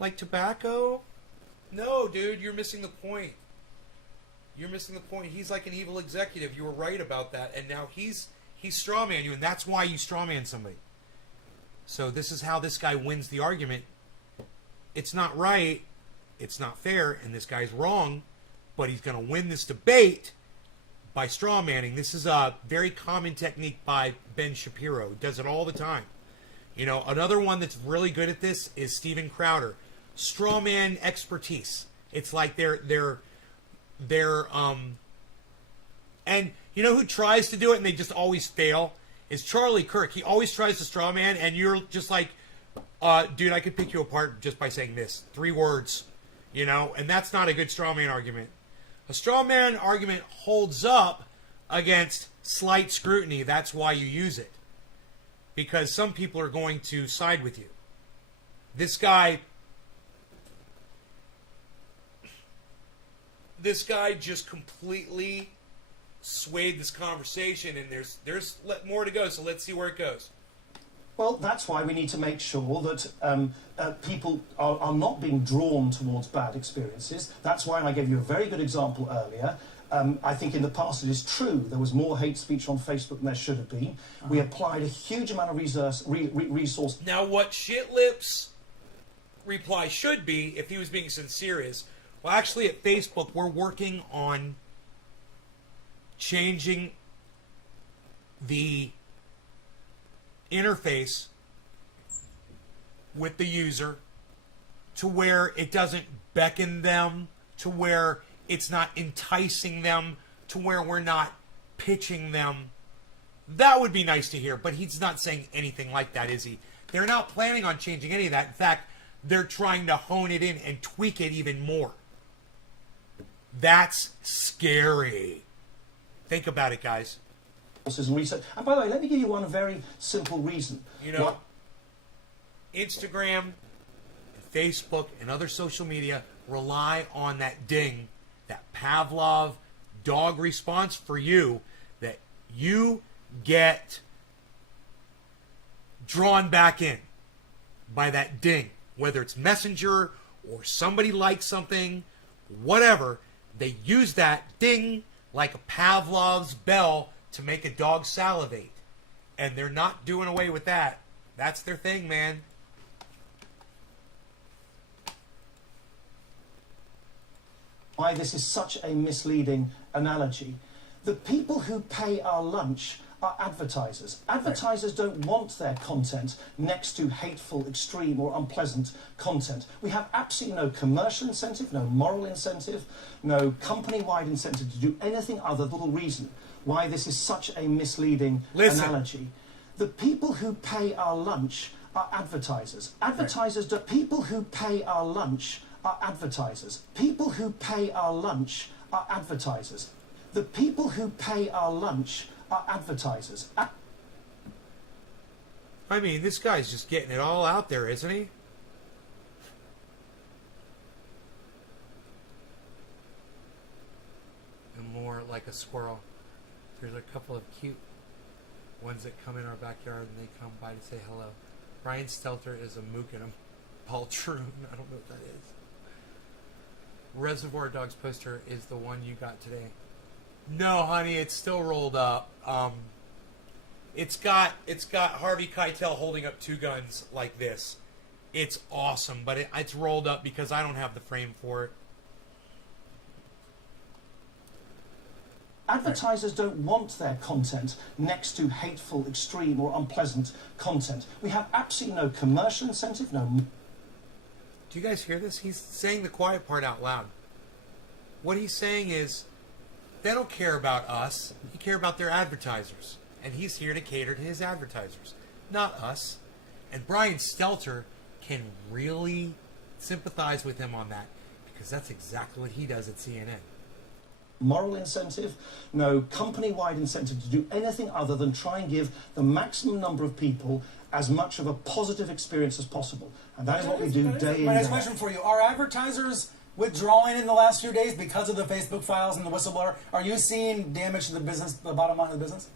like tobacco. No, dude, you're missing the point. You're missing the point. He's like an evil executive. You were right about that, and now he's strawman you, and that's why you strawman somebody. So this is how this guy wins the argument. It's not right, it's not fair, and this guy's wrong, but he's going to win this debate by strawmanning. This is a very common technique by Ben Shapiro. He does it all the time. You know, another one that's really good at this is Steven Crowder. Strawman expertise. It's like they're and you know who tries to do it and they just always fail? Is Charlie Kirk. He always tries to strawman, and you're just like, dude, I could pick you apart just by saying this. 3 words. You know, and that's not a good strawman argument. A strawman argument holds up against slight scrutiny. That's why you use it. Because some people are going to side with you. This guy just completely swayed this conversation, and there's more to go, so let's see where it goes. Well, that's why we need to make sure that people are not being drawn towards bad experiences. That's why, and I gave you a very good example earlier, I think in the past it is true there was more hate speech on Facebook than there should have been. We applied a huge amount of resource. Now, what Shitlip's reply should be, if he was being sincere, is, well, actually at Facebook we're working on changing the interface with the user to where it doesn't beckon them, to where it's not enticing them, to where we're not pitching them. That would be nice to hear, but he's not saying anything like that, is he? They're not planning on changing any of that. In fact, they're trying to hone it in and tweak it even more. That's scary. Think about it, guys. And research. And by the way, let me give you one very simple reason. You know, Instagram, Facebook, and other social media rely on that ding, that Pavlov dog response for you, that you get drawn back in by that ding. Whether it's Messenger or somebody likes something, whatever, they use that ding like a Pavlov's bell to make a dog salivate. And they're not doing away with that. That's their thing, man. Why this is such a misleading analogy. The people who pay our lunch are advertisers. Advertisers don't want their content next to hateful, extreme, or unpleasant content. We have absolutely no commercial incentive, no moral incentive, no company-wide incentive to do anything other than the reason why this is such a misleading analogy. The people who pay our lunch are advertisers. Advertisers do. People who pay our lunch are advertisers. People who pay our lunch are advertisers. The people who pay our lunch are advertisers. I mean, this guy's just getting it all out there, isn't he? And more like a squirrel. There's a couple of cute ones that come in our backyard and they come by to say hello. Brian Stelter is a mook and a poltroon. I don't know what that is. Reservoir Dogs poster is the one you got today. No, honey, it's still rolled up. It's got Harvey Keitel holding up 2 guns like this. It's awesome, but it's rolled up because I don't have the frame for it. Advertisers don't want their content next to hateful, extreme, or unpleasant content. We have absolutely no commercial incentive, no. Do you guys hear this? He's saying the quiet part out loud. What he's saying is, they don't care about us. They care about their advertisers. And he's here to cater to his advertisers, not us. And Brian Stelter can really sympathize with him on that, because that's exactly what he does at CNN. Moral incentive, no company-wide incentive to do anything other than try and give the maximum number of people as much of a positive experience as possible. And that is what we do day in, My next day question out. for you, are advertisers withdrawing in the last few days because of the Facebook files and the whistleblower? Are you seeing damage to the business, the bottom line of the business?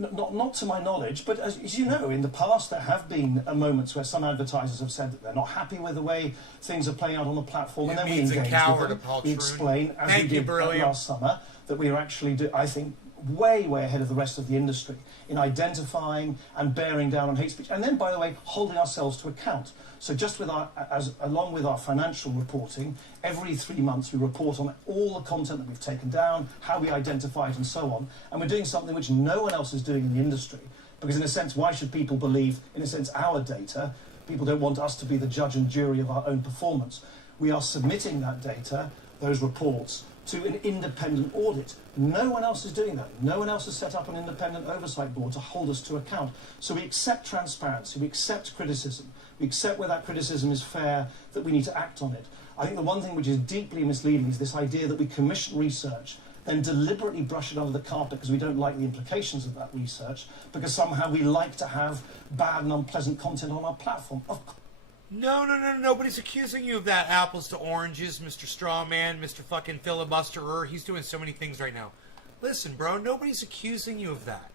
Not to my knowledge, but as you know, in the past there have been moments where some advertisers have said that they're not happy with the way things are playing out on the platform, and then we engage with them. We explain, as we did last summer, that we are actually, I think, way ahead of the rest of the industry in identifying and bearing down on hate speech, and then, by the way, holding ourselves to account. So just with along with our financial reporting, every 3 months we report on all the content that we've taken down, how we identify it, and so on. And we're doing something which no one else is doing in the industry, because in a sense, why should people believe, in a sense, our data? People don't want us to be the judge and jury of our own performance. We are submitting that data, those reports, to an independent audit. No one else is doing that. No one else has set up an independent oversight board to hold us to account. So we accept transparency, we accept criticism, we accept where that criticism is fair, that we need to act on it. I think the one thing which is deeply misleading is this idea that we commission research, then deliberately brush it under the carpet because we don't like the implications of that research, because somehow we like to have bad and unpleasant content on our platform. Of course. No, nobody's accusing you of that. Apples to oranges, Mr. Strawman, Mr. fucking filibusterer. He's doing so many things right now. Listen, bro, nobody's accusing you of that.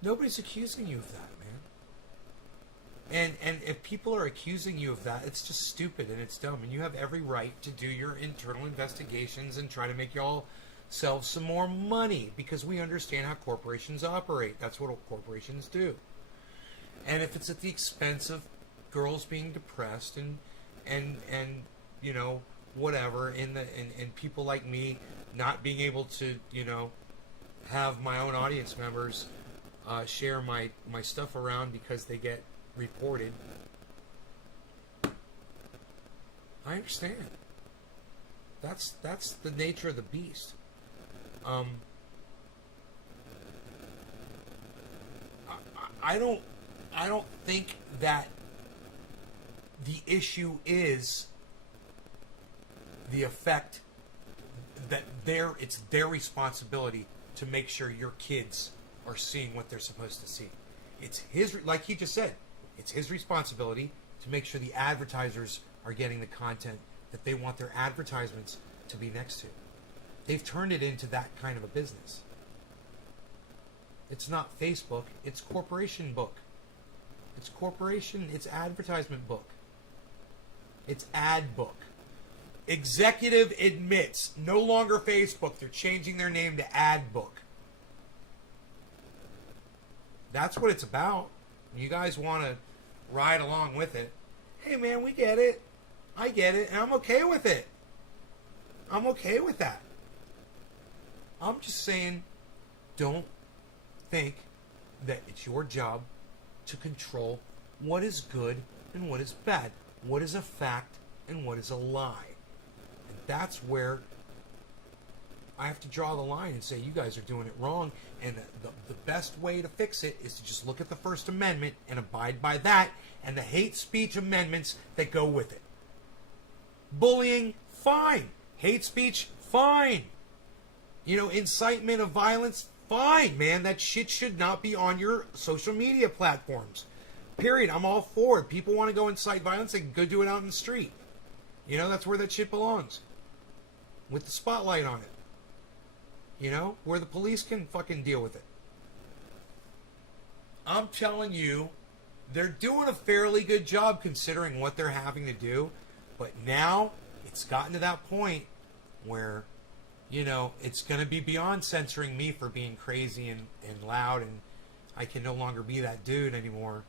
Nobody's accusing you of that, man. And if people are accusing you of that, it's just stupid and it's dumb. And you have every right to do your internal investigations and try to make y'all selves some more money, because we understand how corporations operate. That's what corporations do. And if it's at the expense of girls being depressed and you know, whatever, and people like me not being able to, you know, have my own audience members share my stuff around because they get reported, I understand. That's the nature of the beast. I don't think that the issue is the effect that it's their responsibility to make sure your kids are seeing what they're supposed to see. It's his, like he just said, it's his responsibility to make sure the advertisers are getting the content that they want their advertisements to be next to. They've turned it into that kind of a business. It's not Facebook, it's corporation book. It's corporation, it's advertisement book. It's ad book. Executive admits, no longer Facebook, they're changing their name to ad book. That's what it's about. You guys want to ride along with it. Hey man, we get it. I get it, and I'm okay with it. I'm okay with that. I'm just saying, don't think that it's your job to control what is good and what is bad, what is a fact and what is a lie. And that's where I have to draw the line and say you guys are doing it wrong, and the best way to fix it is to just look at the First Amendment and abide by that and the hate speech amendments that go with it. Bullying, fine. Hate speech, fine. You know, incitement of violence, fine, man. That shit should not be on your social media platforms. Period. I'm all for it. People want to go incite violence, they can go do it out in the street. You know, that's where that shit belongs. With the spotlight on it. You know, where the police can fucking deal with it. I'm telling you, they're doing a fairly good job considering what they're having to do. But now, it's gotten to that point where, you know, it's going to be beyond censoring me for being crazy and loud, and I can no longer be that dude anymore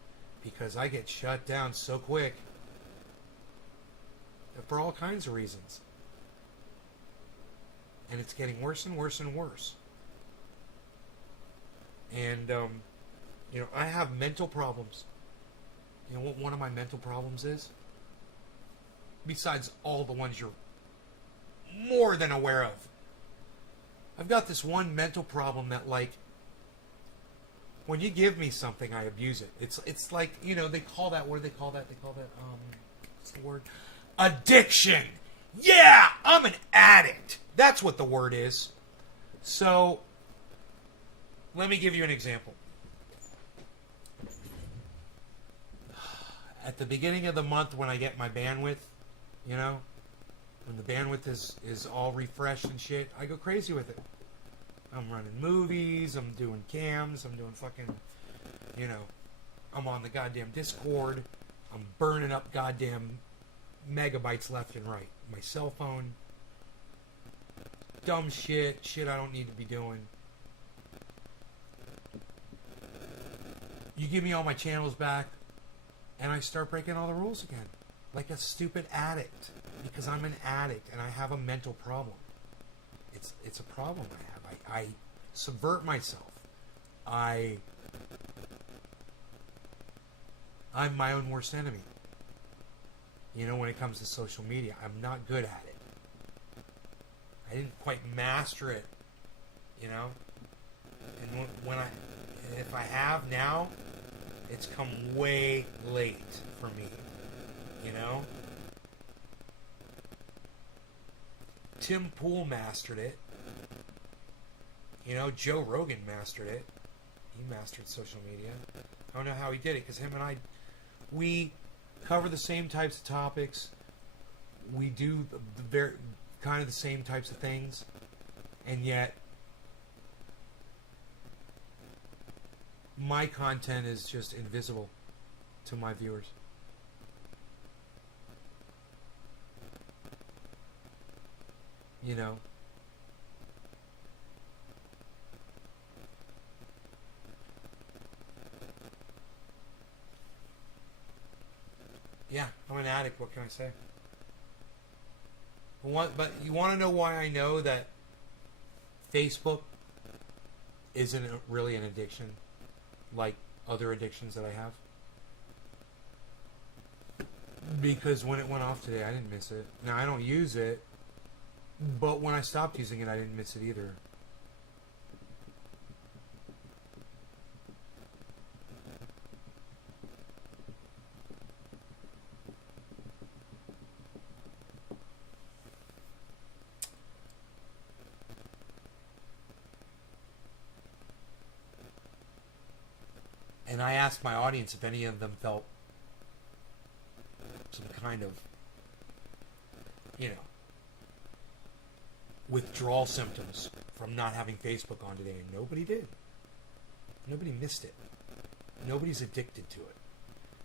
because I get shut down so quick for all kinds of reasons. And it's getting worse and worse and worse. And, you know, I have mental problems. You know what one of my mental problems is? Besides all the ones you're more than aware of. I've got this one mental problem that, like, when you give me something, I abuse it. It's like, you know, they call that, what do they call that? They call that, what's the word? Addiction! Yeah! I'm an addict! That's what the word is. So, let me give you an example. At the beginning of the month when I get my bandwidth, you know, when the bandwidth is all refreshed and shit, I go crazy with it. I'm running movies, I'm doing cams, I'm doing fucking, you know, I'm on the goddamn Discord, I'm burning up goddamn megabytes left and right. My cell phone, dumb shit I don't need to be doing. You give me all my channels back, and I start breaking all the rules again. Like a stupid addict. Because I'm an addict, and I have a mental problem. It's a problem I have. I subvert myself. I'm my own worst enemy. You know, when it comes to social media, I'm not good at it. I didn't quite master it, you know? And if I have now, it's come way late for me, you know? Tim Pool mastered it. You know, Joe Rogan mastered it. He mastered social media. I don't know how he did it, because him and I, we cover the same types of topics. We do the very kind of the same types of things, and yet my content is just invisible to my viewers. You know? Yeah, I'm an addict. What can I say? But you want to know why I know that Facebook isn't really an addiction like other addictions that I have? Because when it went off today, I didn't miss it. Now, I don't use it, but when I stopped using it, I didn't miss it either. And I asked my audience if any of them felt some kind of, you know, withdrawal symptoms from not having Facebook on today, and nobody did. Nobody missed it. Nobody's addicted to it.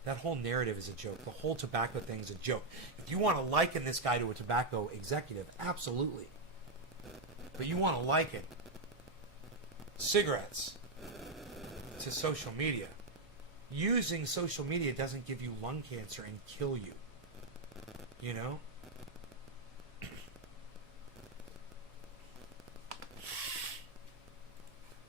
That whole narrative is a joke. The whole tobacco thing is a joke. If you want to liken this guy to a tobacco executive, absolutely. But you want to liken cigarettes to social media. Using social media doesn't give you lung cancer and kill you. You know?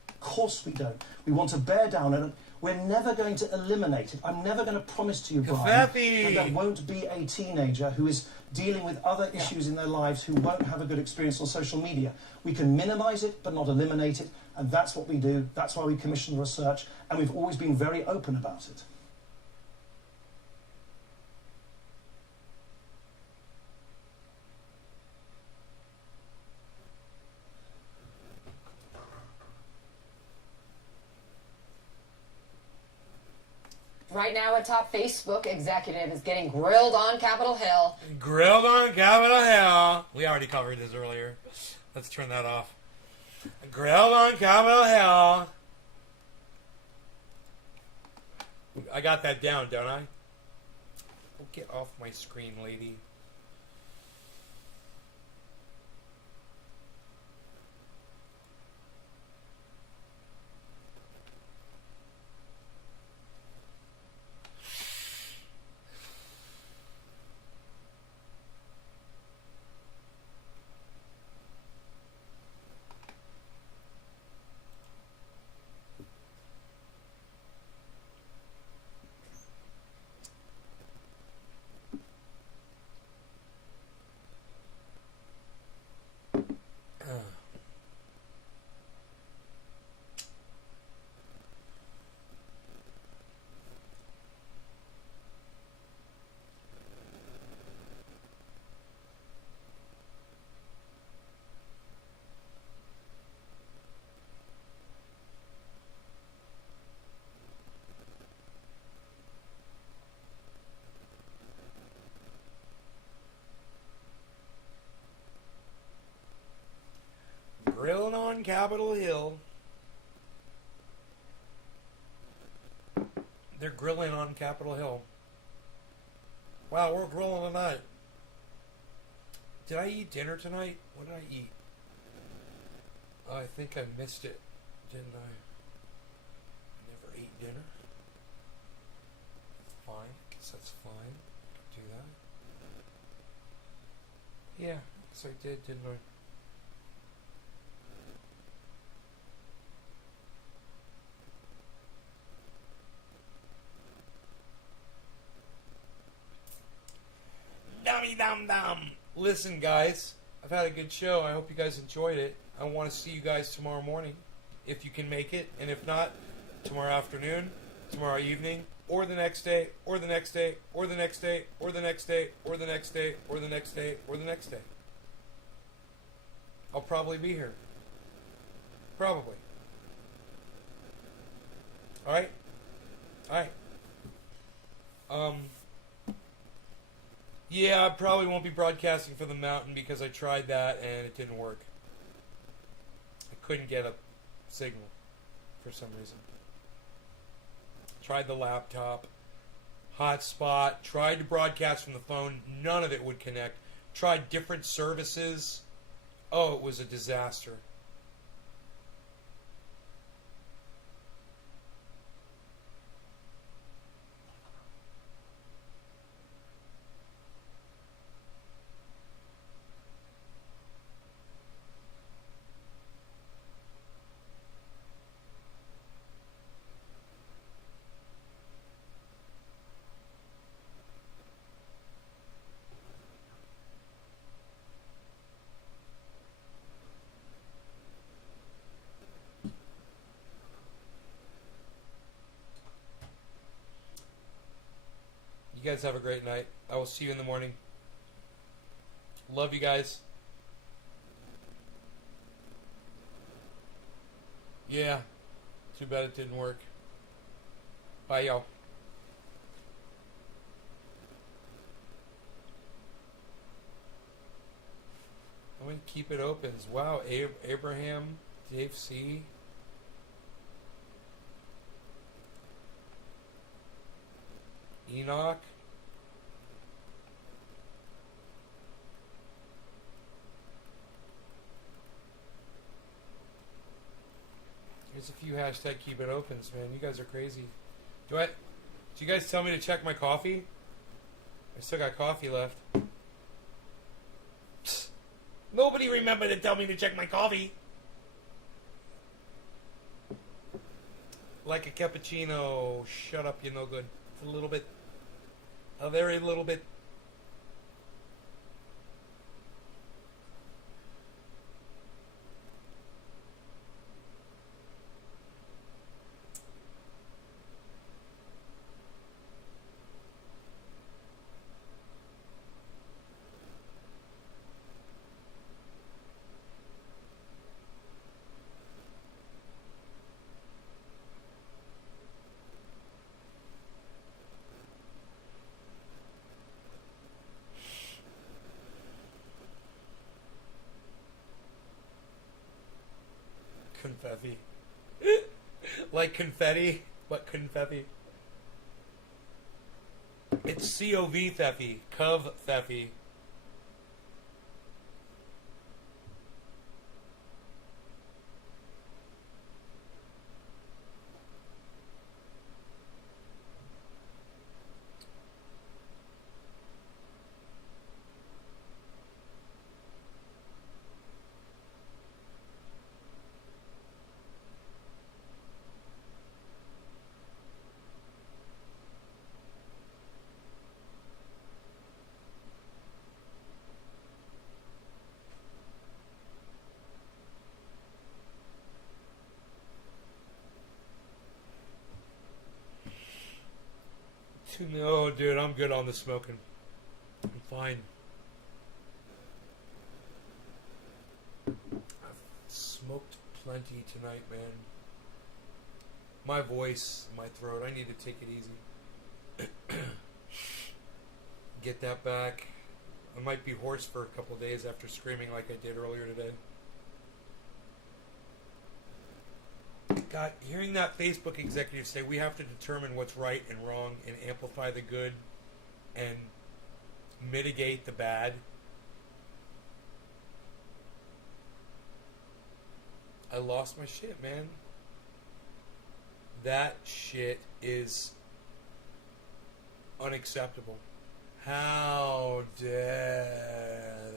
Of course we don't. We want to bear down on it. We're never going to eliminate it. I'm never going to promise to you, Brian, that there won't be a teenager who is dealing with other issues in their lives who won't have a good experience on social media. We can minimize it, but not eliminate it, and that's what we do. That's why we commission the research, and we've always been very open about it. Right now, a top Facebook executive is getting grilled on Capitol Hill. Grilled on Capitol Hill. We already covered this earlier. Let's turn that off. Grilled on Capitol Hill. I got that down, don't I? Oh, get off my screen, lady. on Capitol Hill. They're grilling on Capitol Hill. Wow, we're grilling tonight. Did I eat dinner tonight? What did I eat? Oh, I think I missed it, didn't I? Never ate dinner. Fine, guess that's fine. Do that. Yeah, guess I did, didn't I? Dummy dum dum. Listen, guys, I've had a good show. I hope you guys enjoyed it. I want to see you guys tomorrow morning, if you can make it, and if not, tomorrow afternoon, tomorrow evening, or the next day, or the next day, or the next day, or the next day, or the next day, or the next day, or the next day. I'll probably be here. Probably. Alright? Alright. Yeah, I probably won't be broadcasting from the mountain because I tried that and it didn't work. I couldn't get a signal for some reason. Tried the laptop, hotspot, tried to broadcast from the phone, none of it would connect. Tried different services. Oh, it was a disaster. You guys have a great night. I will see you in the morning. Love you guys. Yeah. Too bad it didn't work. Bye, y'all. I'm going to keep it open. Wow. Abraham, Dave C. Enoch. There's a few hashtag keep it opens, man. You guys are crazy. Did you guys tell me to check my coffee? I still got coffee left. Psst. Nobody remembered to tell me to check my coffee. Like a cappuccino. Shut up, you're no good. It's a little bit. A very little bit. Confetti. Like confetti, but confetti. It's C-O-V Theffy. Cov Theffy. No, dude, I'm good on the smoking. I'm fine. I've smoked plenty tonight, man. My voice, my throat, I need to take it easy. Get that back. I might be hoarse for a couple of days after screaming like I did earlier today. God, hearing that Facebook executive say we have to determine what's right and wrong and amplify the good and mitigate the bad. I lost my shit, man. That shit is unacceptable. How dare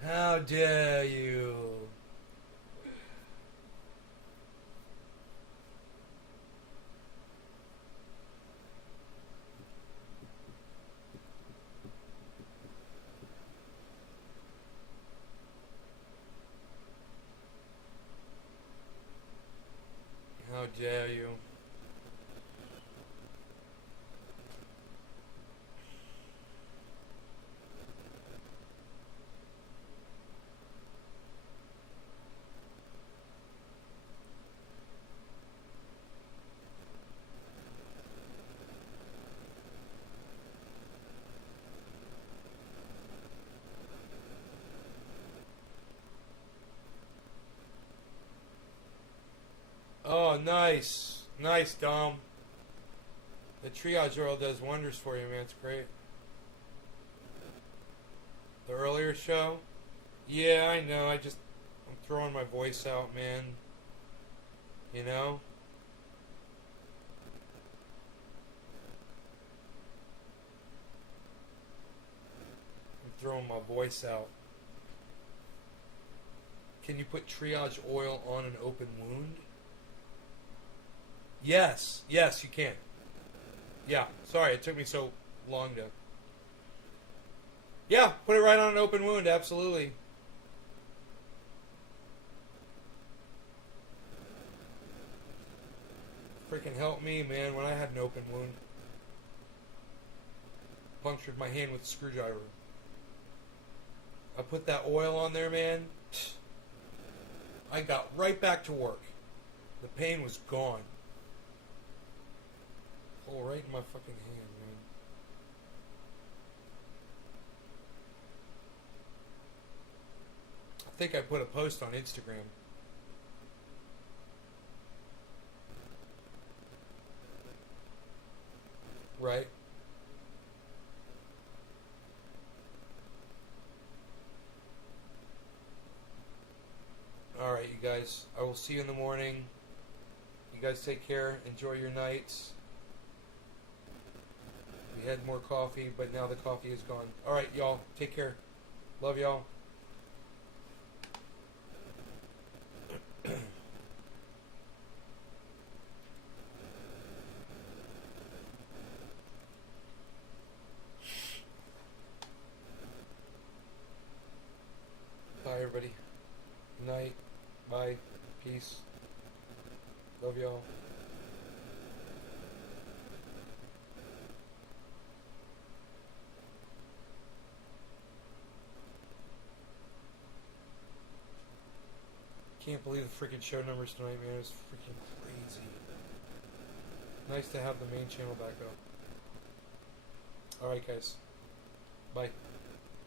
they? How dare you? How dare you? Oh, nice. Nice, Dom. The triage oil does wonders for you, man. It's great. The earlier show? Yeah, I know. I'm throwing my voice out, man. You know? I'm throwing my voice out. Can you put triage oil on an open wound? Yes, you can. Yeah, sorry, it took me so long to... Yeah, put it right on an open wound, absolutely. Freaking help me, man, when I had an open wound. Punctured my hand with a screwdriver. I put that oil on there, man. I got right back to work. The pain was gone. Oh, right in my fucking hand, man. I think I put a post on Instagram. Right? Alright, you guys. I will see you in the morning. You guys take care. Enjoy your nights. We had more coffee, but now the coffee is gone. Alright, y'all. Take care. Love y'all. Bye, everybody. Good night. Bye. Peace. Love y'all. Can't believe the freaking show numbers tonight, man. It's freaking crazy. Nice to have the main channel back up. Alright, guys. Bye.